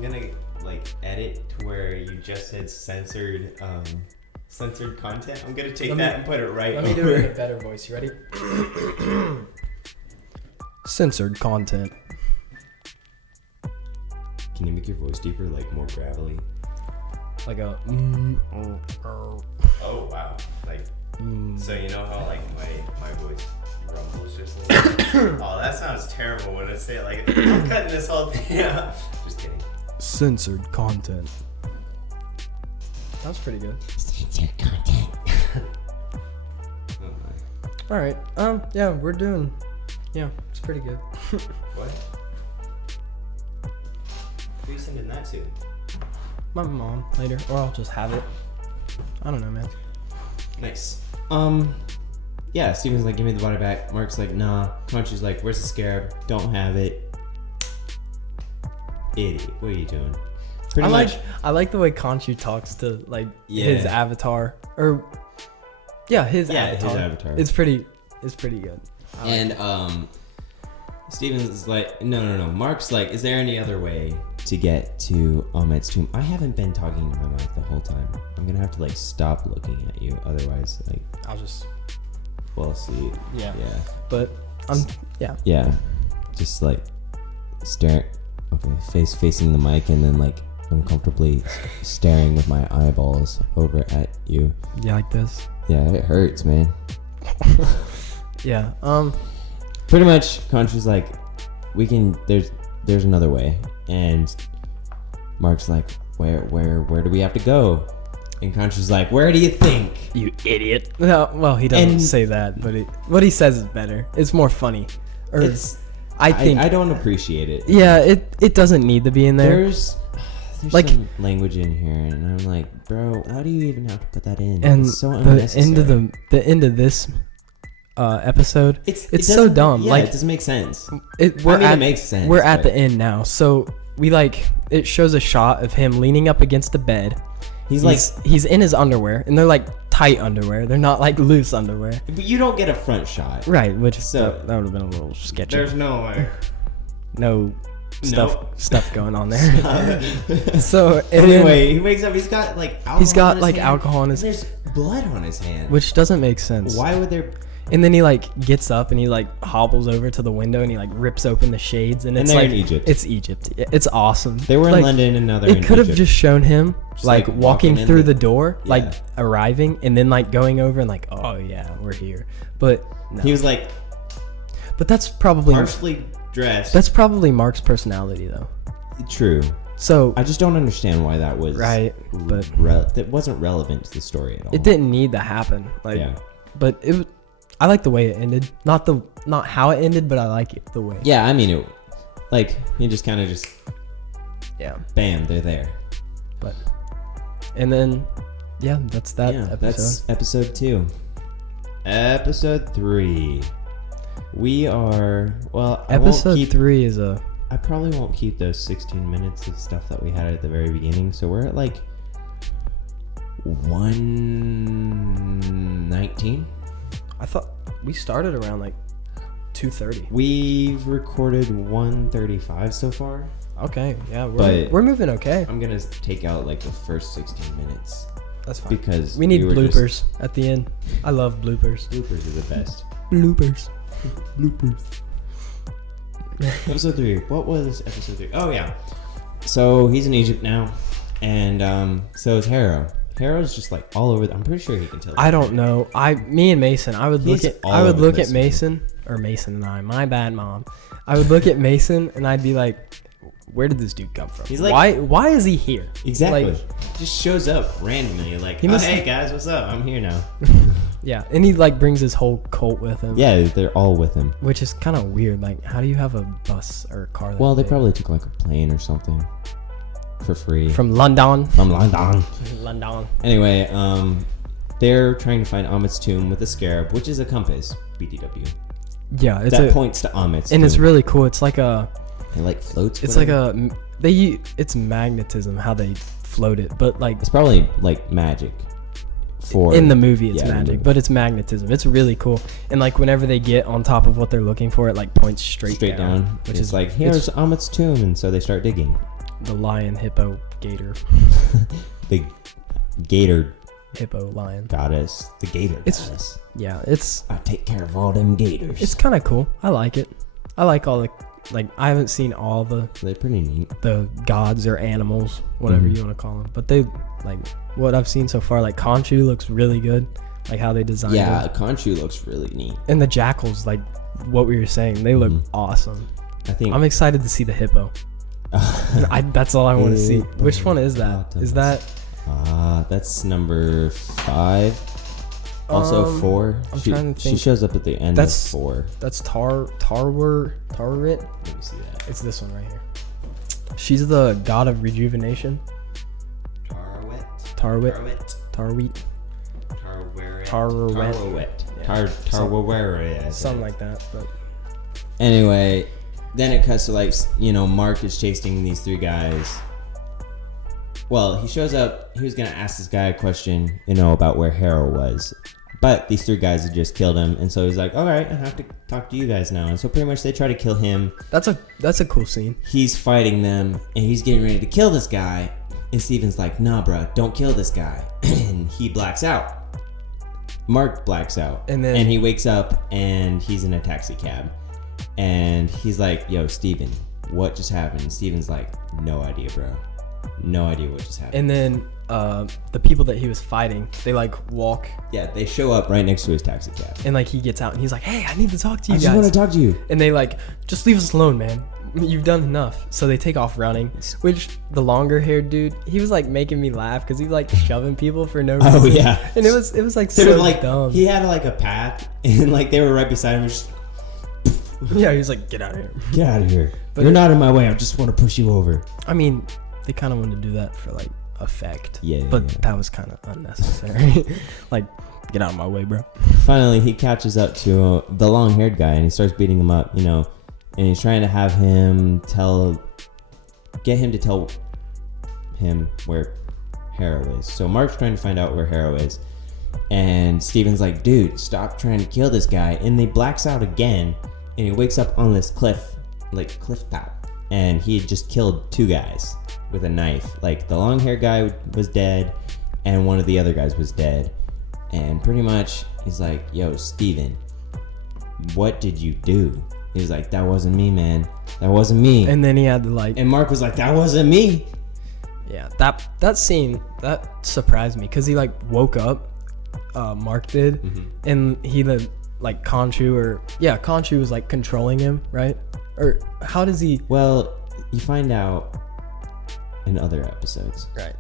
gonna like edit to where you just said censored content. I'm gonna take Let me- that and put it right Let over. me do it in a better voice. You ready? Censored content. Can you make your voice deeper, like more gravelly? Like a. Oh wow! Like Mm. so, you know how like my voice rumbles just a little. Oh, that sounds terrible when I say it like I'm cutting this whole thing out. Just kidding. Censored content. That was pretty good. Censored content. Oh my. All right. Yeah, we're doing. Yeah, it's pretty good. What? Who are you sending that to? My mom later, or I'll just have it. I don't know, man. Nice. Yeah, Steven's like, give me the body back. Mark's like, nah. Conchu's like, where's the scarab? Don't have it. Idiot. What are you doing? Pretty much. I like the way Conchu talks to like Yeah. his avatar, or his avatar. It's pretty good. I like And Steven's like, no. Mark's like, is there any other way to get to Ahmed's tomb? I haven't been talking to my mic the whole time. I'm gonna have to like stop looking at you, otherwise like I'll just we'll see. yeah. Yeah. But Yeah. Just like staring. Okay, facing the mic and then like uncomfortably staring with my eyeballs over at you. Yeah, like this. Yeah, it hurts, man. Yeah. Pretty much, Conchu's like, we can. There's another way, and Mark's like, where do we have to go? And Conchu's like, where do you think? You idiot. No, well, he doesn't And- say that, but what he says is better. It's more funny. Or I think I don't appreciate it. yeah, it doesn't need to be in there. There's like some language in here, and I'm like, bro, how do you even have to put that in? And it's so the unnecessary. end of this episode, It it's so doesn't- dumb. Yeah, like it doesn't make sense. it makes sense. We're at but- the end now, so it shows a shot of him leaning up against the bed. He's in his underwear, and they're like tight underwear. They're not like loose underwear. But you don't get a front shot. Right, which So- that would have been a little sketchy. There's no way. No stuff Nope. stuff going on there. So and Anyway, he wakes up. He's got like alcohol. he's got on his like hand, alcohol on and his, there's blood on his hand. which doesn't make sense. Why would there? And then he like gets up and he like hobbles over to the window and he like rips open the shades and And it's they're like in Egypt. It's Egypt. It's awesome. They were in Like, London, and now they're in It could have Egypt. just shown him Just, like like, walking walking in through the- the door, like Yeah. arriving, and then like going over and like, oh yeah, we're here. But no. He was like But that's probably partially dressed. Mark's personality though. True. So I just don't understand why that was Right, but- that wasn't relevant to the story at all. it didn't need to happen. Like, Yeah. but I like the way it ended. Not how it ended, but I like it the way. Yeah, I mean, he just kind of just Yeah. bam, they're there. But and then yeah, that's that Yeah, episode. that's episode 2. Episode 3. We are Episode 3 is I probably won't keep those 16 minutes of stuff that we had at the very beginning. So we're at like 1:19. I thought we started around like 2:30. We've recorded 1:35 so far. Okay, yeah, But- we're moving okay. I'm gonna take out like the first 16 minutes That's fine. because We need were bloopers at the end. I love bloopers. Bloopers are the best. Bloopers. Episode 3. What was episode 3? Oh yeah. So he's in Egypt now, and so is Harrow. Harrow's just like all over. I'm pretty sure he can tell. I don't know. Me and Mason. I would He's look at. all I would over look this at Mason or Mason and I. My bad, mom. I would look at Mason and I'd be like, "Where did this dude come from? He's like- why is he here?" Exactly. Like, Just shows up randomly, like, He must- hey guys, what's up? I'm here now. yeah, and he like brings his whole cult with him. Yeah, they're all with him. Which is kind of weird. Like, how do you have a bus or a car? That Well, they big? probably took like a plane or something for free From London. from London. London. Anyway, they're trying to find Amit's tomb with a scarab, which is a compass. BTW. Yeah, it's That points to Amit's and tomb. it's really cool. It's like a. It like floats. It's with like him. it's magnetism how they float it, but like It's probably like magic. For in the movie it's yeah, in the magic, movie. but it's magnetism. It's really cool. And like whenever they get on top of what they're looking for, it like points straight down, which It's is like here's Amit's tomb, and so they start digging. the lion, hippo, gator, The gator hippo, lion. goddess, the gator It's- goddess. Yeah, it's I take care of all them gators. kind of cool. I like it. I like all the I haven't seen all They're pretty neat. the gods or animals, whatever Mhm. you want to call them, but they like what I've seen so far. Like Khonshu looks really good, like how they designed Yeah, it. Khonshu looks really neat. And the jackals, like what we were saying, they look Mhm. awesome. I think. I'm excited to see the hippo. That's all I want to see. Which one is that? Is that that's number 5. Also 4. I'm She trying to think. shows up at the end That's- of 4. that's Tarwit? Let me see that. It's this one right here. She's the god of rejuvenation. Tarwit. Tarwit. Tarwit. Yeah. Tarwit. Something like that. But Anyway, then it cuts to like, Mark is chasing these 3 guys. Well, he shows up. He was going to ask this guy a question, about where Harrow was. But these 3 guys had just killed him. And so he's like, all right, I have to talk to you guys now. And so pretty much they try to kill him. that's a cool scene. He's fighting them and he's getting ready to kill this guy. And Steven's like, nah, bro, don't kill this guy. And he blacks out. Mark blacks out. And then- he wakes up and he's in a taxi cab. And he's like, yo, Steven, what just happened? And Steven's like, no idea, bro. No idea what just happened. And then the people that he was fighting, they like walk Yeah, they show up right next to his taxi cab. and like he gets out and he's like, "Hey, I need to talk to I you just want guys." to talk to you. And they like, "Just leave us alone, man. you've done enough. So they take off running, which the longer haired dude, he was like making me laugh because he was like shoving people for no reason. Oh yeah, and it was like sort so of like dumb. he had like a path, and like they were right beside him. Just Yeah, he was like, get out of here. get out of here. But You're not in my way. I just want to push you over. I mean, they kind of wanted to do that for like effect. Yeah, but yeah. that was kind of unnecessary. Like, get out of my way, bro. Finally, he catches up to the long-haired guy, and he starts beating him up, you know, and he's trying to have him get him to tell him where Harrow is. So Mark's trying to find out where Harrow is, and Steven's like, dude, stop trying to kill this guy. And he blacks out again, and he wakes up on this cliff top, and he had just killed 2 guys with a knife. Like, the long-haired guy was dead, and one of the other guys was dead. And pretty much, he's like, yo, Steven, what did you do? He's like, that wasn't me, man. That wasn't me. And then he had to like... And Mark was like, that wasn't me. Yeah, that scene, that surprised me. Because he like woke up, Mark did. Mm-hmm. And he like Khonshu was like controlling him, right? Or how does he... Well, you find out in other episodes. Right.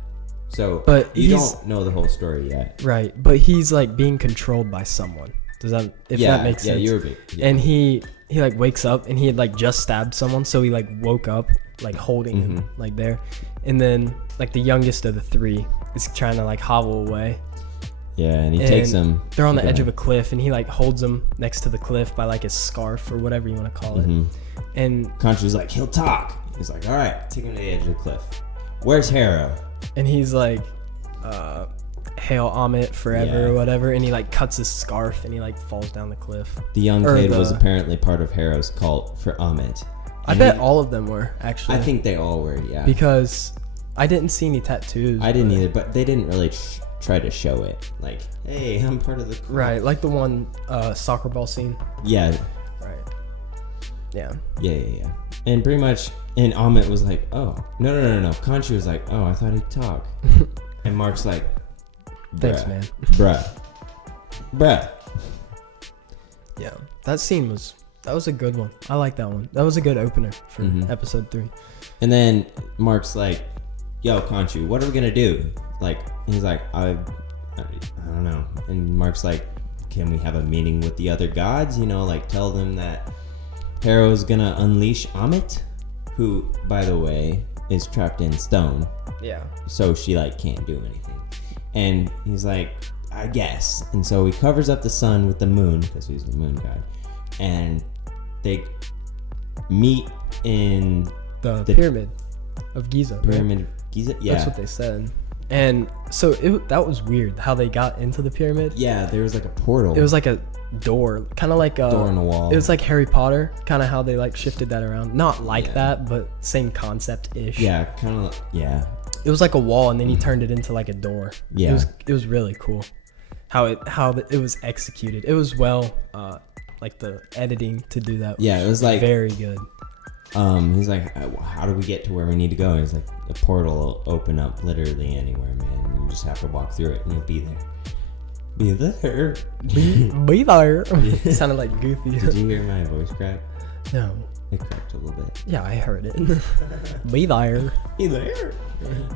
So, but you don't know the whole story yet. Right, but he's like being controlled by someone. Does that, that makes sense? Yeah, you're big. Yeah. And he like wakes up and he had like just stabbed someone, so he like woke up like holding him like there. And then like the youngest of the 3 is trying to like hobble away. Yeah, and he takes him. They're on the edge of a cliff, and he like holds him next to the cliff by like his scarf or whatever you want to call it. And Khonshu's like, he'll talk. He's like, all right, take him to the edge of the cliff. Where's Harrow? And he's like, hail Amit forever or whatever. And he like cuts his scarf and he like falls down the cliff. The young kid was apparently part of Harrow's cult for Amit. I bet all of them were, actually. I think they all were, yeah. Because I didn't see any tattoos. I didn't either, but they didn't really try to show it. Like, hey, I'm part of the cult. Right, like the one soccer ball scene. Yeah. Right. Yeah. Yeah. And pretty much, and Amit was like, oh, no. Khonshu was like, oh, I thought he'd talk. And Mark's like, thanks, man. Bruh. Yeah, that scene was a good one. I like that one. That was a good opener for episode 3. And then Mark's like, yo, Khonshu, what are we gonna do? Like, he's like, I don't know. And Mark's like, can we have a meeting with the other gods? You know, like tell them that Harrow's gonna unleash Amit, who, by the way, is trapped in stone. Yeah. So she like can't do anything. And he's like, I guess. And so he covers up the sun with the moon, because he's the moon god. And they meet in the pyramid of Giza. Pyramid of Giza? Yeah. That's what they said. And so that was weird how they got into the pyramid. Yeah, there was like a portal. It was like a door, kind of like a door in the wall. It was like Harry Potter, kind of how they like shifted that around. Not like that, but same concept-ish. Yeah, kind of. Yeah. It was like a wall, and then he turned it into like a door. Yeah. It was really cool how it was executed. It was well, like the editing to do that. Yeah, it was like very good. He's like, how do we get to where we need to go? He's like, the portal will open up literally anywhere, man. You just have to walk through it, and you'll be there. Be there. Be there. It sounded like Goofy. Did you hear my voice crack? No. It cracked a little bit. Yeah, I heard it. Be there. Be there.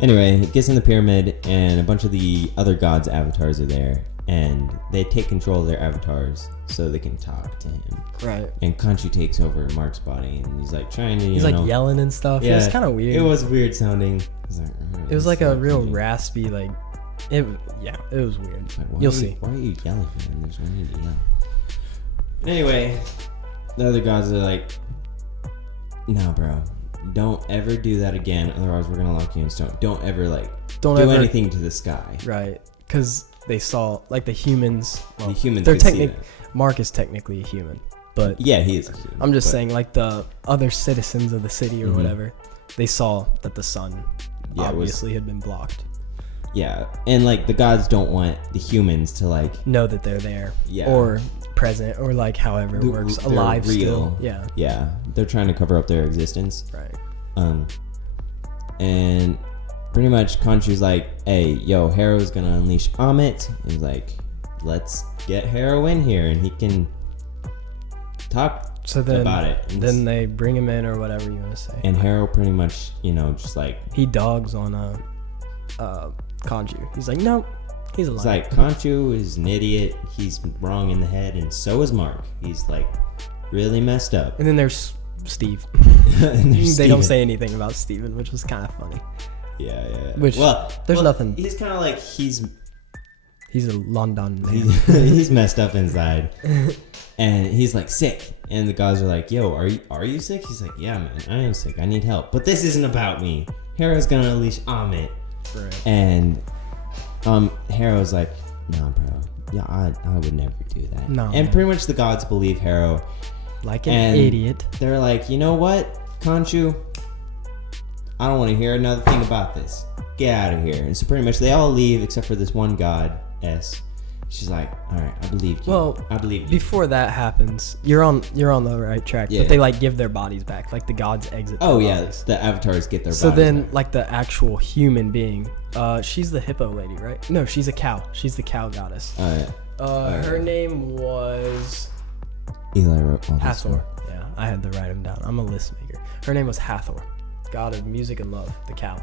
Anyway, he gets in the pyramid, and a bunch of the other gods' avatars are there, and they take control of their avatars so they can talk to him. Right. And Khonshu takes over Mark's body, and he's like trying to, he's like yelling and stuff. Yeah, it was kind of weird. It was weird sounding. It was like a real raspy, like, it was weird. Like, You'll see. Why are you yelling, man? There's no need to yell. Anyway, the other gods are like, no, bro, don't ever do that again, otherwise we're gonna lock you in stone. Don't ever do anything to the sky. Right, because they saw like the humans. Well, the humans. They're Mark is technically a human, but yeah, he is a human. I'm just saying, like the other citizens of the city or whatever, they saw that the sun obviously had been blocked. Yeah, and like the gods don't want the humans to like know that they're there. Yeah. Or present, or like however it works, alive real. Still. Yeah. Yeah, they're trying to cover up their existence. Right. And pretty much Khonshu's like, hey, yo, Harrow's gonna unleash Amit. He's like, let's get Harrow in here and he can talk So then, about it. then they bring him in or whatever you want to say. And Harrow pretty much, just like He dogs on Kanju. He's like, no, he's a liar. it's like Conchu is an idiot. He's wrong in the head, and so is Mark. He's like really messed up. And then there's Steve. And there's They don't Steven. say anything about Steven, which was kind of funny. Yeah. Which, there's nothing. He's kind of like He's a London man. he's messed up inside, and he's like sick. And the guys are like, "Yo, are you sick?" He's like, "Yeah, man, I am sick. I need help. But this isn't about me. Harrow's gonna unleash Amit." Right. And Harrow's like, "Nah, bro. Yeah, I would never do that." No, and man. pretty much the gods believe Harrow. Like an And idiot. They're like, "You know what, Khonshu? I don't want to hear another thing about this. Get out of here." And so pretty much they all leave except for this one god, S. She's like, "All right, I believe you. Well, I believe you." Before that happens, you're on the right track. Yeah. But they like give their bodies back, like the gods exit. Oh their yeah, bodies. the avatars get their So bodies then, back. like the actual human being, she's the hippo lady, right? No, she's a cow. She's the cow goddess. Her name was Eli wrote all this Hathor. stuff. Yeah, I had to write him down. I'm a list maker. Her name was Hathor, god of music and love, the cow.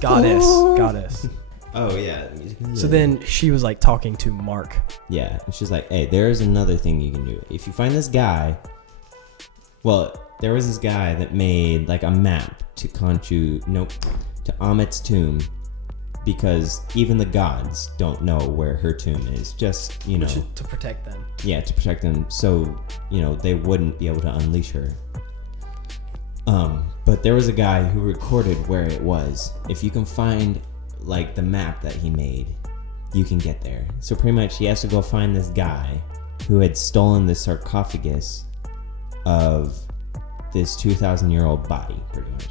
Goddess. Oh yeah. Music and So love. then she was like talking to Mark. Yeah, and she's like, "Hey, there's another thing you can do. If you find this guy, well, there was this guy that made like a map to to Amit's tomb, because even the gods don't know where her tomb is. Just To protect them. yeah, to protect them, so they wouldn't be able to unleash her. But there was a guy who recorded where it was. If you can find like the map that he made, you can get there. So pretty much he has to go find this guy who had stolen the sarcophagus of this 2,000-year-old body, pretty much.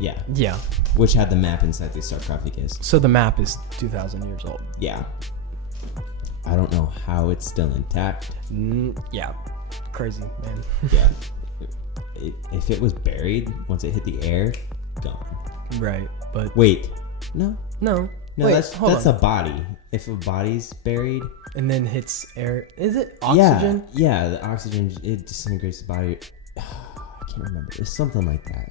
Yeah. Which had the map inside the sarcophagus. So the map is 2,000 years old. Yeah. I don't know how it's still intact. Yeah. Crazy, man. Yeah. If it was buried, once it hit the air, gone. Right, but Wait. No. no. No, Wait, that's hold a on. body. If a body's buried, And then hits air. Is it oxygen? Yeah, the oxygen, it disintegrates the body. I can't remember. It's something like that.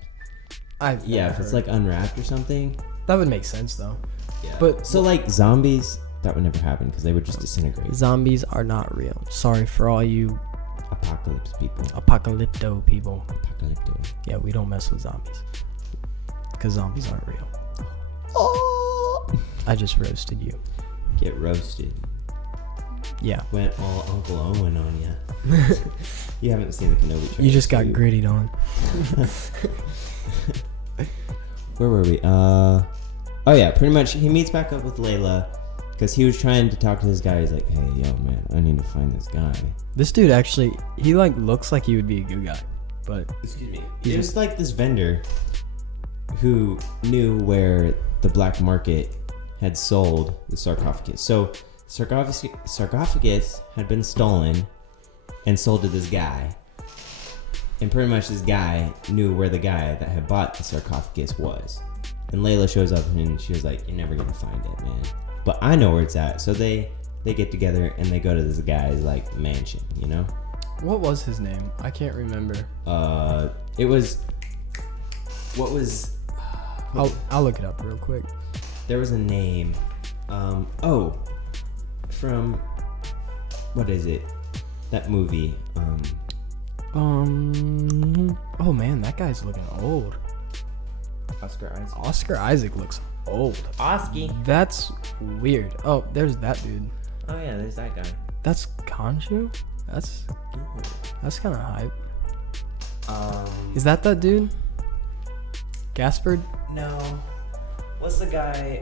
If it's like unwrapped or something. That would make sense though. Yeah. But so like zombies, that would never happen because they would just disintegrate. zombies are not real. Sorry for all you Apocalypse people. apocalypto people. Apocalypto. Yeah, we don't mess with zombies. Because zombies aren't real. Oh! I just roasted you. Get roasted. Yeah. Went all Uncle Owen on ya. You haven't seen the Kenobi trailer. You just got grittied on. Where were we? Oh yeah, pretty much he meets back up with Layla because he was trying to talk to this guy. He's like, "Hey, yo, man, I need to find this guy." This dude actually, he like looks like he would be a good guy. But Excuse me. It was like this vendor who knew where the black market had sold the sarcophagus. So sarcophagus had been stolen and sold to this guy. And pretty much this guy knew where the guy that had bought the sarcophagus was. And Layla shows up and she was like, "You're never gonna find it, man. But I know where it's at." So they get together and they go to this guy's like mansion, what was his name? I can't remember. It was what was I'll look it up real quick. there was a name. From what is it? That movie. Oh man, that guy's looking old. Oscar Isaac looks old. Oski. That's weird. Oh, there's that dude. Oh yeah, there's that guy. That's Khonshu? That's kind of hype. Is that dude? Gaspard? No. What's the guy?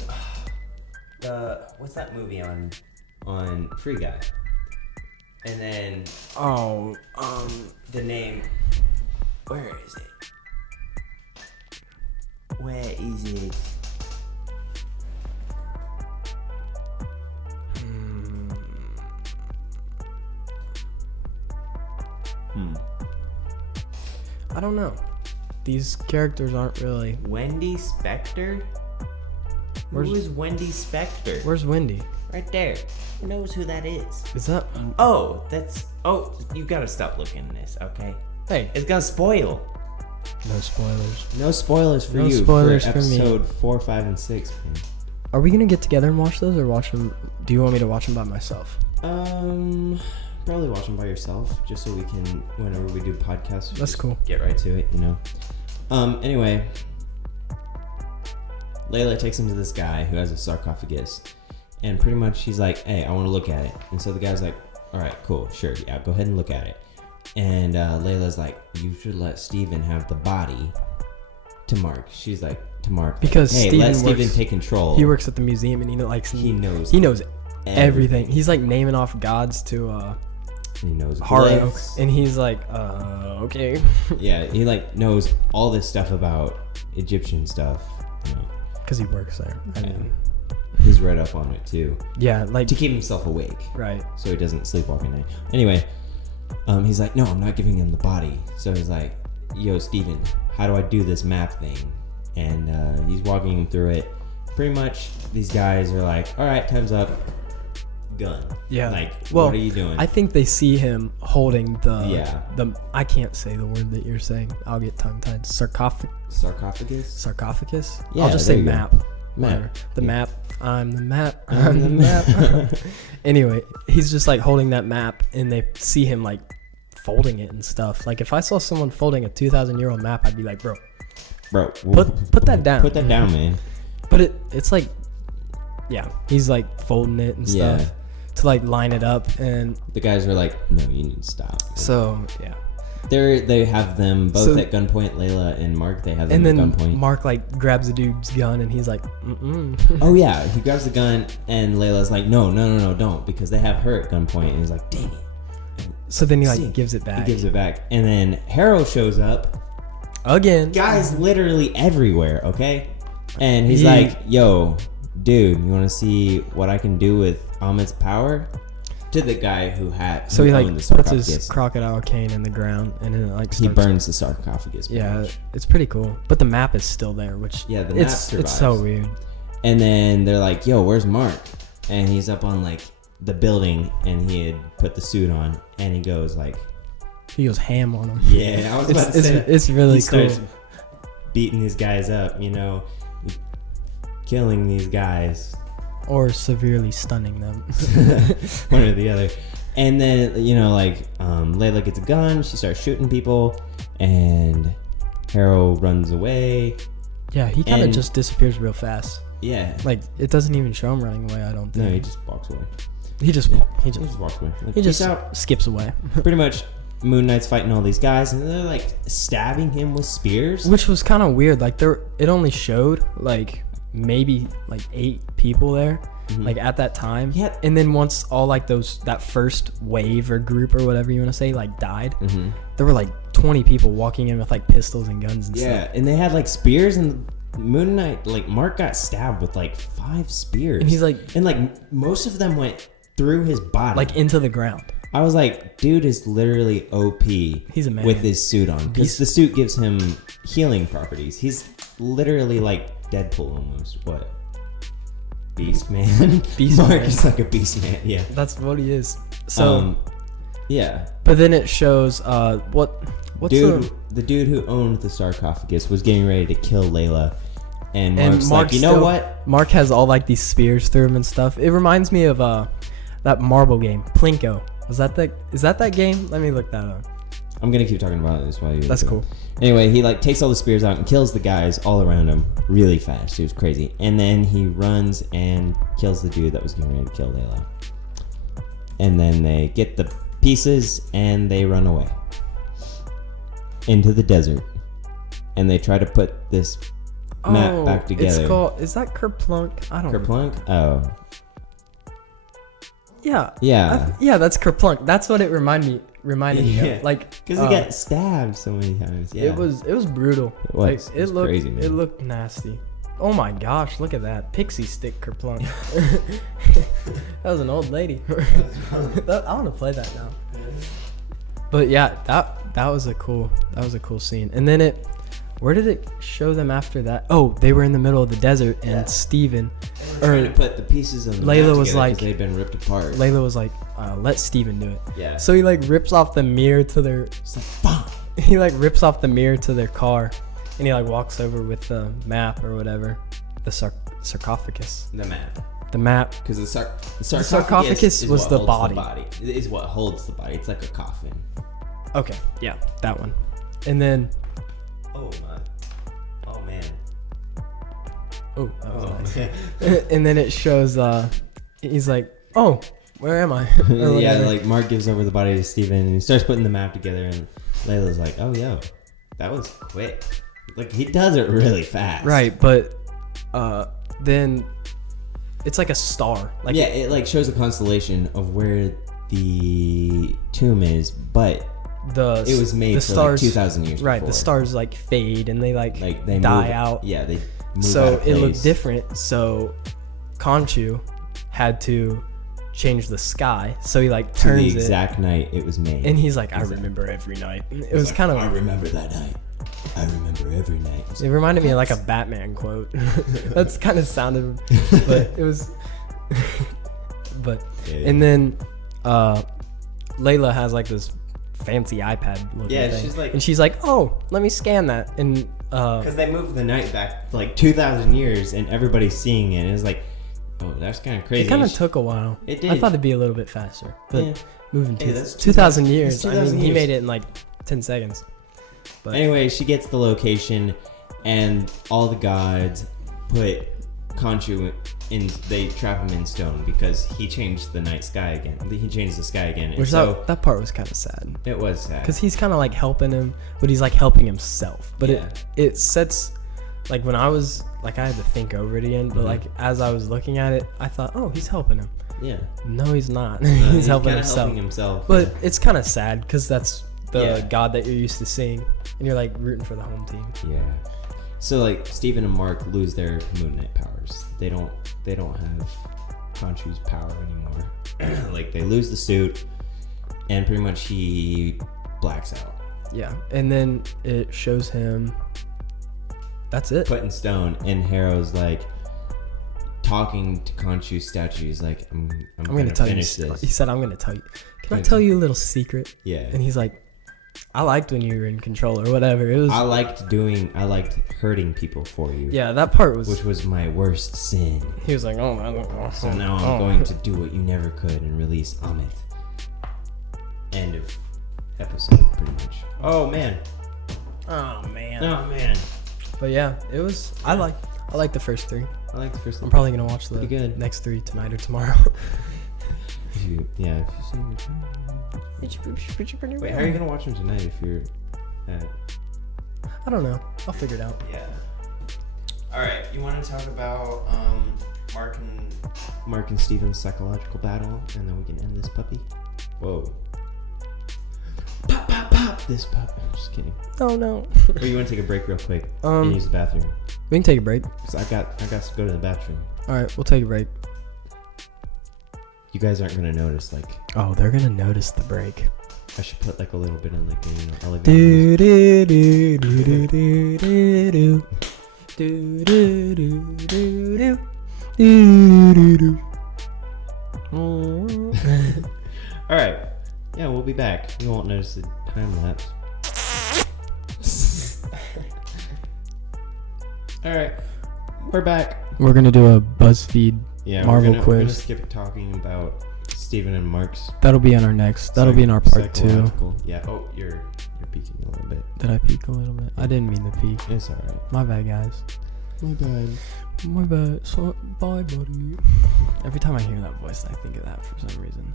What's that movie on Free Guy? And then Oh, the name. Where is it? Where is it? I don't know. These characters aren't really. Wendy Spector? Who is Wendy Spector? Where's Wendy? Right there. Who knows who that is? Is that? Oh, you gotta stop looking at this, okay? Hey, It's gonna spoil. no spoilers. No spoilers for No you. spoilers for for me. episode 4, 5, and 6, man. Are we gonna get together and watch those, or watch them? Do you want me to watch them by myself? Probably watch them by yourself, just so we can, whenever we do podcasts, That's cool. get right to it, you know. Anyway, Layla takes him to this guy who has a sarcophagus, and pretty much he's like, "Hey, I want to look at it." And so the guy's like, "All right, cool, sure, yeah, go ahead and look at it." And Layla's like, "You should let Steven have the body." To Mark, she's like, to Mark, Because hey, Steven let Steven works- take control. He works at the museum, and he knows. He knows everything. He's like naming off gods to He knows Haro, glyphs. and he's like, okay. Yeah, he like knows all this stuff about Egyptian stuff. You know, Because he works there. I mean, he's read up on it too, yeah, like to keep himself awake, right. so he doesn't sleepwalk at night. Anyway, he's like, no, I'm not giving him the body. So he's like, yo, Steven, how do I do this map thing? And he's walking him through it. Pretty much, these guys are like, all right, time's up. Gun. Yeah. Like, well, what are you doing? I think they see him holding Yeah. the I can't say the word that you're saying. I'll get tongue tied. Sarcophagus? Sarcophagus? Yeah, I'll just there say you go. map. Whatever. The Yeah. map. I'm the map. I'm the map. Anyway, he's just like holding that map, and they see him like folding it and stuff. Like if I saw someone folding a 2,000-year-old map, I'd be like, bro, put that down. Put that down, man. But it's like, yeah, he's like folding it and stuff Yeah. to like line it up, and The guys are like, no, you need to stop. so yeah. They have them both So- at gunpoint. Layla and Mark, they have them And at then gunpoint. Mark like grabs the dude's gun, and he's like, Oh yeah, he grabs the gun, and Layla's like, no, don't, because they have her at gunpoint, and he's like, dang it. So then he like See, gives it back He gives it back, and then Harrow shows up. again. Guys, literally everywhere. Okay, and he's He- like, yo, dude, you want to see what I can do with Ahmed's power? To the guy who So he like owned the puts sarcophagus. his crocodile cane in the ground, and then it like He starts. burns the sarcophagus. pretty Yeah, much. it's pretty cool. But the map is still there, which Yeah, the map it's survives. so weird. And then they're like, yo, where's Mark? And he's up on like the building, and he had put the suit on, and he goes like, He goes ham on him. yeah, I was about to say, It's really he cool. starts beating these guys up, you know, killing these guys, Or severely stunning them. one or the other. And then, you know, like, Layla gets a gun, she starts shooting people, and Harrow runs away. Yeah, he kind of And- just disappears real fast. Yeah. Like it doesn't even show him running away. I don't think. No, he just walks away. he just He just walks away. Like, he just peace out. skips away. Pretty much, Moon Knight's fighting all these guys, and they're like stabbing him with spears. Which was kind of weird. Like it only showed like maybe like 8 people there, like at that time. Yeah. And then once all like that first wave or group or whatever you want to say like died, there were like 20 people walking in with like pistols and guns and Yeah, stuff. and they had like spears, and Moon Knight, like Mark got stabbed with like 5 spears. And he's like and like most of them went through his body. like into the ground. I was like, dude is literally OP. He's a man. With his suit on, because the suit gives him healing properties. He's literally like Deadpool almost. What? Beast man. Beast Mark man. is like a beast man. Yeah. That's what he is. So yeah. but then it shows what's The dude who owned the sarcophagus was getting ready to kill Layla, and and Mark's Mark like, you know still- what? Mark has all like these spears through him and stuff. It reminds me of that marble game, Plinko. Is that game? Let me look that up. I'm gonna keep talking about this while you. That's cool. Anyway, he like takes all the spears out and kills the guys all around him really fast. It was crazy, and then he runs and kills the dude that was getting ready to kill Layla. And then they get the pieces and they run away into the desert, and they try to put this map back together. It's called. Is that Kerplunk? I don't know. Kerplunk? Oh, Yeah. yeah. Yeah, that's Kerplunk. That's what it reminded me Yeah. of. Like Because he got stabbed so many times. Yeah. it was brutal. It was. Like, It was looked crazy, man. it looked nasty. Oh my gosh, look at that. Pixie stick Kerplunk. That was an old lady. I want to play that now. But yeah, that was a cool scene. And then Where did it show them after that? Oh, they were in the middle of the desert, and Yeah. Steven, Trying to put the pieces of the Layla map was together like- 'cause they've been ripped apart. Layla was like, let Steven do it. Yeah. So he like rips off the mirror to their, It's like, bam. he like rips off the mirror to their car, and he like walks over with the map or whatever, the sarcophagus, The map. the map. Because the sarcophagus sarcophagus was what the holds body. It is what holds the body. It's like a coffin. Okay, yeah, that one. And then, Oh my. Oh man. oh, that was nice. man. And then it shows, he's like, oh, where am I? Or Yeah, whatever. like Mark gives over the body to Steven and he starts putting the map together and Layla's like, oh yo, that was quick. Like he does it really fast. Right, but then it's like a star. Like Yeah, it like shows a constellation of where the tomb is, but it was made the for stars, like 2,000 years right, before. the stars like fade and they like they die move, out. Yeah, they move So out of it looked place. different. So Conchu had to change the sky. So he like To turns the it, exact night it was made. and he's like, I Exactly. remember every night. It He's was like, kind I of. remember that night. I remember every night. It reminded me of like a Batman quote. That's kind of sounded, but it was. But Yeah. and then Layla has like this fancy iPad looking Yeah, thing. she's like- and she's like, oh, let me scan that. And Because they moved the night back like 2,000 years and everybody's seeing it. It's like, oh, that's kind of crazy. it kind of took a while. It I did. thought it'd be a little bit faster, but Yeah. moving Hey, to that's 2,000 that's years. I 2,000 mean, he years. made it in like 10 seconds. But Anyway, she gets the location and all the gods put Khonshu in, they trap him in stone because he changed the night sky again. He changed the sky again. And which so that part was kind of sad. it was sad. Because he's kind of like helping him, but he's like helping himself. But Yeah. it sets, like when I was, like I had to think over it again, but like as I was looking at it, I thought, oh, he's helping him. Yeah. No, he's not. He's he's helping kinda himself. helping himself. But it's kind of sad because that's the Yeah. god that you're used to seeing, and you're like rooting for the home team. Yeah. So like Steven and Mark lose their Moon Knight powers. They don't have Khonshu's power anymore. Like they lose the suit and pretty much he blacks out. Yeah, and then it shows him. That's it. Put in stone and Harrow's like talking to Khonshu's statue. He's like, I'm gonna tell you. finish this. He said, "I'm gonna tell you. Can I tell you a little secret?" Yeah. And he's like, "I liked when you were in control or whatever." It was. I liked hurting people for you. Yeah, that part was. Which was my worst sin. He was like, "Oh, I don't know." So now I'm going to do what you never could and release Amit. End of episode, pretty much. Oh man. Oh man. Oh man. But yeah, it was. I like the first three. I like the first I'm one. probably gonna watch the Pretty good. next three tonight or tomorrow. If you see Wait, how are you gonna watch them tonight if you're at... I don't know. I'll figure it out. Yeah. Alright, you wanna talk about Mark and Steven's psychological battle and then we can end this puppy? Whoa. Pop, pop, pop! This pup. I'm just kidding. Oh no. Or you wanna take a break real quick and use the bathroom? We can take a break. Because I got to go to the bathroom. All right, we'll take a break. You guys aren't gonna notice, like, Oh, they're gonna notice the break. I should put like a little bit of like elevator Do music. do do do do do do do do do do do do do. Alright. Yeah, we'll be back. You won't notice the time lapse. Alright. We're back. We're gonna do a BuzzFeed. Yeah, Marvel we're gonna quiz. skip talking about Steven and Mark's. That'll be on our next. That'll be in our part 2. psychological- Yeah. Oh, you're peeking a little bit. Did I peek a little bit? I didn't mean to peek. It's alright. My bad, guys. My bad. My bad. So, bye, buddy. Every time I hear that voice, I think of that for some reason.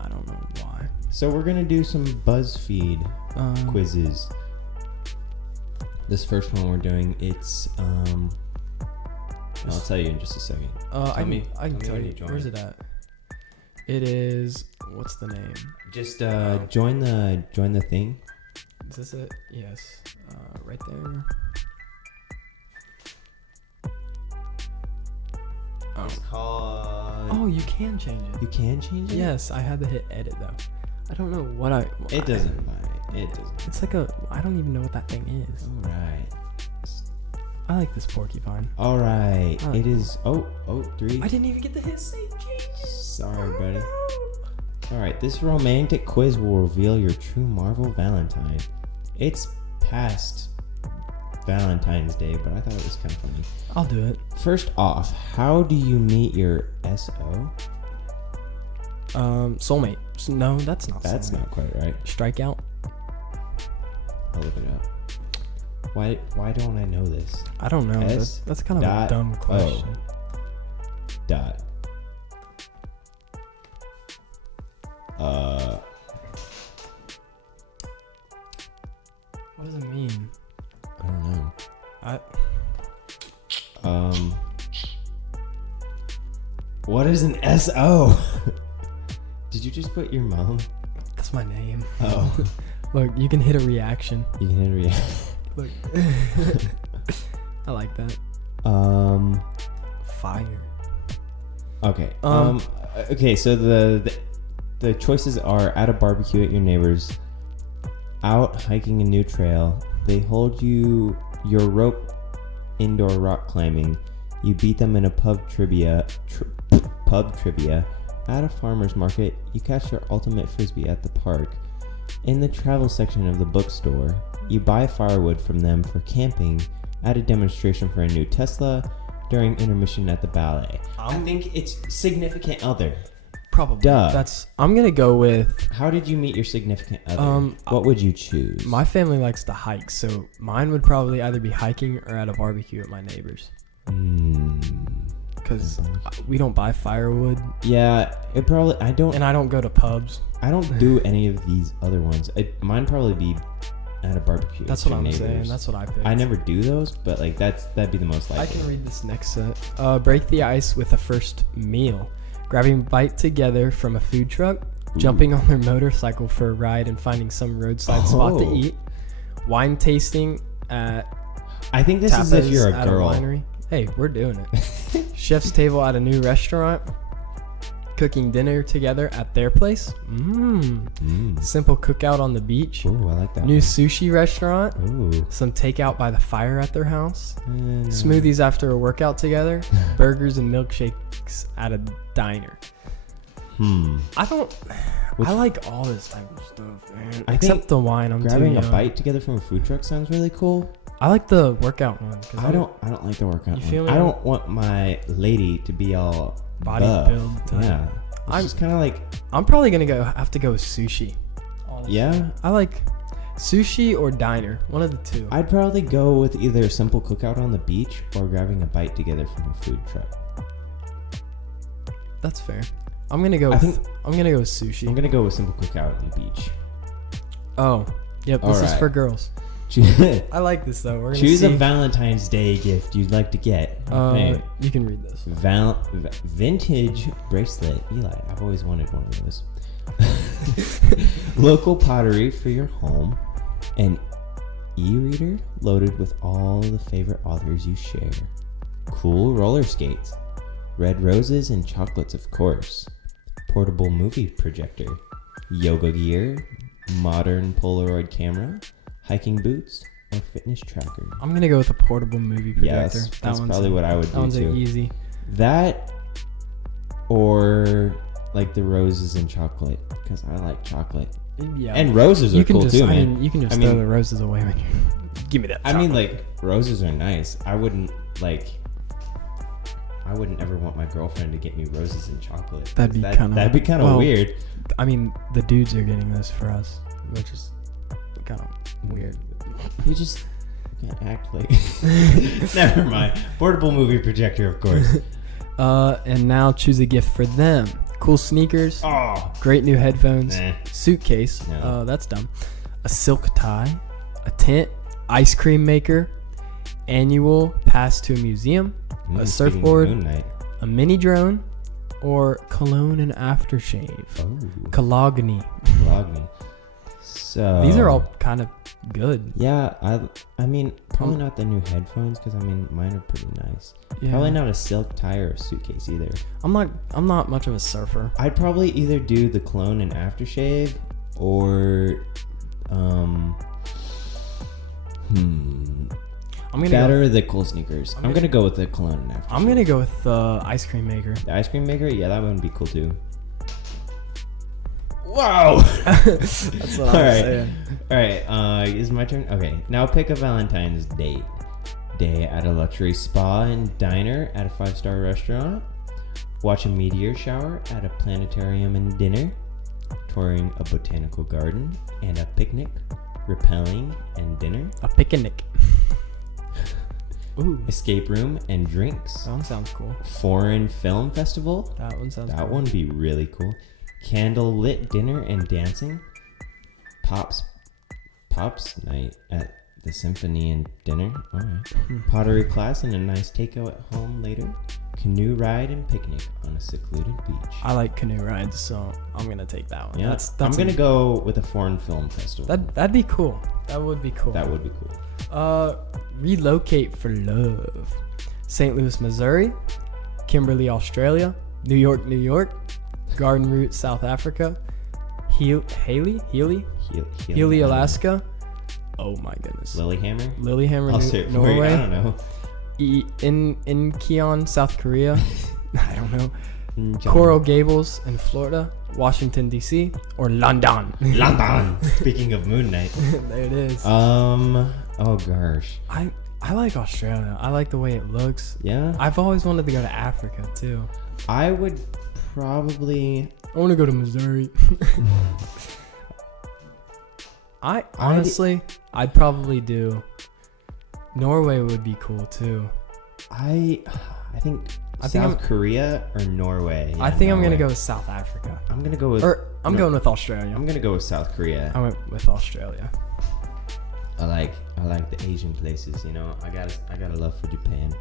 I don't know why. So we're gonna do some BuzzFeed quizzes. This first one we're doing, it's I'll tell you in just a second. I Tell me can tell when you. you join. Where's it at? It is. What's the name? Just join the thing. Is this it? Yes. Right there. It's called. Oh, you can change it. You can change it. Yes, I had to hit edit though. I don't know what It doesn't matter. It doesn't. It's like I don't even know what that thing is. All right. I like this porcupine. All right. I like It is. Oh, 3. I didn't even get the hit save. Sorry, buddy. All right. This romantic quiz will reveal your true Marvel Valentine. It's past Valentine's Day, but I thought it was kind of funny. I'll do it. First off, how do you meet your SO? Soulmate. No, that's not. That's soulmate. not quite right. Strikeout. I'll look it up. Why don't I know this? I don't know. S That's kind of a dot dumb question. Dot. What does it mean? I don't know. What is an SO? Did you just put your mom? That's my name. Oh. Look, you can hit a reaction. You can hit a reaction. Look. I like that. Fire. Okay. Okay, so the choices are at a barbecue at your neighbor's, out hiking a new trail, they hold you your rope indoor rock climbing, you beat them in a pub trivia, at a farmer's market, you catch your ultimate frisbee at the park, in the travel section of the bookstore, you buy firewood from them for camping, at a demonstration for a new Tesla, during intermission at the ballet. I think it's significant other. Probably. Duh. I'm gonna go with. How did you meet your significant other? What would you choose? My family likes to hike, so mine would probably either be hiking or at a barbecue at my neighbor's. Because we don't buy firewood. Yeah, it probably. I don't go to pubs. I don't do any of these other ones. Mine probably be at a barbecue. That's what I'm saying. That's what I picked. I never do those, but like that'd be the most likely. I can read this next set. Break the ice with a first meal. Grabbing a bite together from a food truck. Ooh. Jumping on their motorcycle for a ride and finding some roadside spot to eat. Wine tasting at. I think this is if you're a girl. Winery. Hey, we're doing it. Chef's table at a new restaurant. Cooking dinner together at their place. Simple cookout on the beach. Ooh, I like that. New sushi restaurant. Ooh. Some takeout by the fire at their house. Smoothies after a workout together. Burgers and milkshakes at a diner. I like all this type of stuff, man. Except the wine. I'm grabbing a bite together from a food truck sounds really cool. I like the workout one. I don't like the workout one. Feel me? I don't want my lady to be all body buff. build. Yeah. I'm just kind of like. I'm probably gonna have to go with sushi. Honestly. Yeah. I like sushi or diner. One of the two. I'd probably go with either a simple cookout on the beach or grabbing a bite together from a food truck. That's fair. I'm gonna go with sushi. I'm gonna go with simple cookout on the beach. Oh, yep. This is for girls. I like this though. Choose a Valentine's Day gift you'd like to get. Okay. You can read this. Vintage bracelet. Eli, I've always wanted one of those. Local pottery for your home. An e-reader loaded with all the favorite authors you share. Cool roller skates. Red roses and chocolates, of course. Portable movie projector. Yoga gear. Modern Polaroid camera. Hiking boots or fitness tracker. I'm gonna go with a portable movie projector. Yes, that's probably what I would do too. That one's easy. That or like the roses and chocolate, because I like chocolate. Yeah. And roses are cool too, man. You can just throw the roses away when you give me that chocolate. I mean, like, roses are nice. I wouldn't ever want my girlfriend to get me roses and chocolate. That'd be kind of weird. I mean, the dudes are getting this for us, which is kind of weird. You just can't act like. Never mind. Portable movie projector, of course. And now choose a gift for them. Cool sneakers. Oh. Great new headphones. Nah. Suitcase. No. That's dumb. A silk tie. A tent. Ice cream maker. Annual pass to a museum. A surfboard. A mini drone. Or cologne and aftershave. Oh. Cologne. So these are all kind of good. Yeah, I mean, probably not the new headphones, because I mean, mine are pretty nice. Yeah. Probably not a silk tie or a suitcase either. I'm not much of a surfer. I'd probably either do the cologne and aftershave or I'm gonna That go. or the cool sneakers. I'm gonna go with the cologne and aftershave. I'm gonna go with the ice cream maker. The ice cream maker. Yeah, that would be cool too. Wow. That's what I'm saying. All right. Is my turn? Okay. Now pick a Valentine's date. Day at a luxury spa and diner at a 5-star restaurant. Watch a meteor shower at a planetarium and dinner. Touring a botanical garden and a picnic. Rappelling and dinner. A picnic. Ooh, Escape room and drinks. that one sounds cool. Foreign film festival. That one sounds. That cool. one would be really cool. Candle lit dinner and dancing. Pops night at the symphony and dinner. All right. Pottery class and a nice takeout at home later. Canoe ride and picnic on a secluded beach. I like canoe rides, so I'm gonna take that one. Yeah, I'm gonna go with a foreign film festival. That'd be cool. That would be cool. That would be cool. Relocate for love. St. Louis, Missouri. Kimberley, Australia. New York, New York. Garden Route, South Africa. Healy, Alaska. Oh my goodness. Lillehammer. Lillehammer, I'll say it for you. Norway. I don't know. In Keon, South Korea. I don't know. John. Coral Gables in Florida. Washington D.C. or London. London. Speaking of Moon Knight. There it is. Oh gosh. I like Australia. I like the way it looks. Yeah. I've always wanted to go to Africa too. I would probably. I want to go to Missouri. I'd probably do. Norway would be cool too. I think South Korea or Norway. Yeah, I think I'm Norway. gonna go with South Africa. I'm gonna go with. I'm going with Australia. I'm gonna go with South Korea. I went with Australia. I like the Asian places. You know, I got a love for Japan.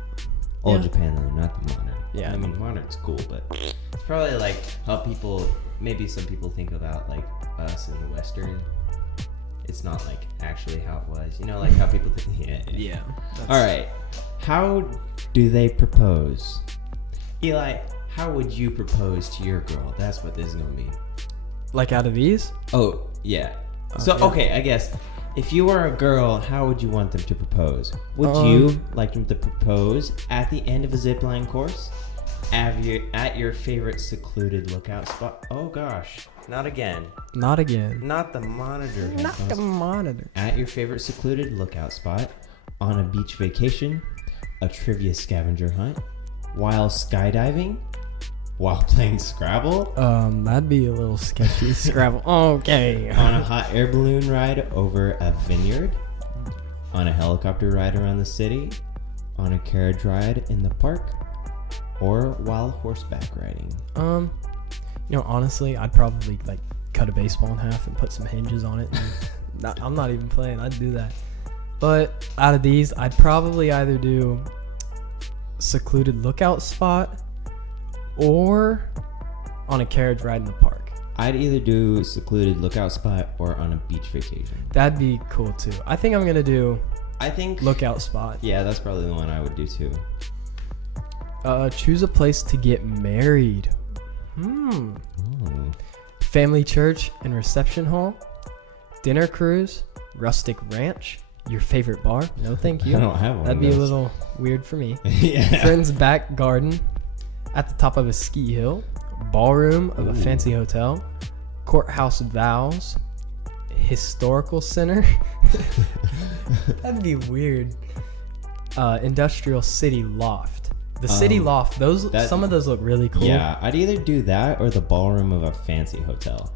Old Japan though, not the modern. Yeah, I mean modern's cool, but it's probably like how maybe some people think about like us in the Western. It's not like actually how it was. You know, like how people think. Yeah. All right. How do they propose? Eli, how would you propose to your girl? That's what this is gonna be. Like out of these? Oh yeah. Okay, I guess if you were a girl, how would you want them to propose? Would you like them to propose at the end of a zipline course? At your favorite secluded lookout spot? Oh gosh, not again. Not again. Not the monitor. Not the monitor. At your favorite secluded lookout spot, on a beach vacation, a trivia scavenger hunt, while skydiving, while playing Scrabble. That'd be a little sketchy. Scrabble. Okay. On a hot air balloon ride over a vineyard, on a helicopter ride around the city, on a carriage ride in the park, or while horseback riding. Honestly, I'd probably like cut a baseball in half and put some hinges on it. And I'm not even playing. I'd do that. But out of these, I'd probably either do secluded lookout spot or on a carriage ride in the park. I'd either do secluded lookout spot or on a beach vacation. That'd be cool too. I think I'm gonna do lookout spot. Yeah, that's probably the one I would do too. Choose a place to get married. Family church and reception hall. Dinner cruise. Rustic ranch. Your favorite bar? No, thank you. I don't have one. That'd be a little weird for me. Yeah. Friend's back garden. At the top of a ski hill. Ballroom of a fancy hotel. Courthouse vows. Historical center. That'd be weird. Industrial city loft. The city loft. Some of those look really cool. Yeah, I'd either do that or the ballroom of a fancy hotel.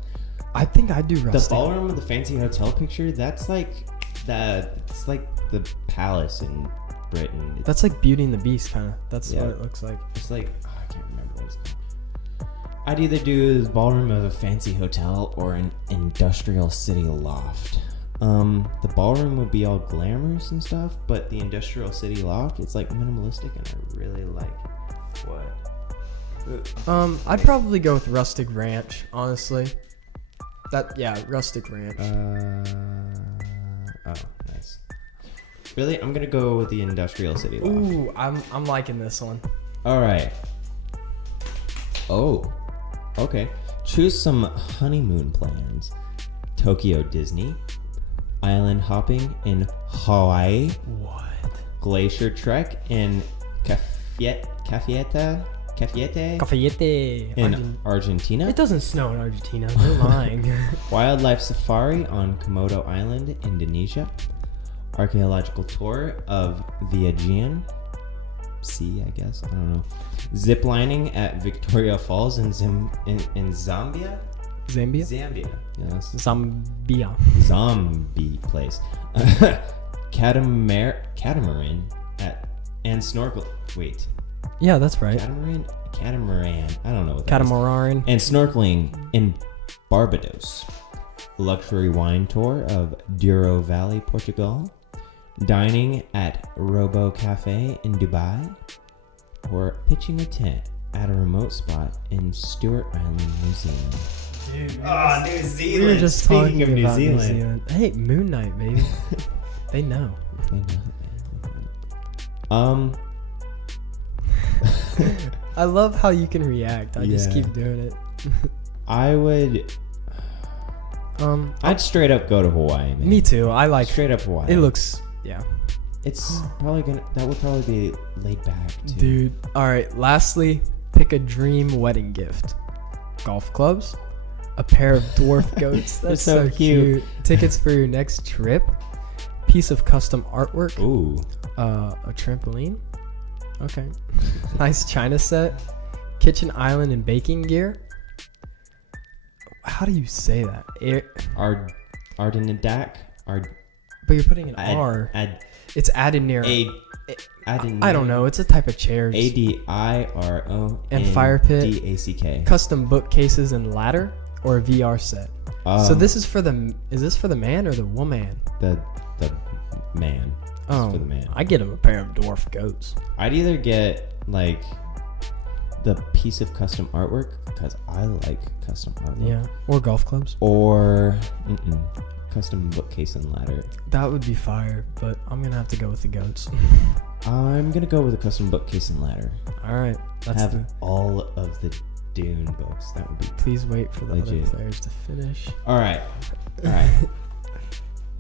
I think I'd do rustic. The ballroom of the fancy hotel picture. That's like It's like the palace in Britain. That's like Beauty and the Beast, kind of. That's what it looks like. It's like I can't remember what it's called. I'd either do the ballroom of a fancy hotel or an industrial city loft. The ballroom would be all glamorous and stuff, but the industrial city loft, it's like minimalistic, and I really like what. I'd probably go with rustic ranch, honestly. Rustic ranch. Oh, nice. Really, I'm gonna go with the industrial city loft. Ooh, I'm liking this one. All right. Oh, okay. Choose some honeymoon plans. Tokyo Disney. Island hopping in Hawaii. What? glacier trek in Cafayete in Argentina. It doesn't snow in Argentina. They're lying. Wildlife safari on Komodo Island, Indonesia. Archaeological tour of the Aegean Sea, I guess. I don't know. Zip lining at Victoria Falls in Zambia. Zambia? Yes. Zambia. Zombie place. Catamaran and snorkel. Wait. Yeah, that's right. Catamaran. I don't know what that Catamaran. is. And snorkeling in Barbados. Luxury wine tour of Douro Valley, Portugal. Dining at Robo Cafe in Dubai. Or pitching a tent at a remote spot in Stewart Island, New Zealand. Dude, New Zealand. we were just Speaking talking of New about Zealand. New Zealand. Hey, Moon Knight, baby. They know. I know, man. I love how you can react. I just keep doing it. I would. I'd straight up go to Hawaii, man. Me too. I like straight up Hawaii. it. Looks, yeah. It's probably gonna. That would probably be laid back too. Dude. All right. Lastly, pick a dream wedding gift. Golf clubs. A pair of dwarf goats. That's so cute. Tickets for your next trip. Piece of custom artwork. Ooh. A trampoline. Okay. Nice china set. Kitchen island and baking gear. How do you say that? Ardenadak. But you're putting an R. It's added near. I don't know. It's a type of chairs. ADIRO. And fire pit. DACK. Custom bookcases and ladder or a VR set. So this is for the. Is this for the man or the woman? The man. Oh, for the man. I get him a pair of dwarf goats. I'd either get like the piece of custom artwork because I like custom artwork. Yeah. Or golf clubs. Or custom bookcase and ladder. That would be fire, but I'm gonna have to go with the goats. I'm gonna go with a custom bookcase and ladder. All right. Have all of the Dune books. That would be. Please wait for the legit. other players to finish. All right.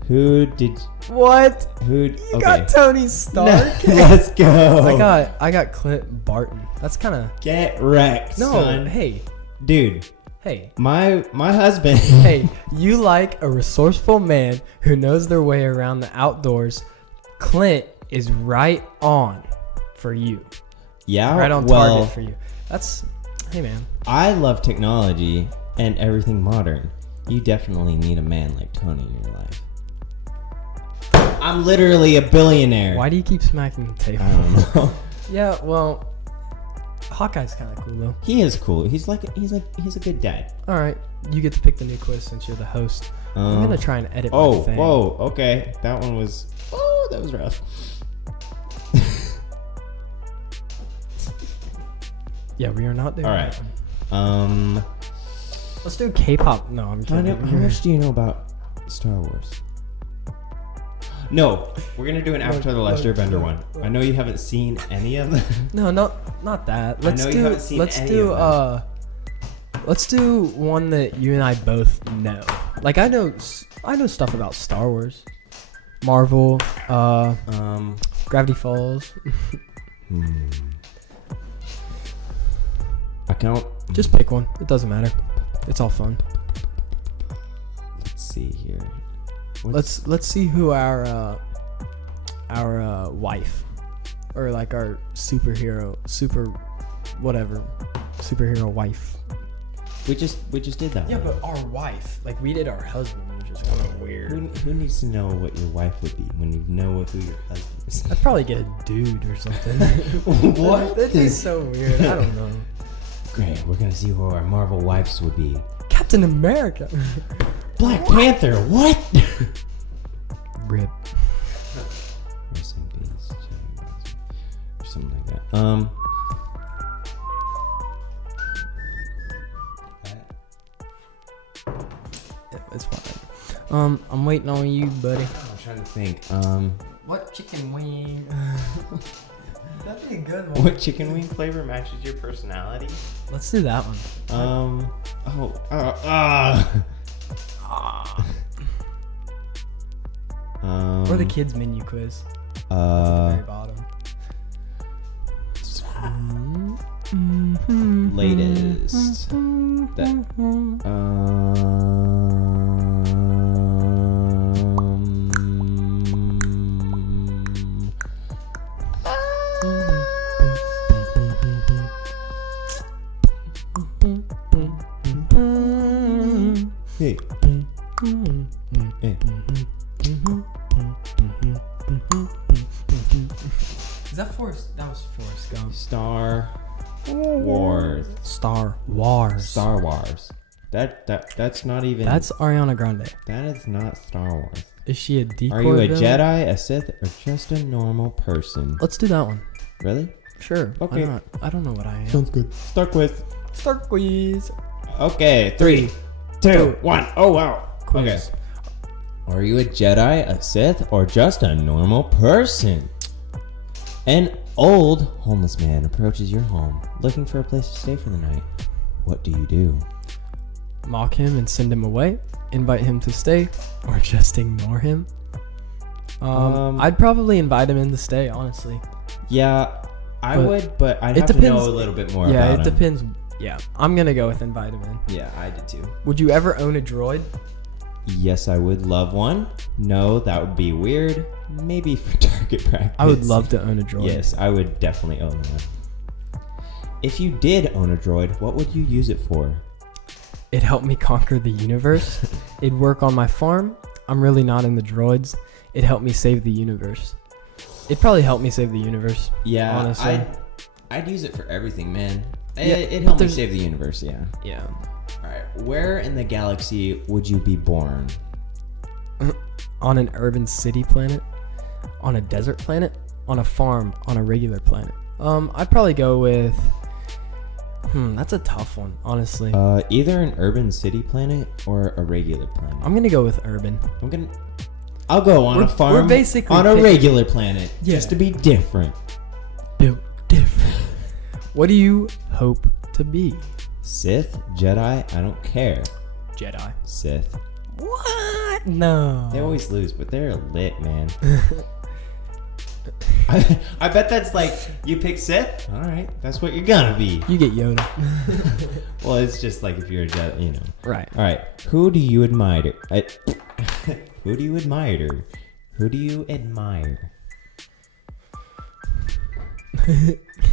Who did? What? You got Tony Stark. Let's go. I got Clint Barton. That's kind of. Get wrecked. No. Son. Hey. Dude. Hey. My husband. Hey, you like a resourceful man who knows their way around the outdoors. Clint is right on for you. Yeah. Right on target for you. Hey man. I love technology and everything modern. You definitely need a man like Tony in your life. I'm literally a billionaire. Why do you keep smacking the table? I don't know. Yeah, well, Hawkeye's kind of cool though. He is cool. He's a good dad. All right, you get to pick the new quiz since you're the host. I'm gonna try and edit my thing. Whoa, okay. That was rough. Yeah, we are not doing all right. that one. Let's do K-pop. No, I'm kidding. How much do you know about Star Wars? No, we're gonna do an Avatar: The Last Airbender one. I know you haven't seen any of them. No, not that. Let's you haven't seen any of them. Let's do one that you and I both know. Like I know stuff about Star Wars, Marvel, Gravity Falls. I count. Just pick one. It doesn't matter. It's all fun. Let's see here. Let's see who our wife or like our superhero wife. We just did that. Yeah, but our wife, like we did our husband, which is kind of weird. Who needs to know what your wife would be when you know who your husband is? I'd probably get a dude or something. What? That'd be so weird. I don't know. Great, we're gonna see who our Marvel wives would be. Captain America. Black Panther. What? Rip. Rest in peace. Or something like that. Yeah, it's fine. I'm waiting on you, buddy. I'm trying to think. What chicken wing? That'd be a good one. What chicken wing flavor matches your personality? Let's do that one. Or the kids menu quiz. That's at the very bottom. Latest. That. Hey. Hey. Is that Forrest? That was Forrest Gump. Star Wars. Star Wars. Star Wars. That's not even. That's Ariana Grande. That is not Star Wars. Is she a decoy? Are you a villain? Jedi, a Sith, or just a normal person? Let's do that one. Really? Sure. Okay. Why not? I don't know what I am. Sounds good. Start with. Start quiz. Okay, 3, 2, 1. Oh wow. Quiz. Okay. Are you a Jedi, a Sith, or just a normal person? An old homeless man approaches your home looking for a place to stay for the night. What do you do? Mock him and send him away. Invite him to stay, or just ignore him. I'd probably invite him in to stay, honestly. Yeah, I But would, but I'd it have to depends- know a little bit more Yeah, about it him. depends. Yeah, I'm gonna go with invite him in. Yeah, I did too. Would you ever own a droid? Yes, I would love one. No, that would be weird. Maybe for target practice. I would love to own a droid. Yes, I would definitely own one. If you did own a droid, what would you use it for? It helped me conquer the universe. It'd work on my farm. I'm really not into droids. It helped me save the universe. It'd probably help me save the universe. Yeah, honestly. I'd use it for everything, man. Yeah, It helped me there's- save the universe, yeah. Yeah. Alright, where in the galaxy would you be born? On an urban city planet, on a desert planet, on a farm, on a regular planet. I'd probably go with. That's a tough one, honestly. Either an urban city planet or a regular planet. I'm gonna go with urban. I'll go on a farm we're basically on a picking- regular planet, Yeah. just to be different. Built different. What do you hope to be? Sith, Jedi, I don't care. Jedi. Sith. What? No. They always lose, but they're lit, man. I bet that's like, you pick Sith? Alright, that's what you're gonna be. You get Yoda. Well, it's just like if you're a Jedi, you know. Right. Alright, who do you admire? Who do you admire? Who do you admire?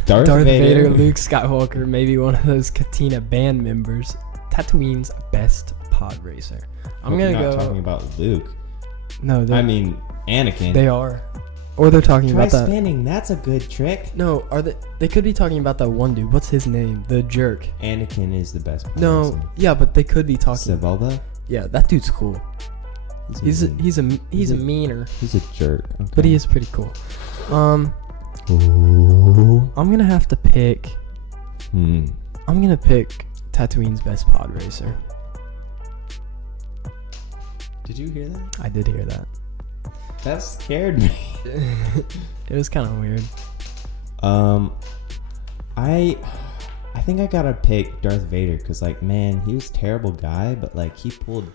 Darth Vader, Luke Skywalker, maybe one of those Katina band members. Tatooine's best pod racer. I'm Hope gonna you're go. not talking about Luke. No, I mean, Anakin. they are. Or they're talking Try about that. spinning. That's a good trick. No, are they? They could be talking about that one dude. What's his name? The jerk. Anakin is the best. No, person. yeah, but they could be talking. Sebulba. Yeah, that dude's cool. He's a He's a- meaner, He's a jerk. Okay. but he is pretty cool. Ooh. I'm gonna have to pick. Hmm. I'm gonna pick Tatooine's best pod racer. Did you hear that? I did hear that. That scared me. It was kind of weird. I think I gotta pick Darth Vader because, like, man, he was a terrible guy, but like he pulled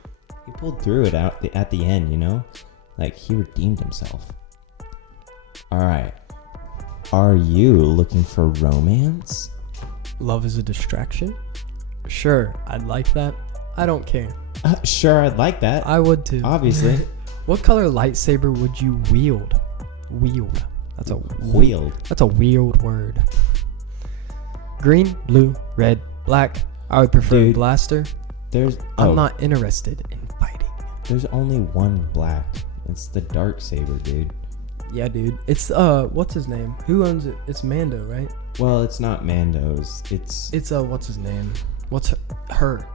through it at the end, you know, like he redeemed himself. All right, are you looking for romance? Love is a distraction? Sure, I'd like that. I don't care. Sure, I'd like that. I would too. Obviously. What color lightsaber would you wield? Wield. That's a Wheeled. That's a weird word. Green, blue, red, black. I would prefer Dude, blaster. I'm not interested in fighting. There's only one black. It's the dark saber, dude. Yeah, dude. It's what's his name? Who owns it? It's Mando, right? Well, it's not Mando's. It's What's his name? What's her?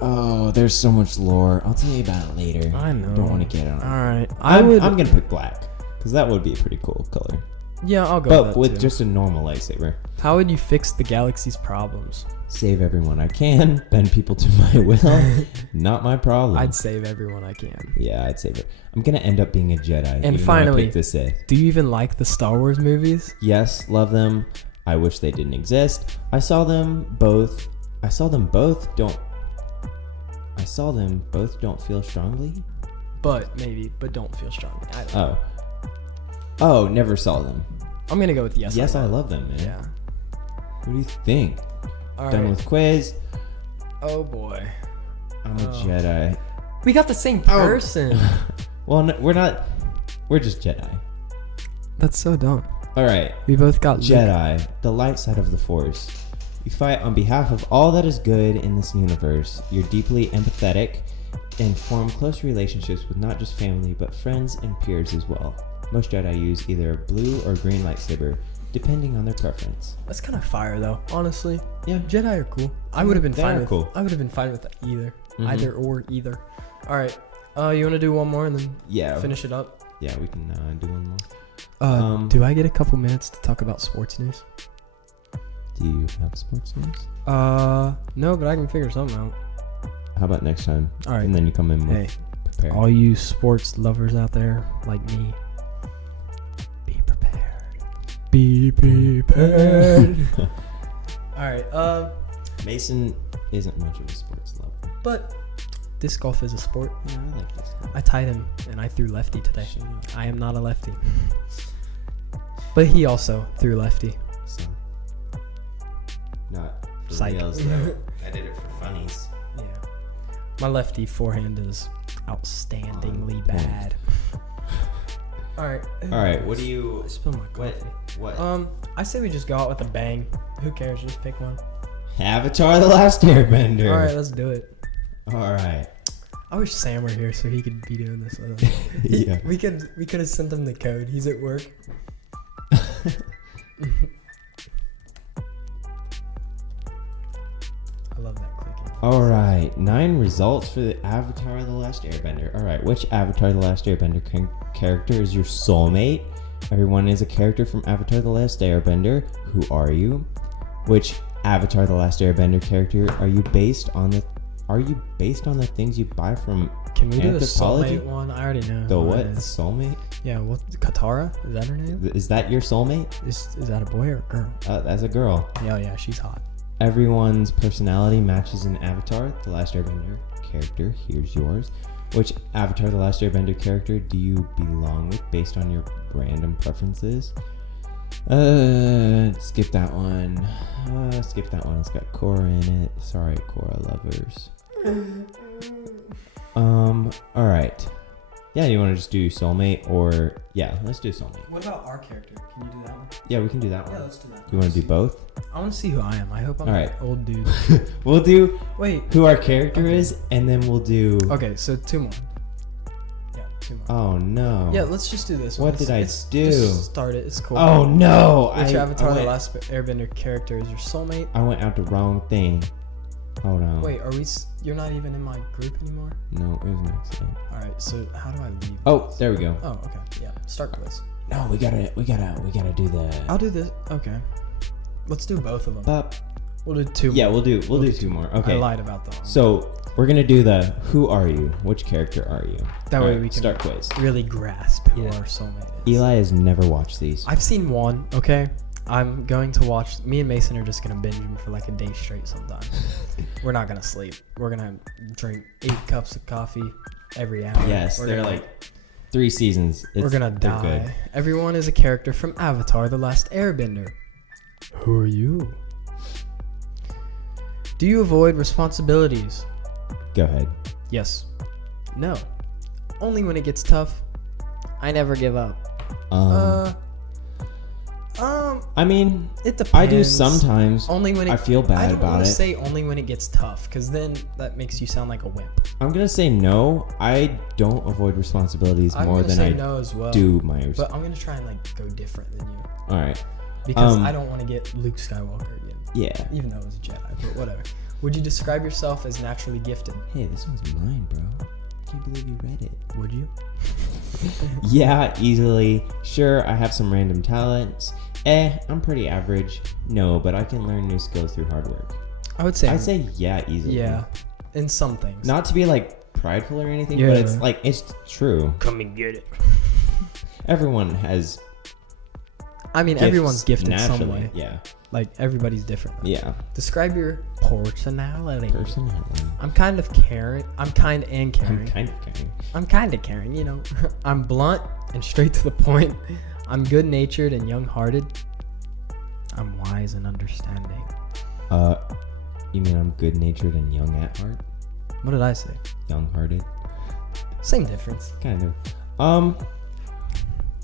Oh, there's so much lore. I'll tell you about it later. I know. Don't want to get on. All right. I'm gonna pick black because that would be a pretty cool color. Yeah, I'll go. But with, with that too. just a normal lightsaber. How would you fix the galaxy's problems? Save everyone I can. Bend people to my will. Not my problem. I'd save everyone I can. Yeah, I'd save it. I'm gonna end up being a Jedi. And even though finally, I picked the Sith. Do you even like the Star Wars movies? Yes, love them. I wish they didn't exist. I saw them both. Don't feel strongly. But don't feel strongly. I don't know. Oh. Oh, never saw them. I'm gonna go with yes. Yes, I love them, man. Yeah. What do you think? All Done right. with quiz. Oh boy. I'm a Jedi. We got the same person. Well, no, we're not. We're just Jedi. That's so dumb. All right. We both got Luke. Jedi, the light side of the Force. You fight on behalf of all that is good in this universe. You're deeply empathetic and form close relationships with not just family, but friends and peers as well. Most Jedi use either a blue or green lightsaber, depending on their preference. That's kind of fire, though. Honestly, Yeah. Jedi are cool. I would have been They fine are with. cool. I would have been fine with either. Mhm. Either or either. All right. You want to do one more and then Yeah. finish it up? Yeah, we can do one more. Do I get a couple minutes to talk about sports news? Do you have sports news? No, but I can figure something out. How about next time? All right. And then you come in with Hey, prepared. all you sports lovers out there like me, be prepared. Be prepared. All right. Mason isn't much of a sports lover. But disc golf is a sport. Yeah, I like this guy. I tied him and I threw lefty today. Shut up. I am not a lefty. But he also threw lefty. So, not for Psych. reals though. I did it for funnies. Yeah. My lefty forehand is outstandingly On bad. All right. All right. What do you? I spilled my coffee. What? I say we just go out with a bang. Who cares? Just pick one. Avatar: The Last Airbender. All right, let's do it. All right. I wish Sam were here so he could be doing this with us. Yeah. We could have sent him the code. He's at work. I love that clicking. All right. 9 results for the Avatar: The Last Airbender. All right. Which Avatar: The Last Airbender character is your soulmate? Everyone is a character from Avatar: The Last Airbender. Who are you? Which Avatar: The Last Airbender character are you based on the? Are you based on the things you buy from Can we do the Anthropology? soulmate one? I already know. the who what? it is. Soulmate? Yeah, what? Katara? Is that her name? Is that your soulmate? Is that a boy or a girl? That's a girl. Yeah, she's hot. Everyone's personality matches an Avatar: The Last Airbender character. Here's yours. Which Avatar: The Last Airbender character do you belong with based on your random preferences? Skip that one. Skip that one. It's got Korra in it. Sorry, Korra lovers. All right. Yeah, you want to just do soulmate or yeah? Let's do soulmate. What about our character? Can you do that one? Yeah, we can do that one. Yeah, let's do that. You want to do both? I want to see who I am. I hope I'm All an right. old dude. We'll do Wait. who our character Okay. is, and then we'll do. Okay, so 2 more. Yeah, 2 more. Oh no. Yeah, let's just do this one. What did I do? Just start it. It's cool. Oh no! Which Avatar: The went, Last Airbender character is your soulmate? I went out the wrong thing. Hold on. Wait, you're not even in my group anymore? No, it was an accident. All right, so how do I leave? Oh, there we go. Oh, okay. Yeah, start quiz. No, we gotta do the. I'll do this. Okay. Let's do both of them. Up. We'll do 2 Yeah, more. we'll do 2 more. I Okay. lied about that one. So we're gonna do the who are you? Which character are you? That way Alright, we can start quiz. really grasp who Yeah. our soulmate is. Eli has never watched these. I've seen one, okay? I'm going to watch. Me and Mason are just going to binge them for like a day straight sometime. We're not going to sleep. We're going to drink 8 cups of coffee every hour. Yes, We're they're gonna, like 3 seasons. We're going to they're die. Good. Everyone is a character from Avatar: The Last Airbender. Who are you? Do you avoid responsibilities? Go ahead. Yes. No. Only when it gets tough. I never give up. I mean, It depends. I do sometimes. Only when I feel bad I don't about want it. to say only when it gets tough, because then that makes you sound like a wimp. I'm gonna say no. I don't avoid responsibilities I'm more gonna than say I no as well. do my. But I'm gonna try and like go different than you, All right. because I don't want to get Luke Skywalker again. Yeah. Even though it was a Jedi, but whatever. Would you describe yourself as naturally gifted? Hey, this one's mine, bro. I can't believe you read it. Would you? Yeah, easily. Sure, I have some random talents. I'm pretty average. No, but I can learn new skills through hard work. I would say. I'd say yeah, easily. Yeah, in some things. Not to be like prideful or anything, Yeah. but it's like it's true. Come and get it. Everyone has. I mean, gifts everyone's gifted naturally. some way. Yeah. Like everybody's different. Yeah. Describe your personality. Personality. I'm kind of caring. I'm kind and caring. I'm kind of caring. I'm kind of caring, you know. I'm blunt and straight to the point. I'm good-natured and young-hearted. I'm wise and understanding. You mean I'm good-natured and young at heart? What did I say? Young-hearted? Same difference. Kind of.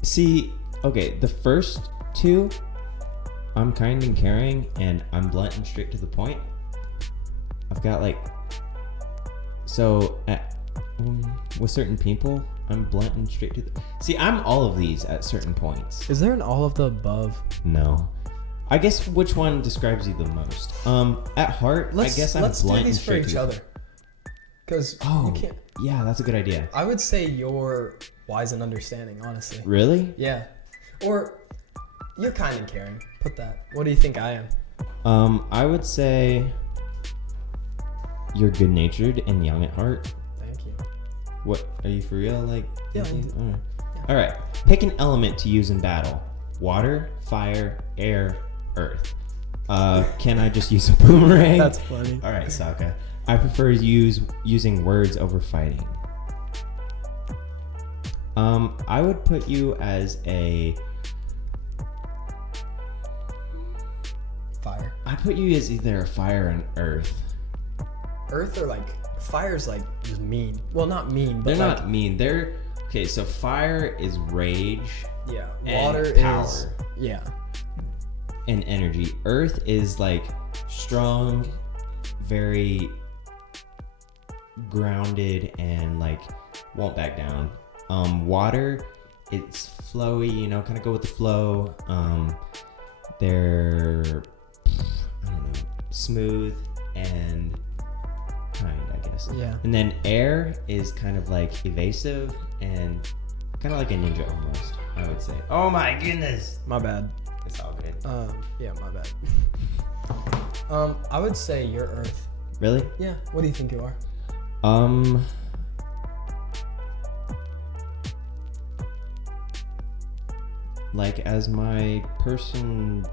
See, okay, the first two, I'm kind and caring, and I'm blunt and straight to the point. I've got with certain people, I'm blunt and straight to the... See, I'm all of these at certain points. Is there an all of the above? No. I guess which one describes you the most? At heart, I guess I'm blunt and straight to the point. Let's do these for each other. Because you can't... Yeah, that's a good idea. I would say you're wise and understanding, honestly. Really? Yeah. Or you're kind and caring. Put that. What do you think I am? I would say you're good-natured and young at heart. Thank you. What, are you for real? Yeah. All right. Pick an element to use in battle. Water, fire, air, earth. Can I just use a boomerang? That's funny. All right, Sokka. I prefer using words over fighting. I would put you as a... Fire. I'd put you as either a fire and earth. Earth or fire's just mean. Well, not mean, but they're not mean. They're... Okay, so fire is rage. Yeah. Water Water power. is... Yeah. And energy. Earth is strong, very grounded, and won't back down. Water, it's flowy, kind of go with the flow. They're, I don't know, smooth and kind, I guess. Yeah. And then air is kind of evasive and kind of like a ninja almost, I would say. Oh my goodness. My bad. It's all good. Yeah, my bad. I would say you're Earth. Really? Yeah. What do you think you are? As my person,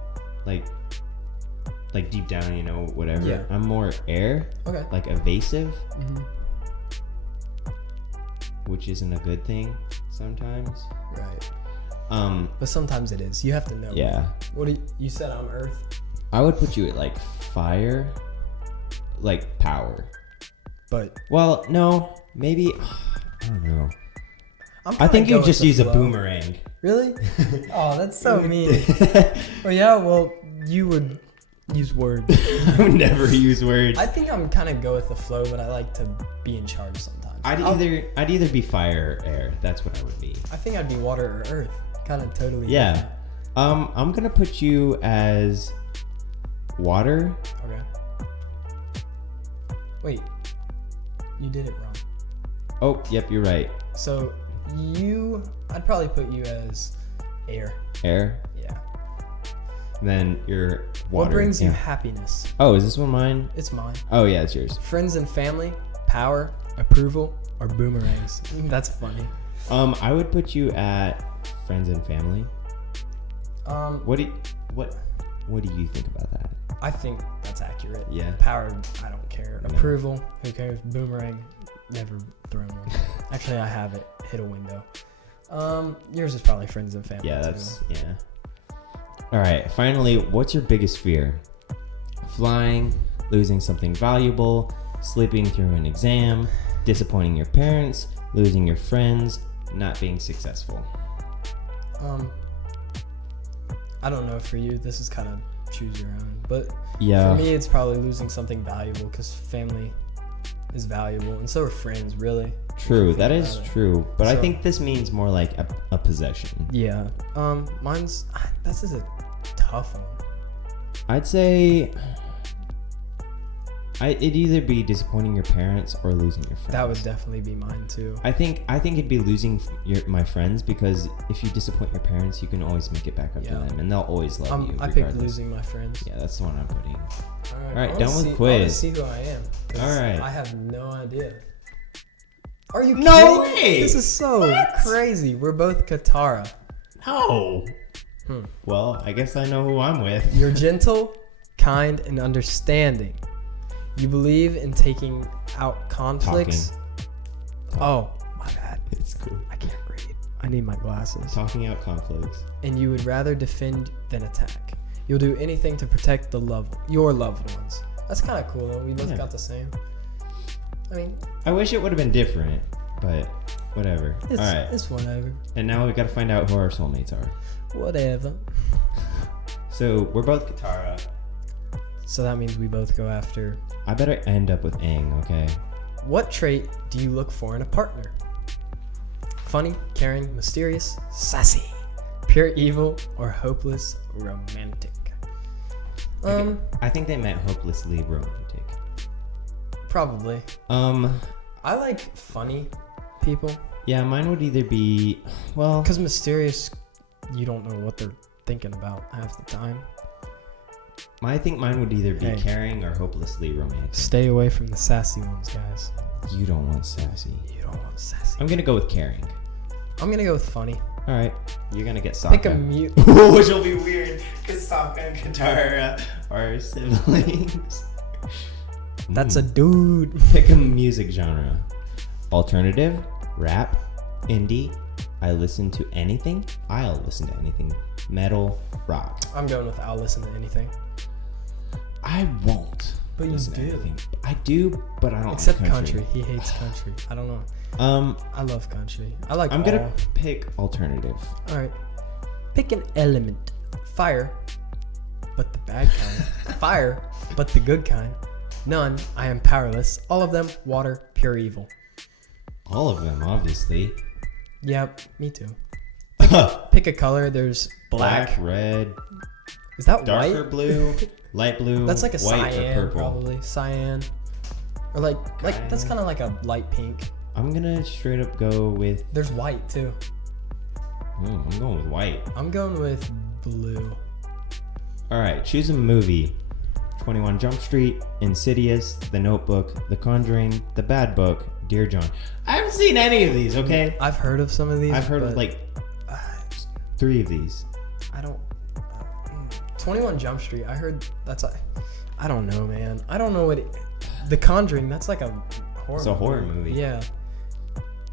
deep down, whatever. Yeah. I'm more air. Okay. Evasive, Mm-hmm. which isn't a good thing sometimes. Right. But sometimes it is. You have to know. Yeah. What you said? I'm Earth. I would put you at fire, power. But Well, no, maybe. I don't know. I think you just use a boomerang. Really? Oh, that's so mean. Oh yeah. Well, you would use words. I would never use words. I think I'm kind of go with the flow, but I like to be in charge sometimes. I'd either be fire or air. That's what I would be. I think I'd be water or earth. Kind of totally. Yeah. Different. I'm gonna put you as water. Okay. Wait. You did it wrong. Oh, yep, you're right. So I'd probably put you as air. Air. Yeah. Then you're water. What brings you happiness? Oh, is this one mine? It's mine. Oh yeah, it's yours. Friends and family, power, approval, or boomerangs. That's funny. I would put you at friends and family. What do you think about that? I think that's accurate. Yeah. Power, I don't care. No. Approval, who cares? Boomerang, never thrown one. Actually, I have it. Hit a window. Yours is probably friends and family. Yeah, too. yeah. All right. Finally, what's your biggest fear? Flying, losing something valuable, sleeping through an exam, disappointing your parents, losing your friends, not being successful. I don't know for you. This is kind of choose your own, but Yeah. for me, it's probably losing something valuable because family is valuable, and so are friends. Really. True. That Think is about it. true. But I So- think this means more like a possession. Yeah. This is a tough one. I'd say it'd either be disappointing your parents or losing your friends. That would definitely be mine too. I think it'd be losing my friends, because if you disappoint your parents, you can always make it back up to Yeah. them, and they'll always love you. I picked regardless. losing my friends. Yeah, that's the one I'm putting. All right, I wanna done with see, quiz. I want to see who I am. 'Cause All right. I have no idea. Are you No kidding? way! This is so crazy. We're both Katara. No. Well, I guess I know who I'm with. You're gentle, kind, and understanding. You believe in taking out conflicts. Talking. Oh, my bad. It's cool. I can't read. I need my glasses. Talking out conflicts. And you would rather defend than attack. You'll do anything to protect your loved ones. That's kind of cool though. We both got the same. I mean, I wish it would have been different, but whatever. All right. It's whatever. And now we got to find out who our soulmates are. Whatever. So we're both Katara. So that means we both go after. I better end up with Aang, okay? What trait do you look for in a partner? Funny, caring, mysterious, sassy, pure evil, or hopeless romantic? I think they meant hopelessly romantic. Probably. I like funny people. Yeah, mine would either be, well, Because mysterious, you don't know what they're thinking about half the time. I think mine would either be Hey. caring or hopelessly romantic. Stay away from the sassy ones, guys. You don't want sassy. You don't want sassy. I'm gonna go with caring. I'm gonna go with funny. All right, you're gonna get Sokka. Pick a mute. Which will be weird, because Sokka and Katara are siblings. That's a dude. Pick a music genre. Alternative, rap, indie. I listen to anything. I'll listen to anything. Metal, rock. I'm going with I'll listen to anything. I won't. But you listen to do. anything. I do, but I don't. Except like country. He hates country. I don't know. I love country. I like I'm all. gonna pick alternative. All right. Pick an element. Fire, but the bad kind. Fire, but the good kind. None. I am powerless. All of them. Water. Pure evil. All of them, obviously. Yep. Me too. Pick a color. There's black. red, Is that darker white? blue, light blue. That's like a white cyan, or purple. probably. Cyan. Or like that's kind of like a light pink. I'm gonna straight up go with. There's white too. I'm going with white. I'm going with blue. All right, choose a movie. 21 Jump Street, Insidious, The Notebook, The Conjuring, The Bad Book, Dear John. I haven't seen any of these, okay? I've heard of some of these. I've heard but of like 3 of these. I don't. 21 Jump Street. I heard that's. I don't know, man. I don't know what. The Conjuring. That's like a horror. It's a horror movie. Yeah.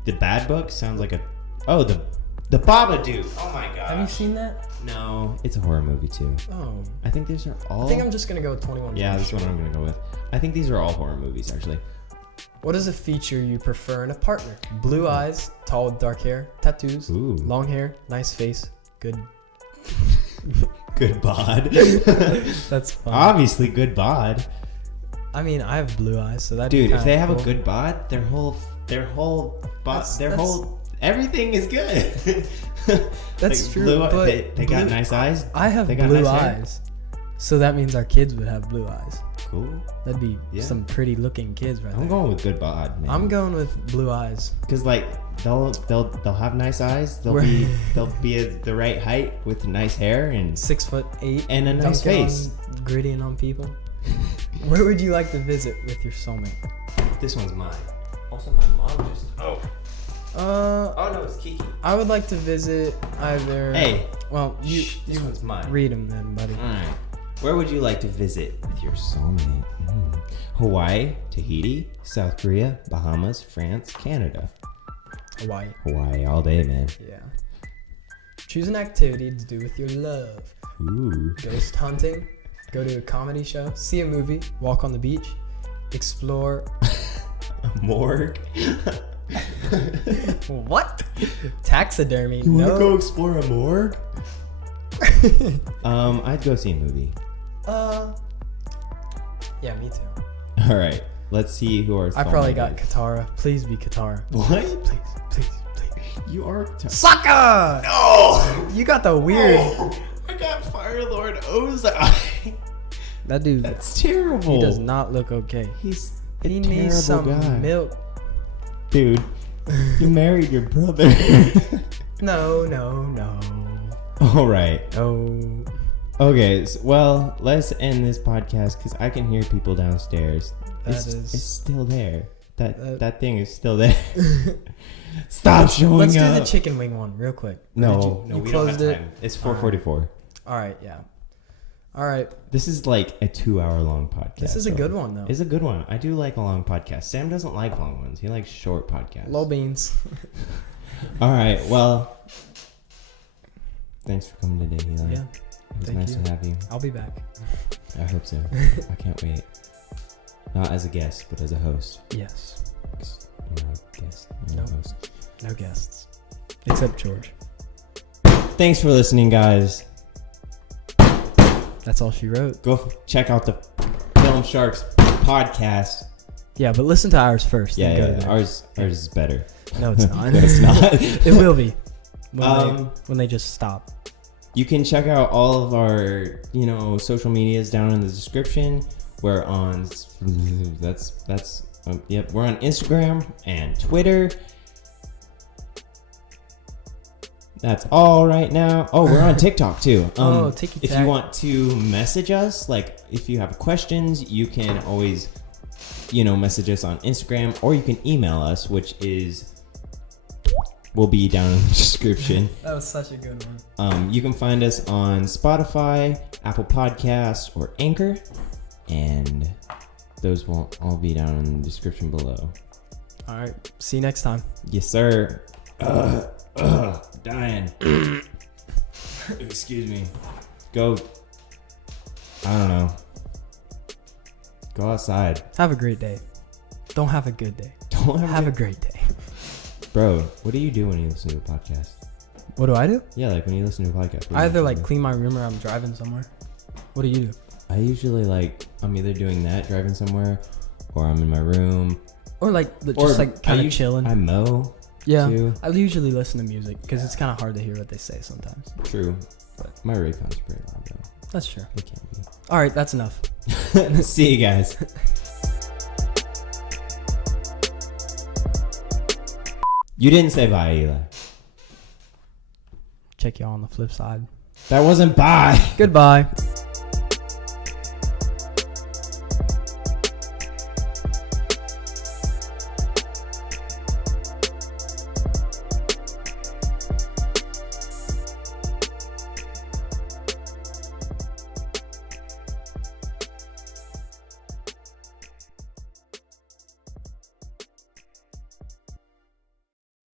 The Bad Book sounds like a. Oh, the Babadook. Oh my god. Have you seen that? No, it's a horror movie too. Oh. I think these are all. I think I'm just gonna go with 21 Yeah, Jump that's Street. what I'm gonna go with. I think these are all horror movies actually. What is a feature you prefer in a partner? Blue eyes, tall with dark hair, tattoos, Ooh. long hair, nice face, good. Good bod. That's fun. Obviously, good bod. I mean, I have blue eyes, so that. Dude, if they have a good bod, their whole everything is good. That's Like, true. But they got nice eyes. I have They got blue nice hair? eyes, so that means our kids would have blue eyes. Cool. That'd be some pretty looking kids right I'm there. going with good bod, man. I'm going with blue eyes. Cause like they'll have nice eyes. They'll be at the right height with nice hair and 6'8" and a nice dunking face. on, grittying on people. Where would you like to visit with your soulmate? This one's mine. Also, my mom just. Oh no, it's Kiki. I would like to visit either. Hey. Well, This one's mine. read them then, buddy. All right. Where would you like to visit with your soulmate? Hawaii, Tahiti, South Korea, Bahamas, France, Canada. Hawaii all day, man. Yeah. Choose an activity to do with your love. Ooh. Ghost hunting, go to a comedy show, see a movie, walk on the beach, explore. A morgue. What? Taxidermy. You want to no. go explore a morgue? I'd go see a movie. Yeah, me too. All right. Let's see who our. I probably soulmate got is. Katara. Please be Katara. What? Please. You are. Sokka! No. You got the weird. Oh, I got Fire Lord Ozai. That dude. That's terrible. He does not look okay. He's a He terrible needs some guy. milk. Dude, you married your brother. No. All right. Oh. Okay. Well, let's end this podcast because I can hear people downstairs. It's still there. That thing is still there. Stop showing Let's up. do the chicken wing one real quick. No, you we don't have closed time. It's 4:44. All right, yeah. All right. This is like a 2-hour-long podcast. This is a good one though. It's a good one. I do like a long podcast. Sam doesn't like long ones. He likes short podcasts. Low beans. All right. Well, thanks for coming today, Eli. Yeah. It was Thank nice you. to have you. I'll be back. I hope so. I can't wait. Not as a guest, but as a host. Yes. 'Cause you're not a guest. You're a Nope. host. No guests. Except George. Thanks for listening, guys. That's all she wrote. Go check out the Film Sharks podcast. Yeah, but listen to ours first. Yeah, then go to yeah. theirs. Ours is better. No, it's not. No, it's not. It will be. When they just stop. You can check out all of our, social medias down in the description. We're on we're on Instagram and Twitter. That's all right now. Oh, we're on TikTok too. TikTok. If you want to message us, like if you have questions, you can always, message us on Instagram, or you can email us, which will be down in the description. That was such a good one. You can find us on Spotify, Apple Podcasts, or Anchor, and those will all be down in the description below. All right. See you next time. Yes, sir. Dying. Excuse me. Go. I don't know. Go outside. Have a great day. Don't have a good day. Don't Have a great day. Bro, what do you do when you listen to a podcast? What do I do? Yeah, like when you listen to a podcast. I either clean my room or I'm driving somewhere. What do you do? I usually I'm either doing that, driving somewhere, or I'm in my room. Or kind of chilling. I mow. Yeah, too. I usually listen to music because it's kind of hard to hear what they say sometimes. True, but my Raycon's pretty loud though. That's true. It can't be. All right, that's enough. See you guys. You didn't say bye, Eli. Check y'all on the flip side. That wasn't bye. Goodbye.